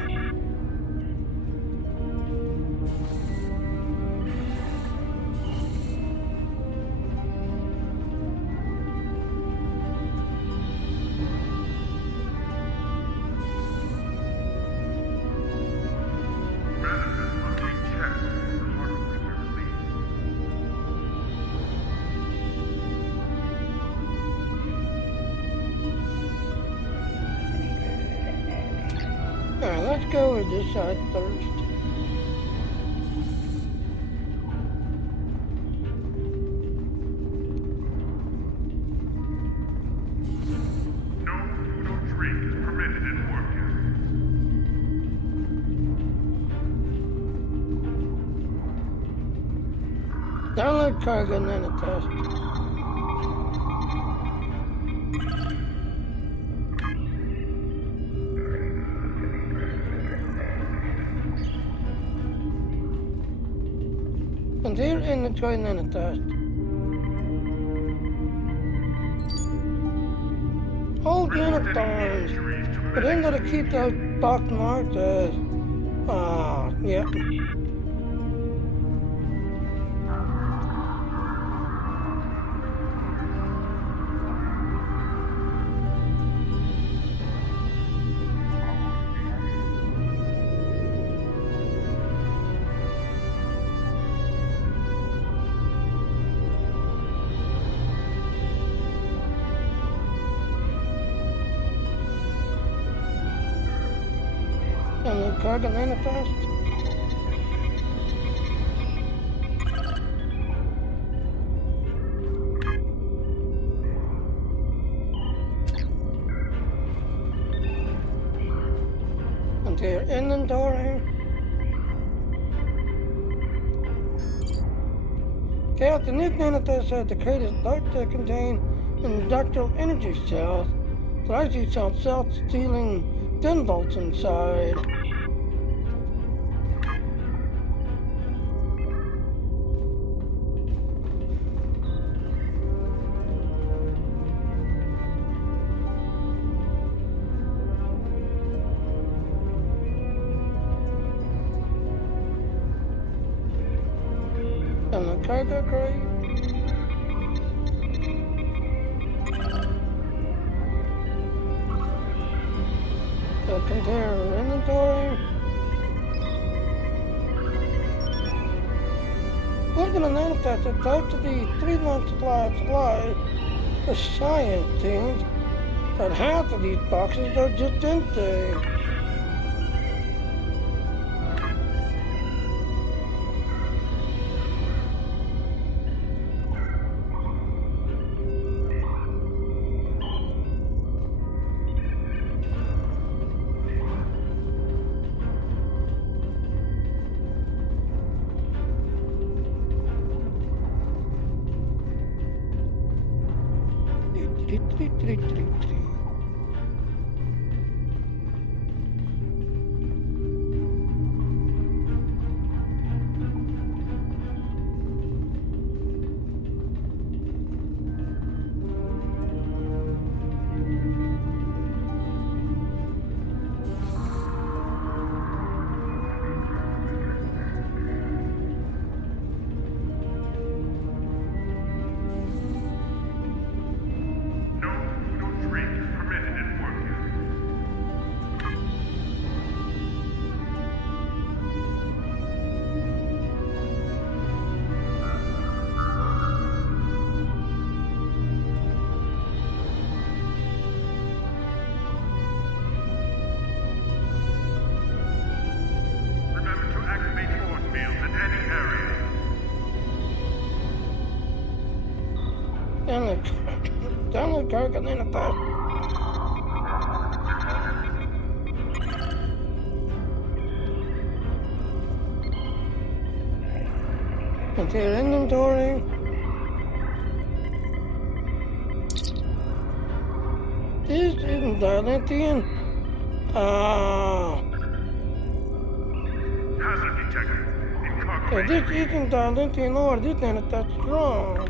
Alright, let's go with this side first. No drink is permitted in work. Download cargo manifest. Consider inventory manifest. Hold unit times, but then gotta keep those box marked as, yep. And the cargo manifest. And their inventory. Okay, the new manifest said the crate is thought to contain industrial energy cells. So I see some self-stealing 10 volts inside. And the cargo crate. The container inventory. Looking at manifest, it thought to be 3-month supply of supplies for science teams, but half of these boxes are just empty. No drink Stanley Kirk and then attack. Into your inventory. This isn't Atlantean. Hazard detected. In cargo bay This 3. isn't Atlantean or this ain't that strong.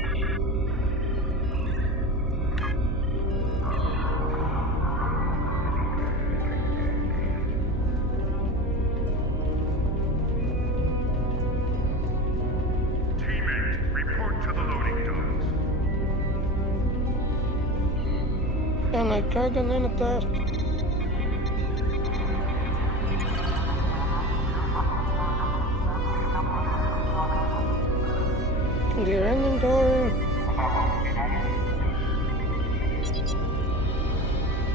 Teammate, report to the loading docks. Stanley Kirk and then attack. Into your inventory.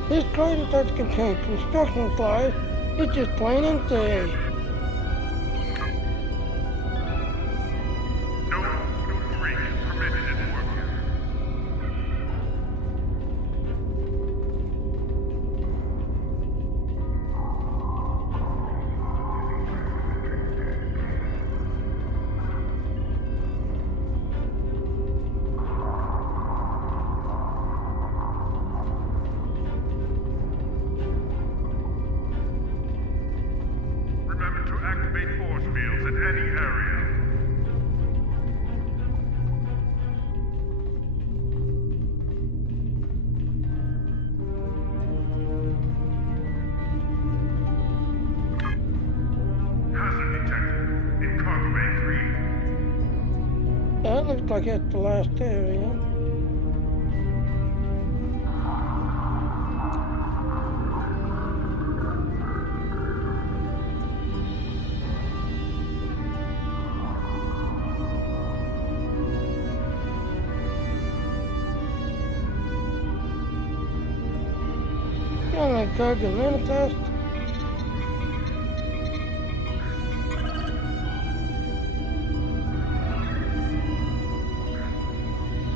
This crater that contains construction supplies is just plain empty. No drink is permitted in warp. Remember to activate force fields in any area. Hazard detected. In cargo bay 3. That looks like it's the last area. Stanley Kirk and then attack.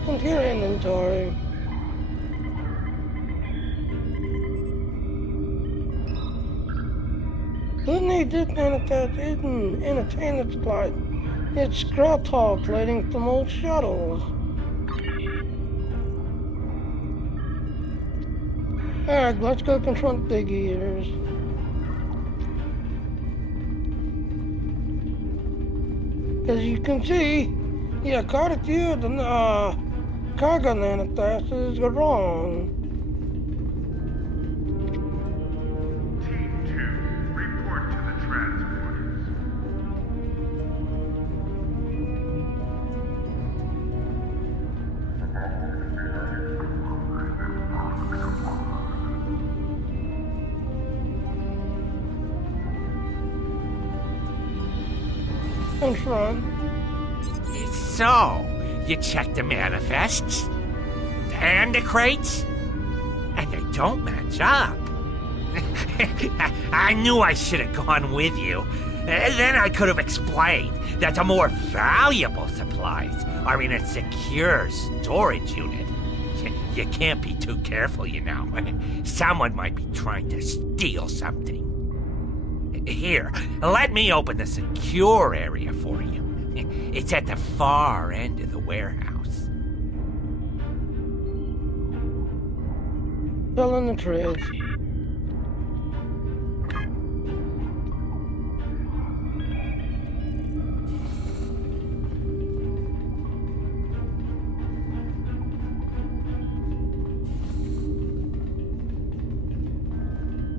Into your inventory. Who needs this manifest isn't entertainment supplies. It's scrap hull plating from old shuttles. Alright, let's go confront Big Eaters. As you can see, yeah, quite a few of the cargo manifests are wrong. Team 2, report to the transporters. Confront. So, you checked the manifests? And the crates? And they don't match up. I knew I should have gone with you. Then I could have explained that the more valuable supplies are in a secure storage unit. You can't be too careful, you know. Someone might be trying to steal something. Here, let me open the secure area for you. It's at the far end of the warehouse. Fill in the trays.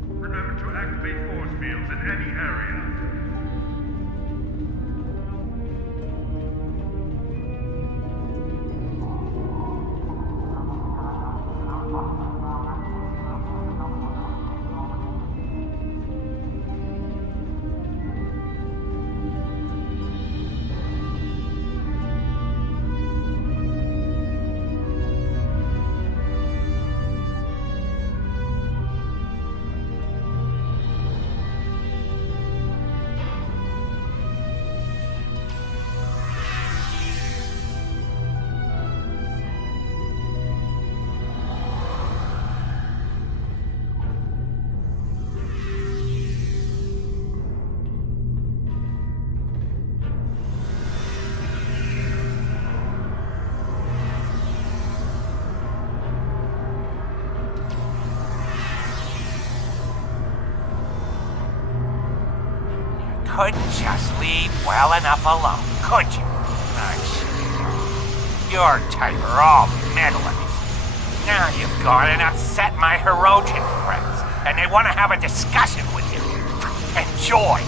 Remember to activate force fields in any area. couldn't just leave well enough alone, could you? Your type are all meddlers. Now you've gone and upset my Hirogen friends, and they want to have a discussion with you. Enjoy!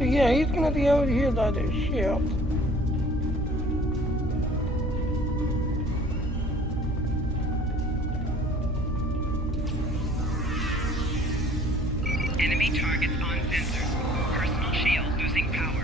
Yeah, he's gonna be over here by the ship. Enemy targets on sensors. Personal shield losing power.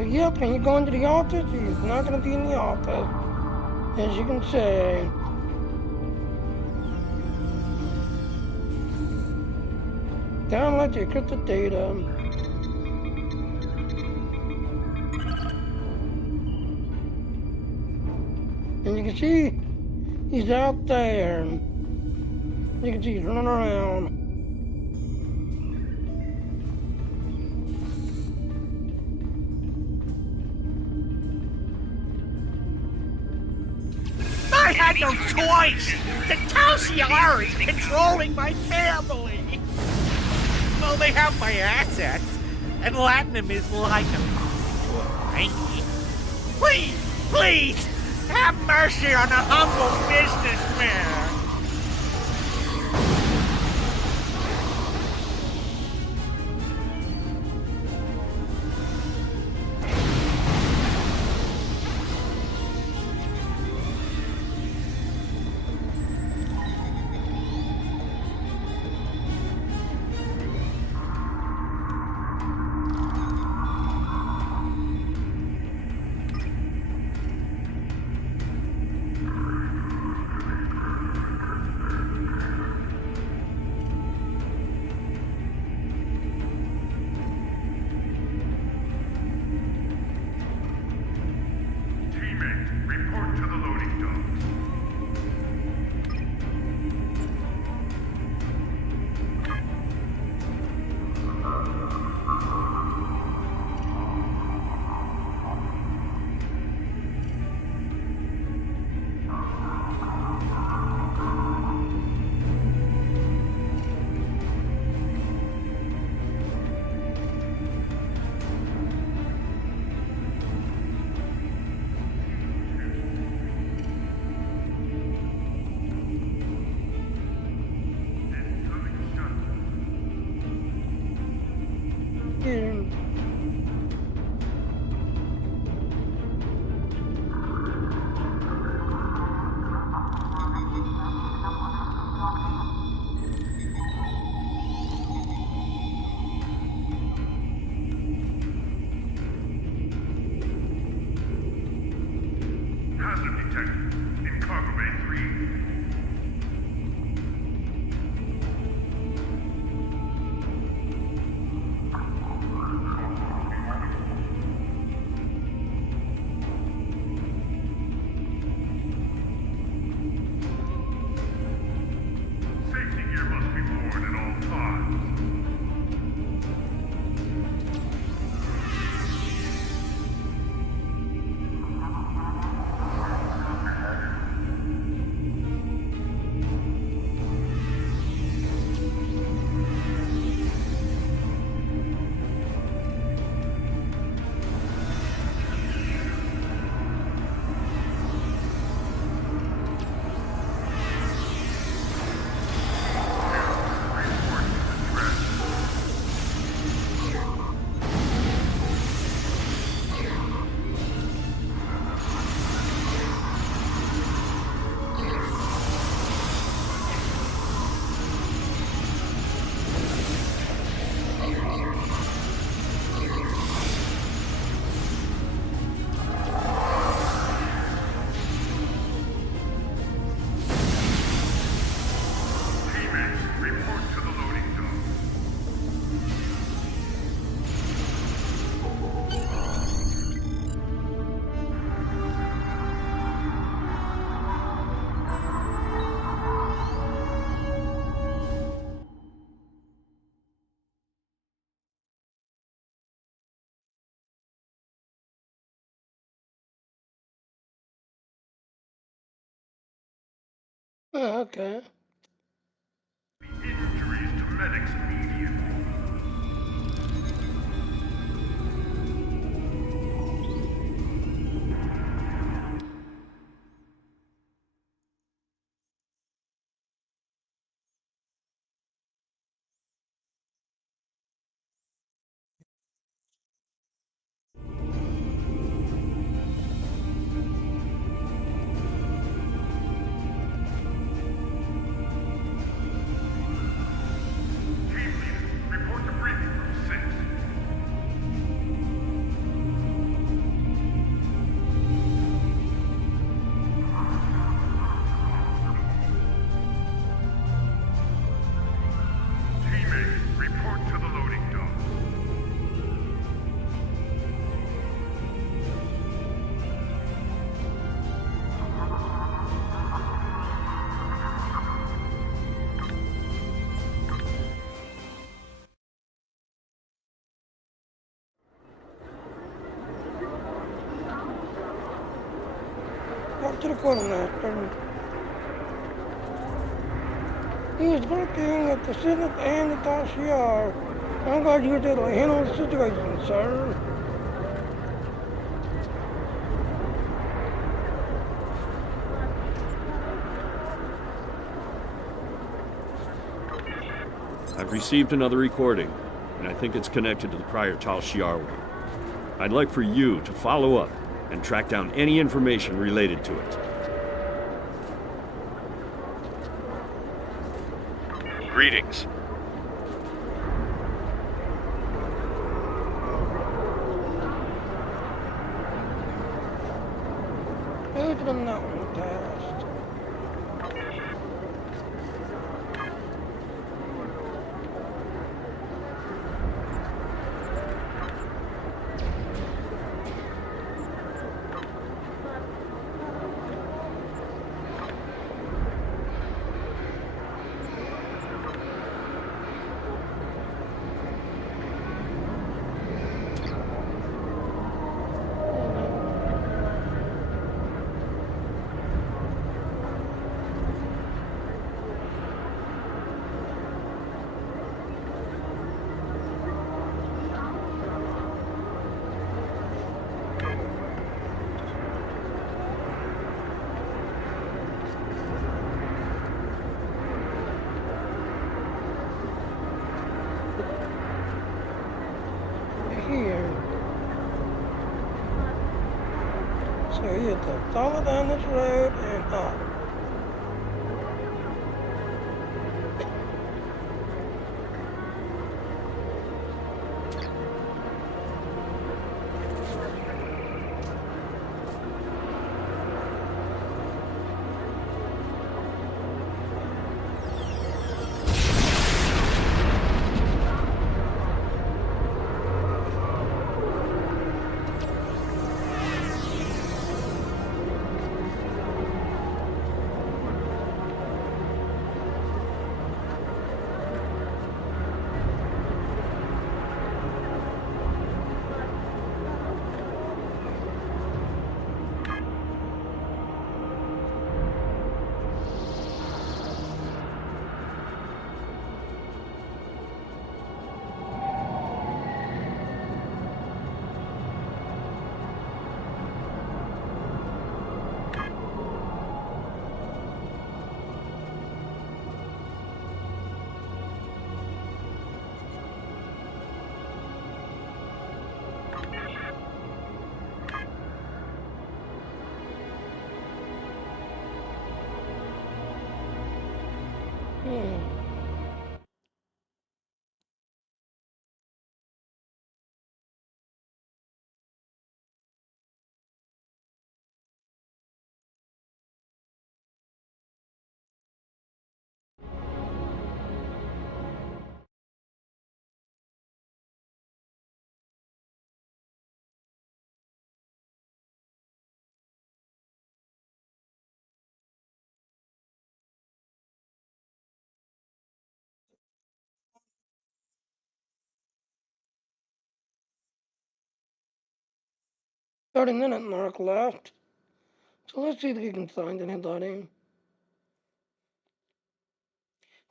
So yep, can you go into the office? He's not gonna be in the office. As you can see. Download the encrypted data. And you can see he's out there. You can see he's running around. I had no choice! The Tausiar is controlling my family! Well, they have my assets, and Latinum is like a Frankie. Please, please, have mercy on a humble businessman! Oh, okay. Injuries to medics immediately. to the quartermaster. He was working at the Senate and the Tashiar. I'm glad you were able to handle the situation, sir. I've received another recording, and I think it's connected to the prior Tal Shiar one. I'd like for you to follow up and track down any information related to it. Greetings. Who's the mountain test? Here. So you have to follow down this road and up. "30-minute mark left. So let's see if we can find anybody.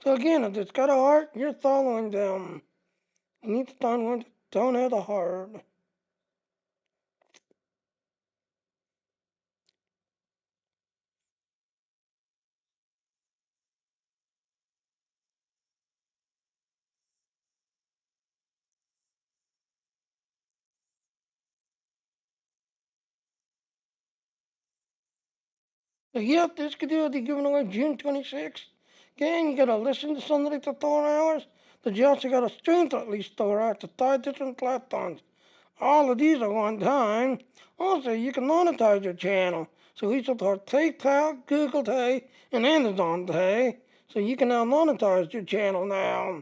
So again, if it's got a heart, you're following them. You need to find one that don't have a heart. So yep, this video will be given away June 26th. Again, you gotta listen to Sunday to 4 hours, but you also gotta stream for at least 4 hours to 5 different platforms. All of these are one time. Also, you can monetize your channel. So we support PayPal, Google Pay, and Amazon Pay. So you can now monetize your channel now.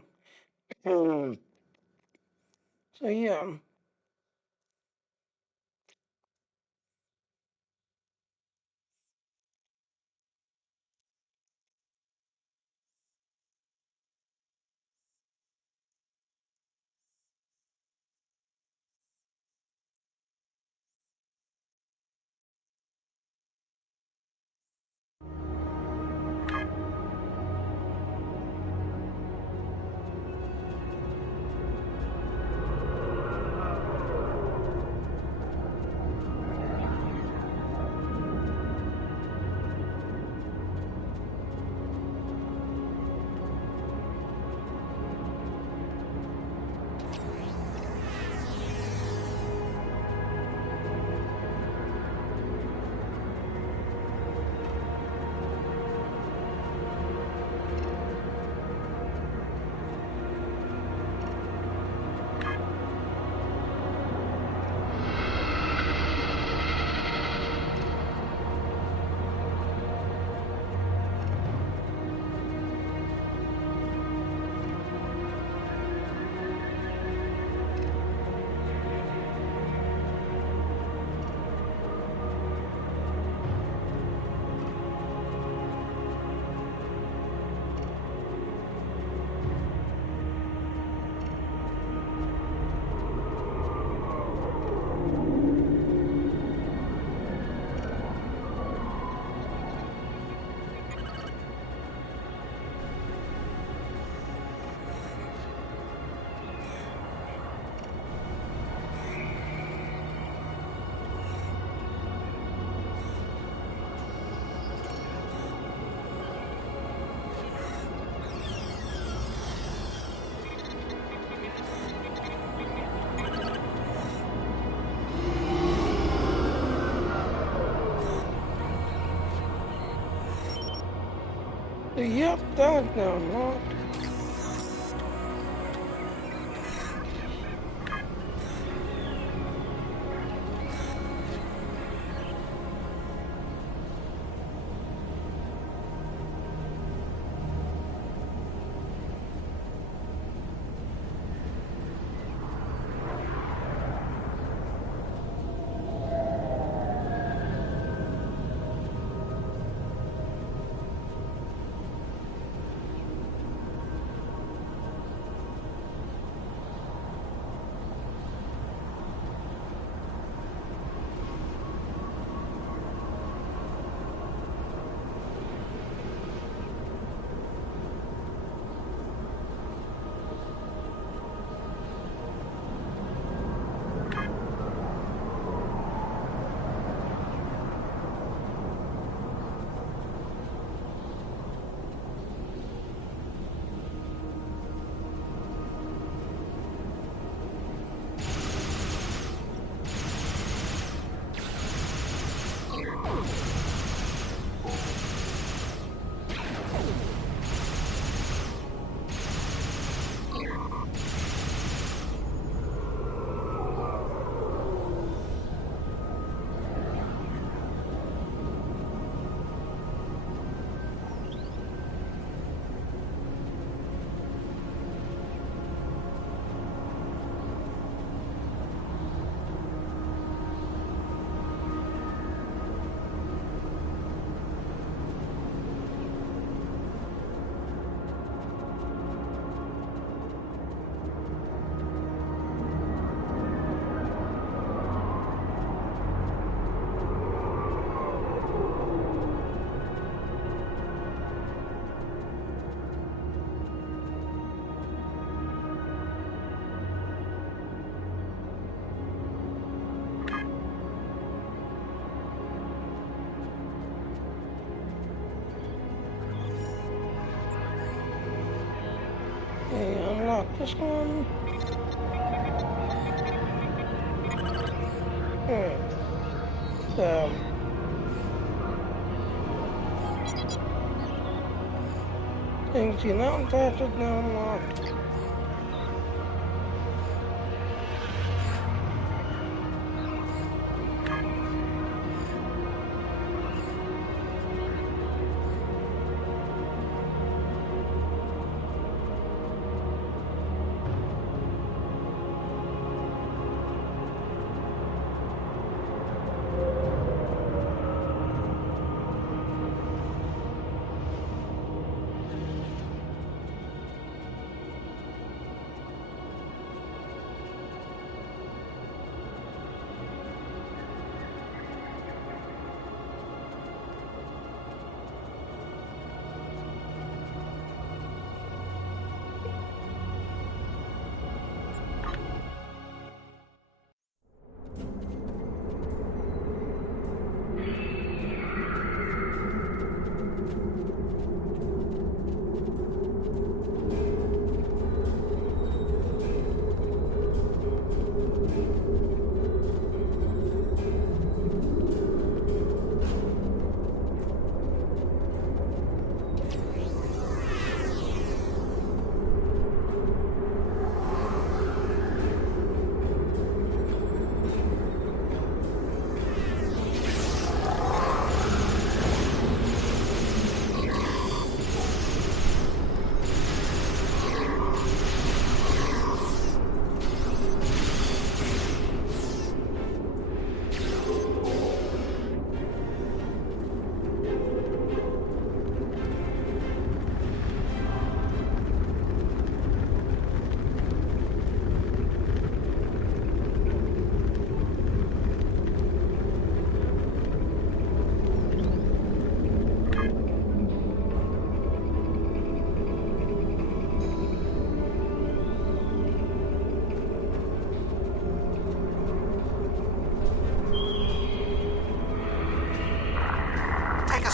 So yeah. Yep, that's now unlocked. Okay, unlock this one. Alright. So you can see that one's active now unlocked.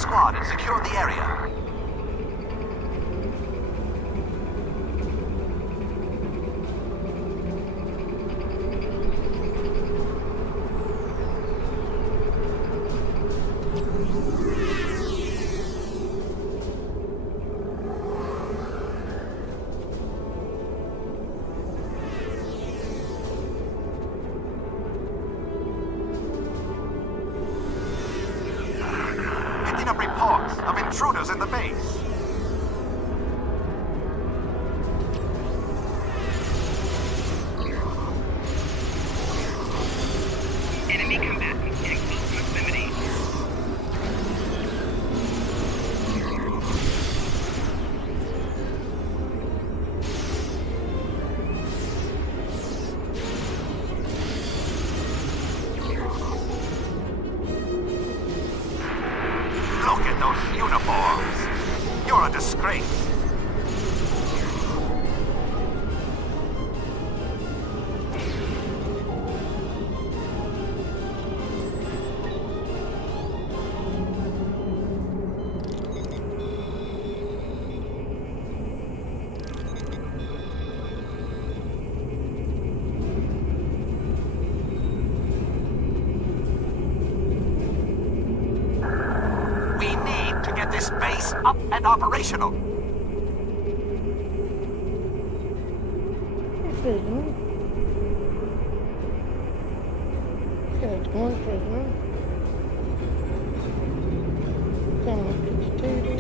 squad and secure the area. this base up and operational. Prisoner. Okay, that's one prisoner. Coming up to the table.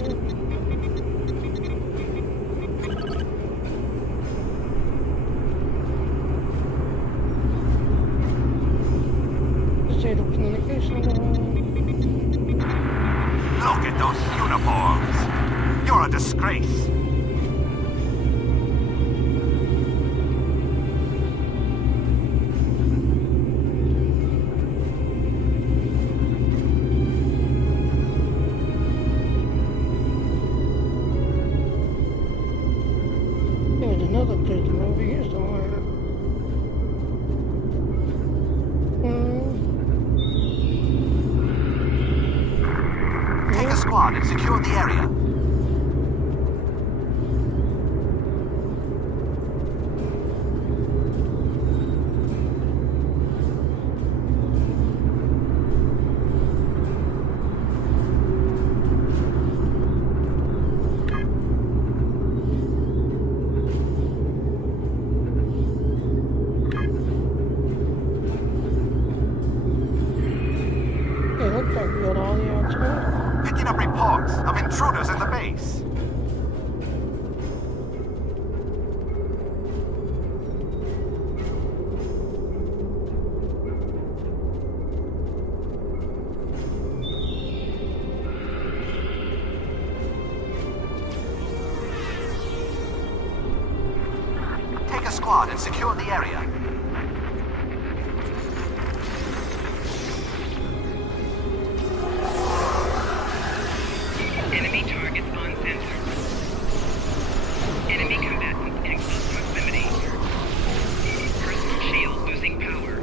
Disable communication line. Look at those uniforms. You're a disgrace. There's another prisoner over here somewhere. Take a squad and secure the area. It looks like we got all the outside. Picking up reports of intruders in the base. Take a squad and secure the area. Enemy targets on center. Enemy combatants in close proximity. Personal shield losing power.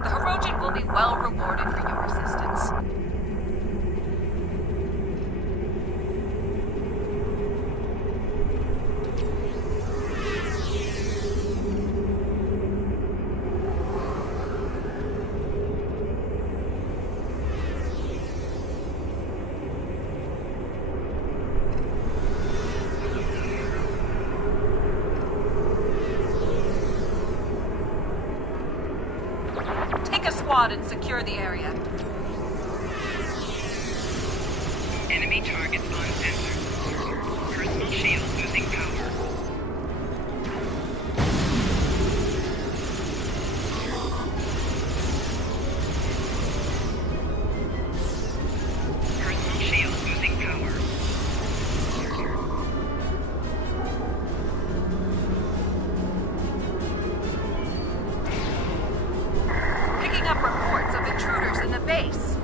The Hirogen will be well rewarded for your assistance. Take a squad and secure the area. Enemy targets on center. Personal shield losing power. Personal shield losing power. Picking up reports of intruders in the base.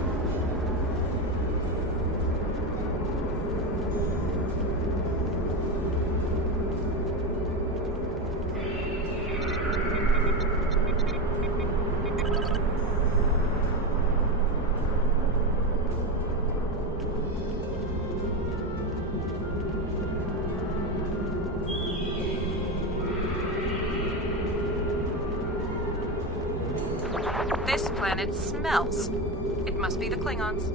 This planet smells. It must be the Klingons.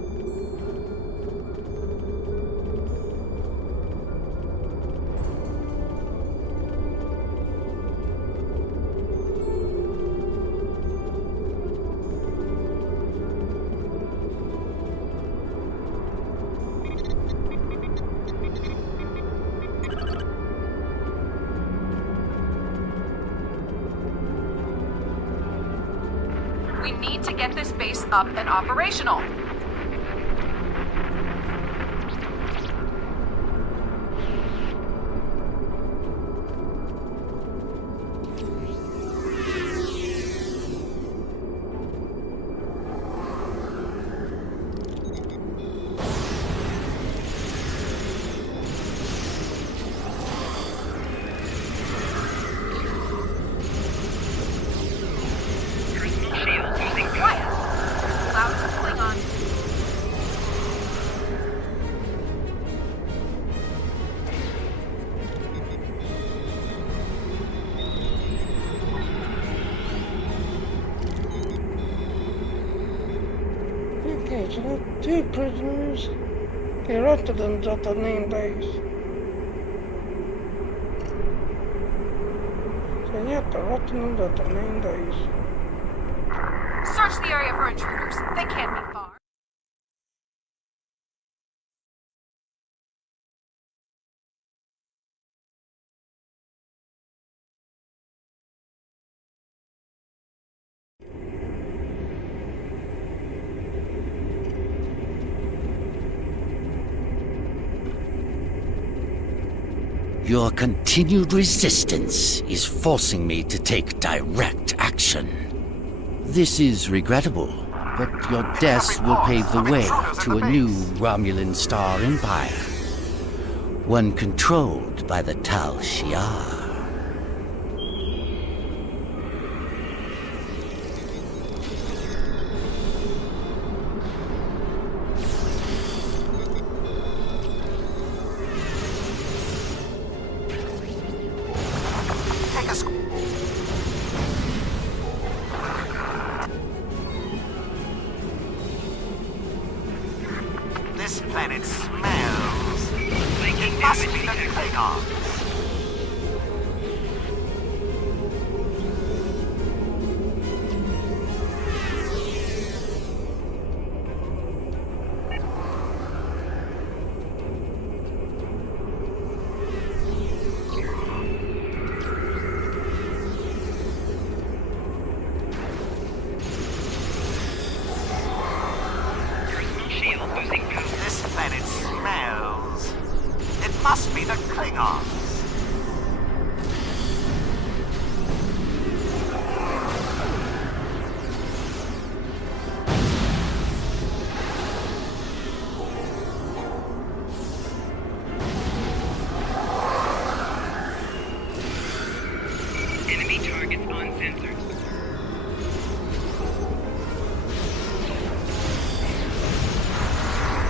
We need to get this base up and operational. Two prisoners arrested in Delta main base. So yeah, they're arrested in Delta main base. Search the area for intruders. They can't be far. Your continued resistance is forcing me to take direct action. This is regrettable, but your deaths will pave the way to a new Romulan star empire. One controlled by the Tal Shiar. This planet smells. It must be the Klingons. This planet smells. It must be the Klingons. Enemy targets on sensors.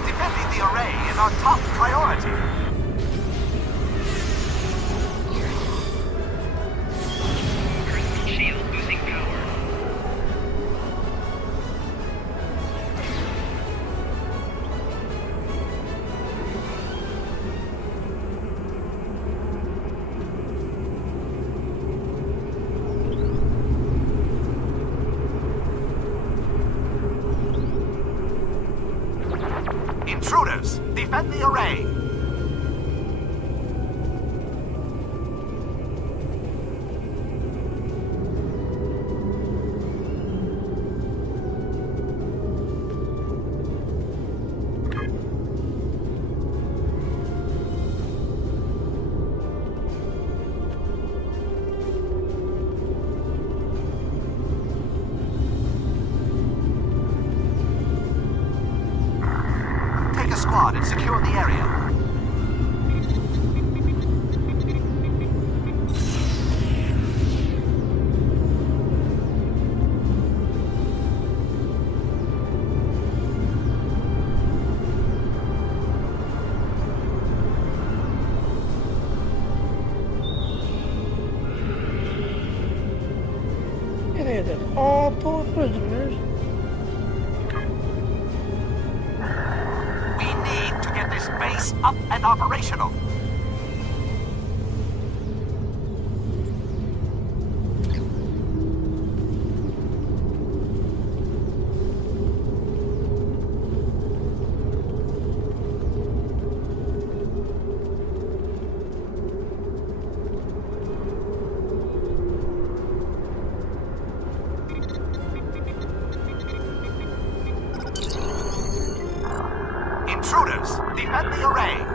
Defending the array is our top priority. Personal shield losing power. Intruders, defend the array. Take a squad and secure the area. It is all 4 prisoners. We need to get this base up and operational. Intruders, defend the array.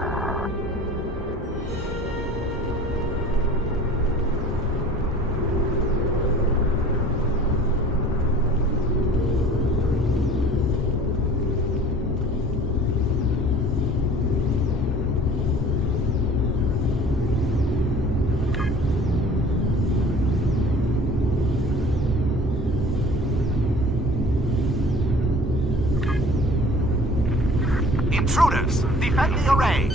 Intruders, defend the array.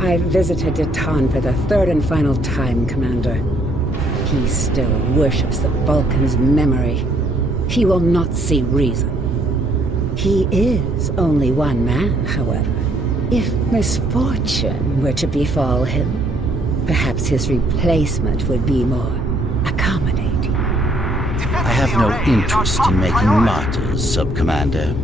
I've visited Detan for the 3rd and final time, Commander. He still worships the Vulcan's memory. He will not see reason. He is only one man, however. If misfortune were to befall him, perhaps his replacement would be more accommodating. I have no interest in making martyrs, Sub-Commander.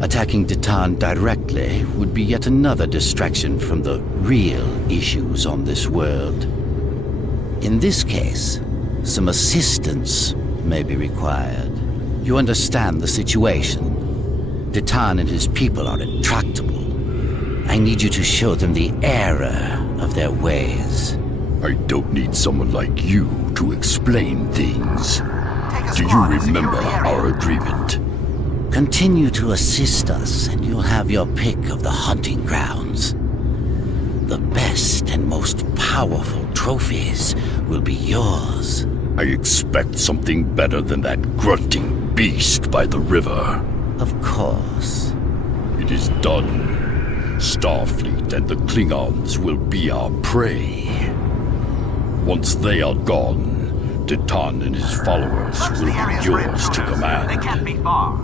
Attacking Titan directly would be yet another distraction from the real issues on this world. In this case, some assistance may be required. You understand the situation. Titan and his people are intractable. I need you to show them the error of their ways. I don't need someone like you to explain things. Do you remember our agreement? Continue to assist us, and you'll have your pick of the hunting grounds. The best and most powerful trophies will be yours. I expect something better than that grunting beast by the river. Of course. It is done. Starfleet and the Klingons will be our prey. Once they are gone, Titan and his followers will be yours to command. They can't be far.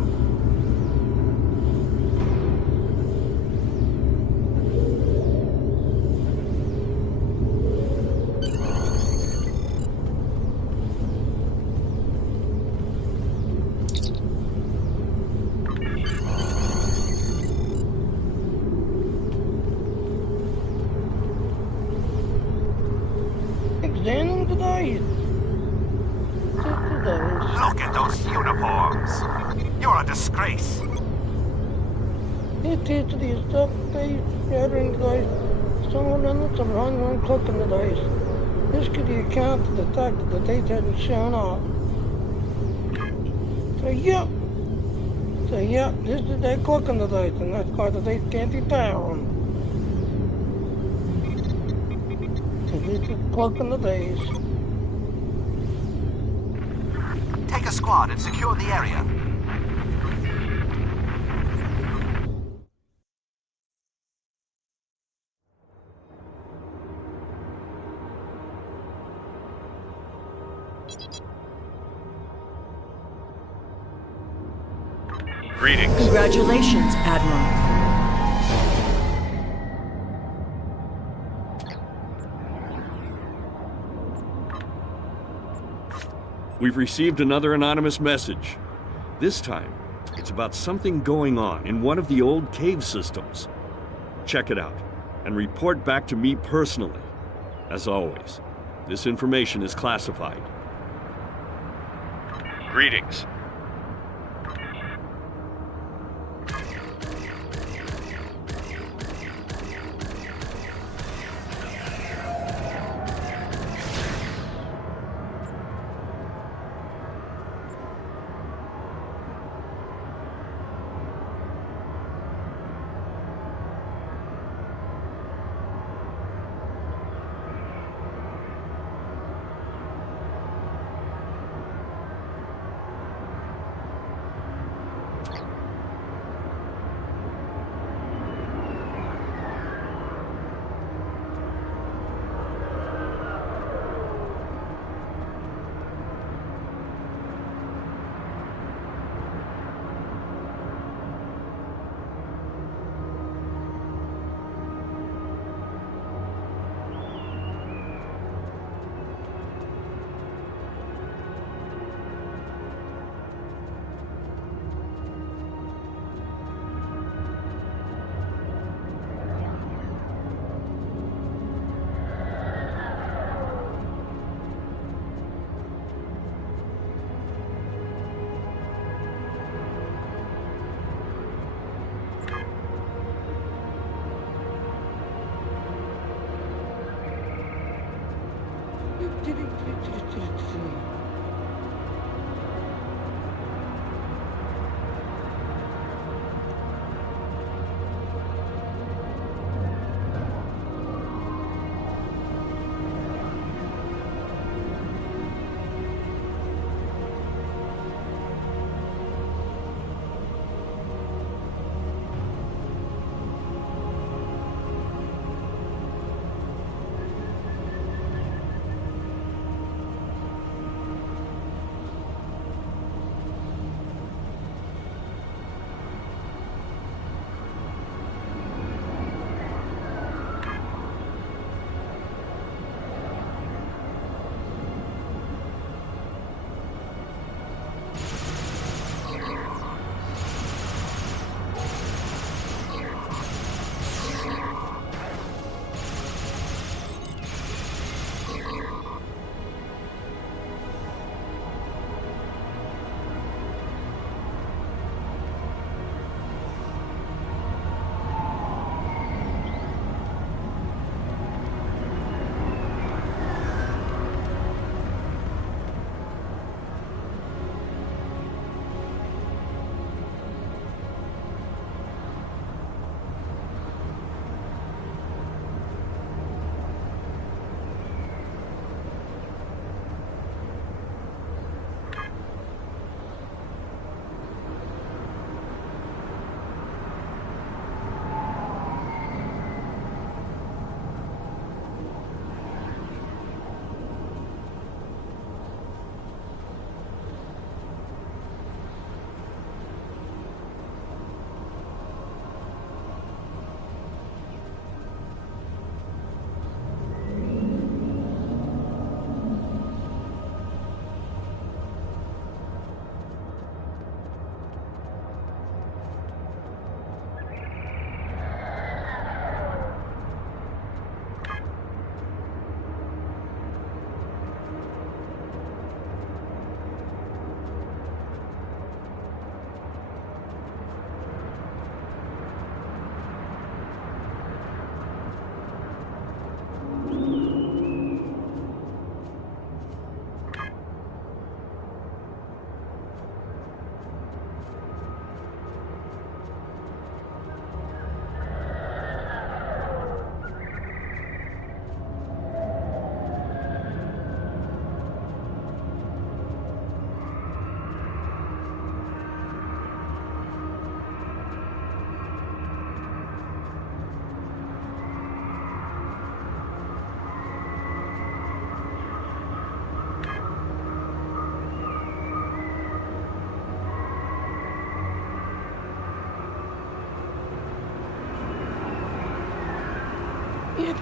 Examine the dice. Look at those uniforms. You're a disgrace. It is the stuff they shattering the dice. Someone in some wrong clicking the dice. This could be account to the fact that the dates hadn't shown up. So yeah, this is they clicking the dice, and that's why the dates can't be found. So this is clicking the dice. Take a squad and secure the area. Greetings. Congratulations, Admiral. We've received another anonymous message. This time, it's about something going on in one of the old cave systems. Check it out, and report back to me personally. As always, this information is classified. Greetings.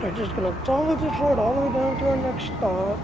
We're just gonna follow this road all the way down to our next stop.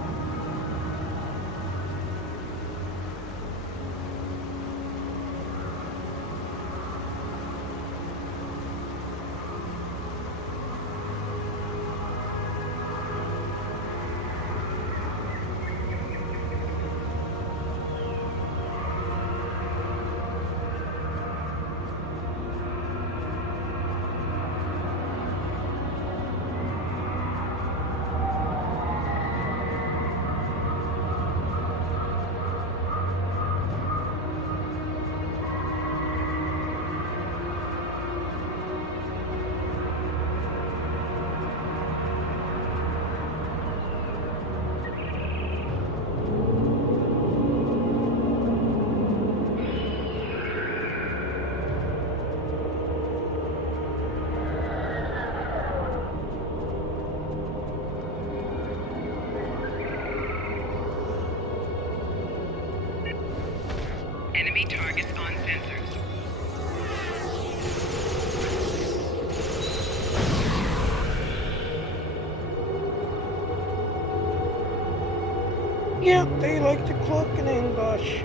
Enemy targets on sensors. Yeah, they like to cloak in English.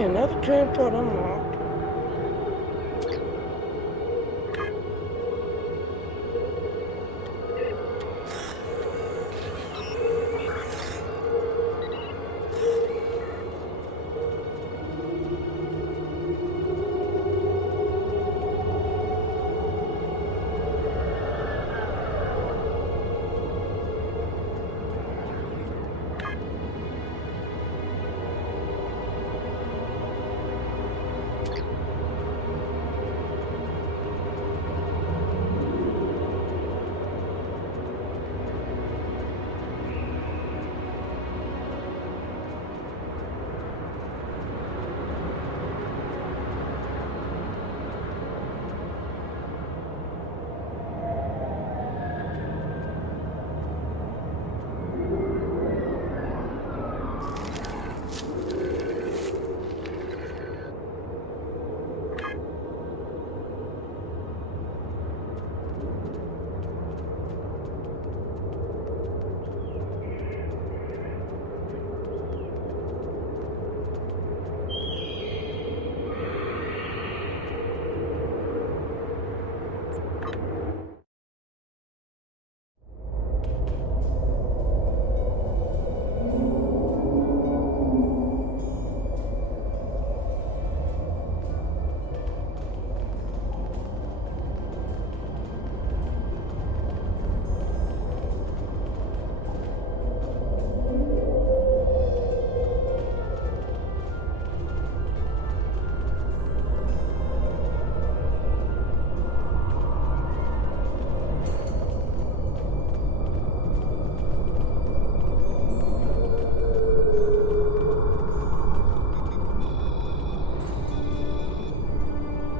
Another transport unlocked.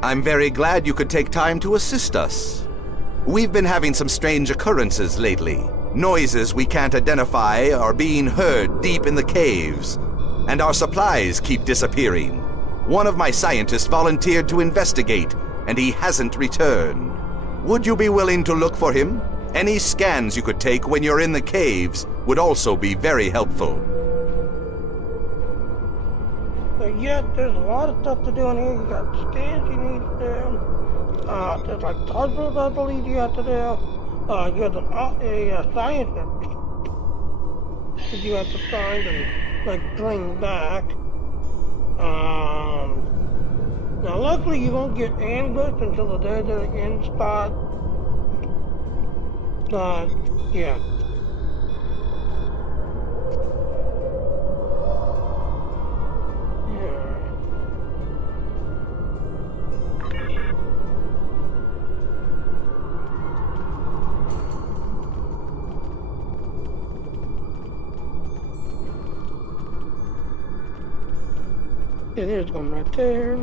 I'm very glad you could take time to assist us. We've been having some strange occurrences lately. Noises we can't identify are being heard deep in the caves, and our supplies keep disappearing. One of my scientists volunteered to investigate, and he hasn't returned. Would you be willing to look for him? Any scans you could take when you're in the caves would also be very helpful. So yeah, there's a lot of stuff to do in here. You got scans you need to do. There's like puzzles I believe you have to do. You have a scientist that you have to find and like bring back. Now luckily you won't get ambushed until the day they're in spot. But yeah. Yeah, there's one right there.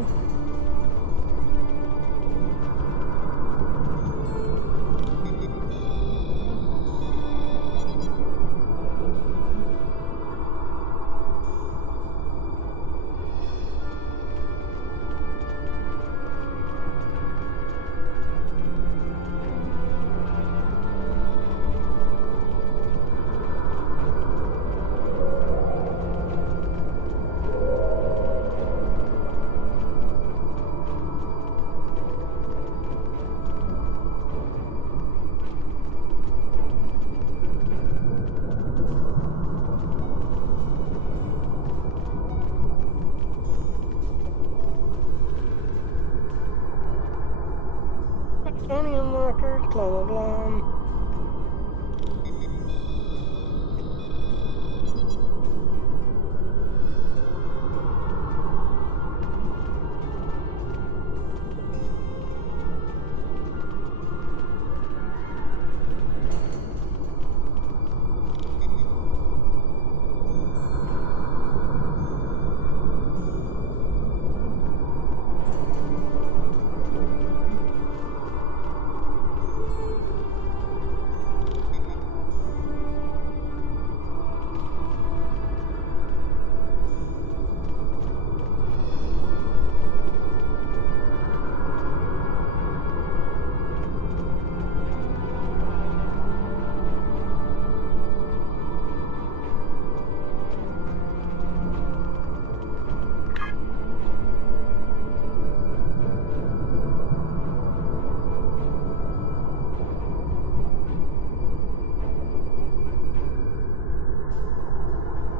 Onion markers, blah blah blah.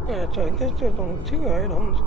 Yeah, so I guess there's only 2 items.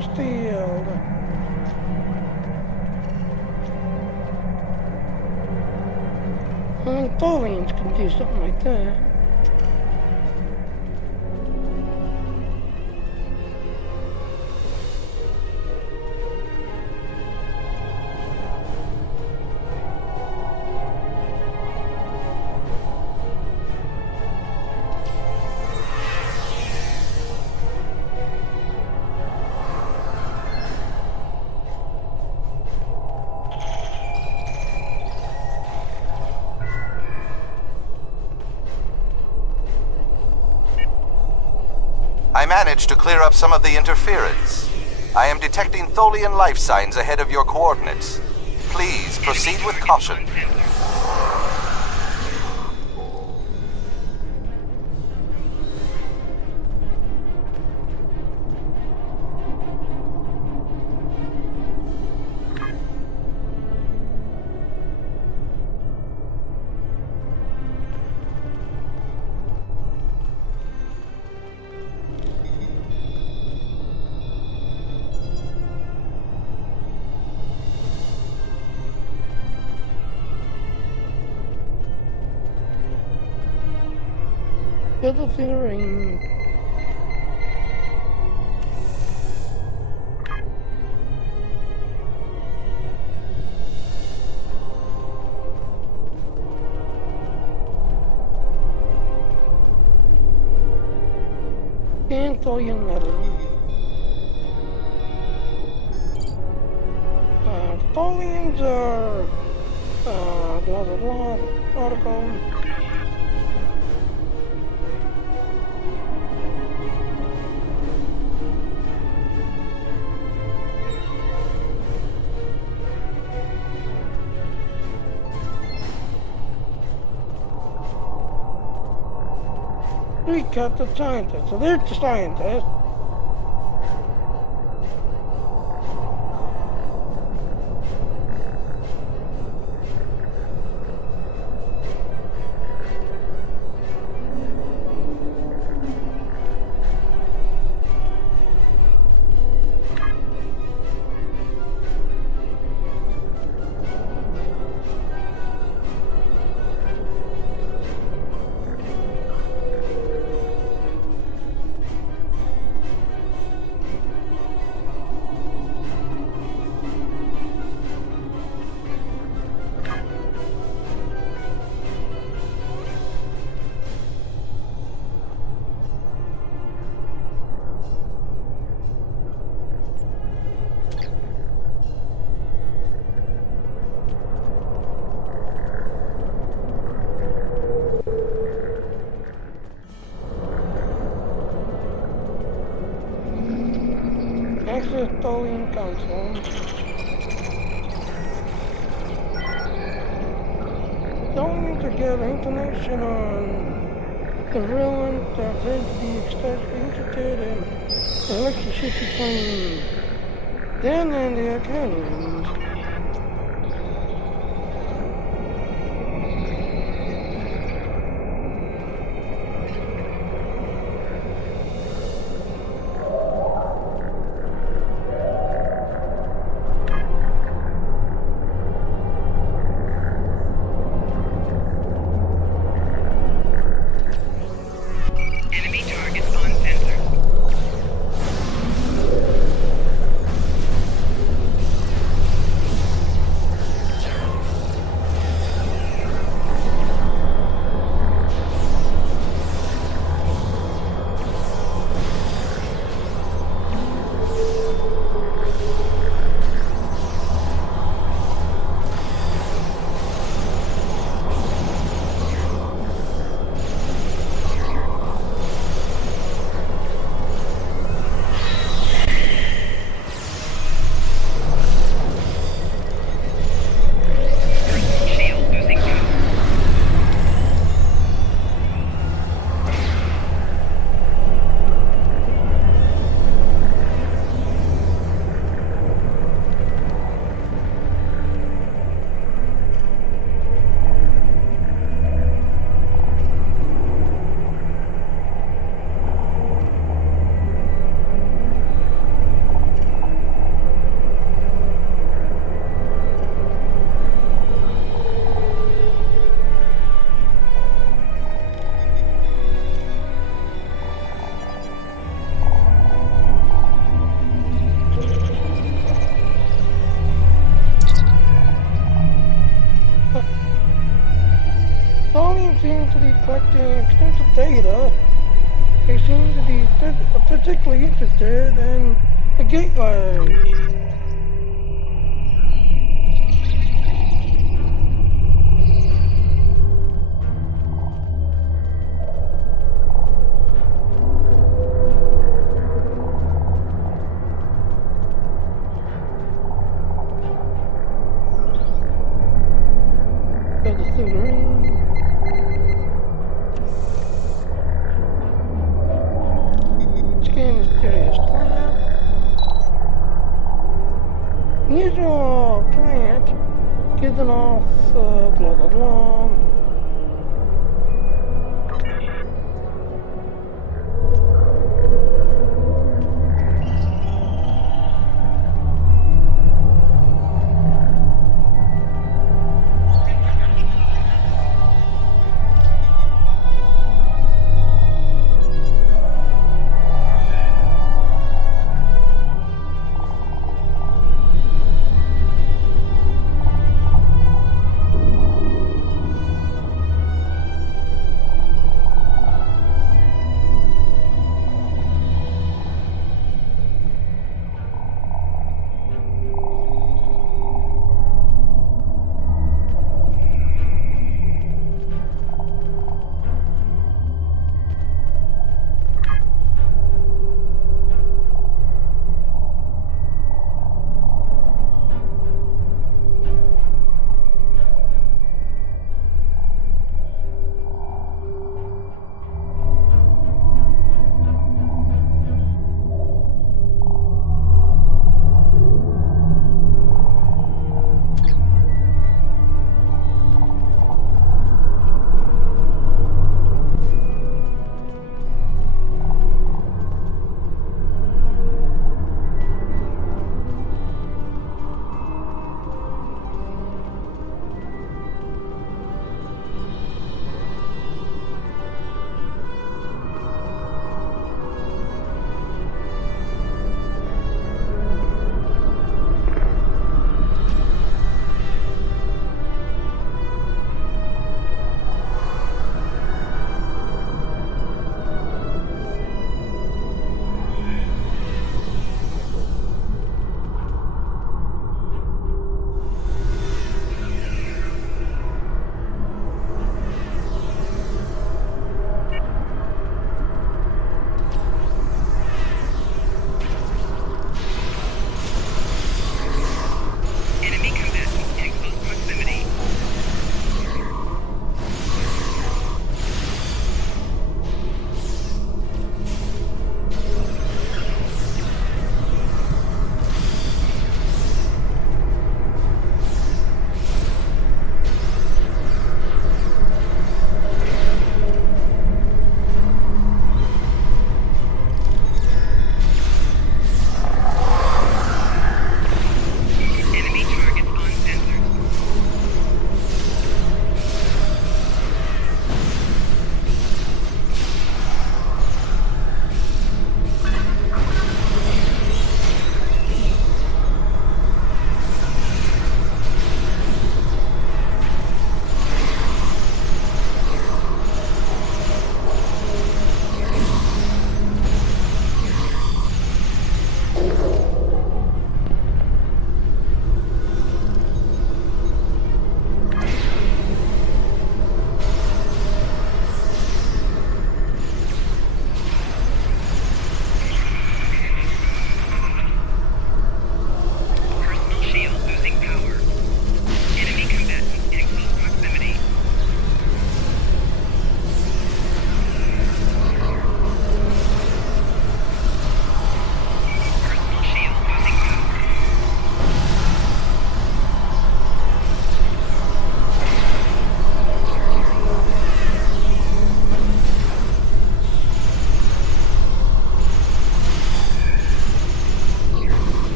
force field. Only Tholians can do something like that. I managed to clear up some of the interference. I am detecting Tholian life signs ahead of your coordinates. Please proceed with caution. Delta Recruitment. And Tholian letter. Tholians are blah blah blah article. We cut the scientists, so they're the scientists. Access Tholian Council. Tholians are getting information on the ruins that appear to be especially interested in the relationship between them and the Arcanians. seem to be collecting extensive data. They seem to be particularly interested in the gateway.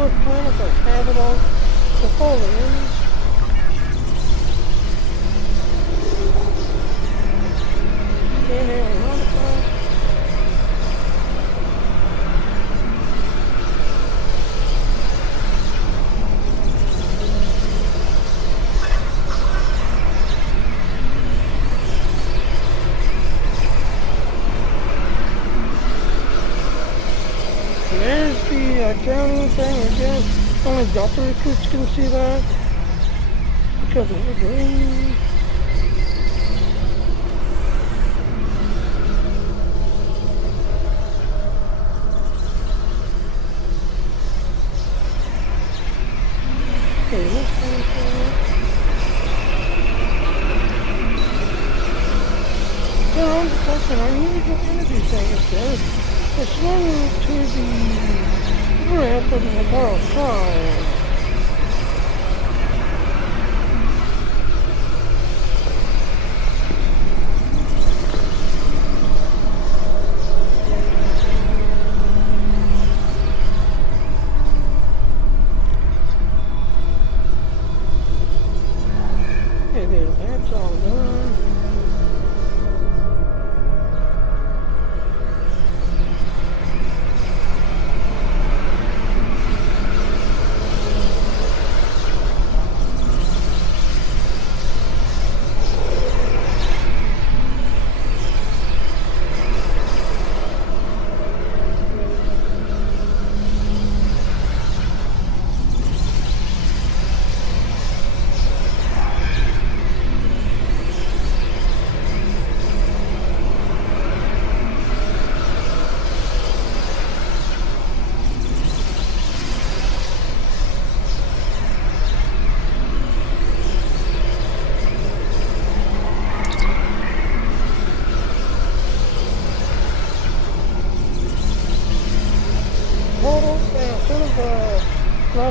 first planet that's habitable to folians. DNA modified. There's the counting thing again. Only Delta recruits can see that because of the green. Okay, this one's so I'm just our usual energy thing is there. It's running to the grip of the world trial. Okay, there, that's all done.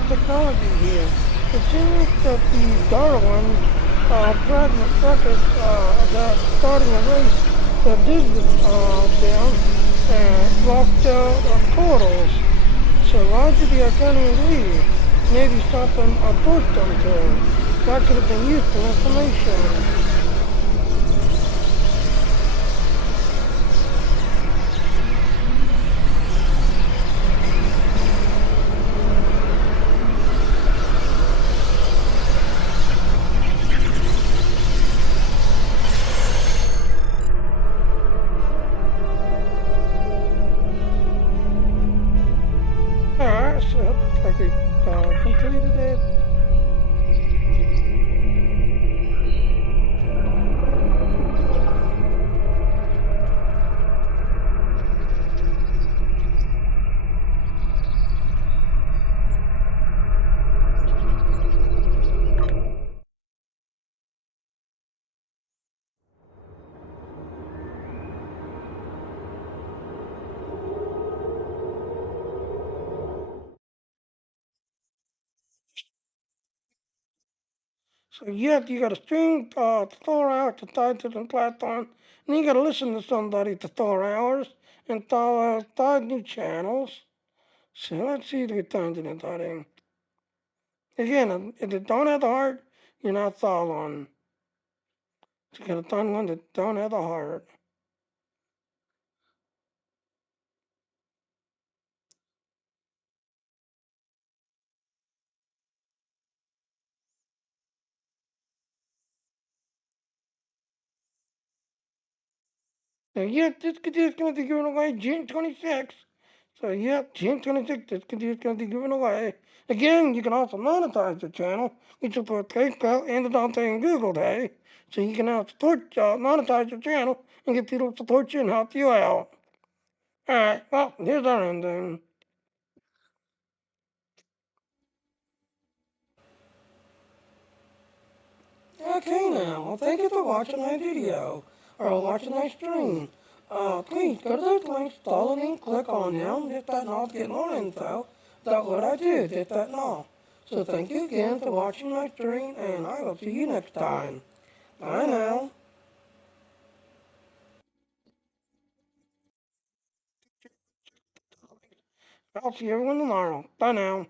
Technology here. It seems that the Darwin fragment records that starting a race that did them and blocked out portals. So why did the Arcanians leave? Maybe something forced them to. That could have been useful information. Alright, so it looks like we completed it. So you gotta stream tutorial to tie to the platform, and you gotta listen to somebody tutorials and tie new channels. So let's see if we can turn to the thing. Again, if you don't have the heart, you're not following. So you gotta turn one that don't have the heart. So this video is gonna be given away June 26th. So June 26th, this video is gonna be given away. Again, you can also monetize the channel. We support PayPal and the Dante and Google Day. So you can now support, monetize your channel and get people to support you and help you out. Alright, well, here's our ending. Okay now, well thank you for watching my video, or watching my stream. Please go to those links, follow me, click on them, hit that knob to get more info. That's what I do, hit that knob. So thank you again for watching my stream, and I will see you next time. Bye now. I'll see everyone tomorrow. Bye now.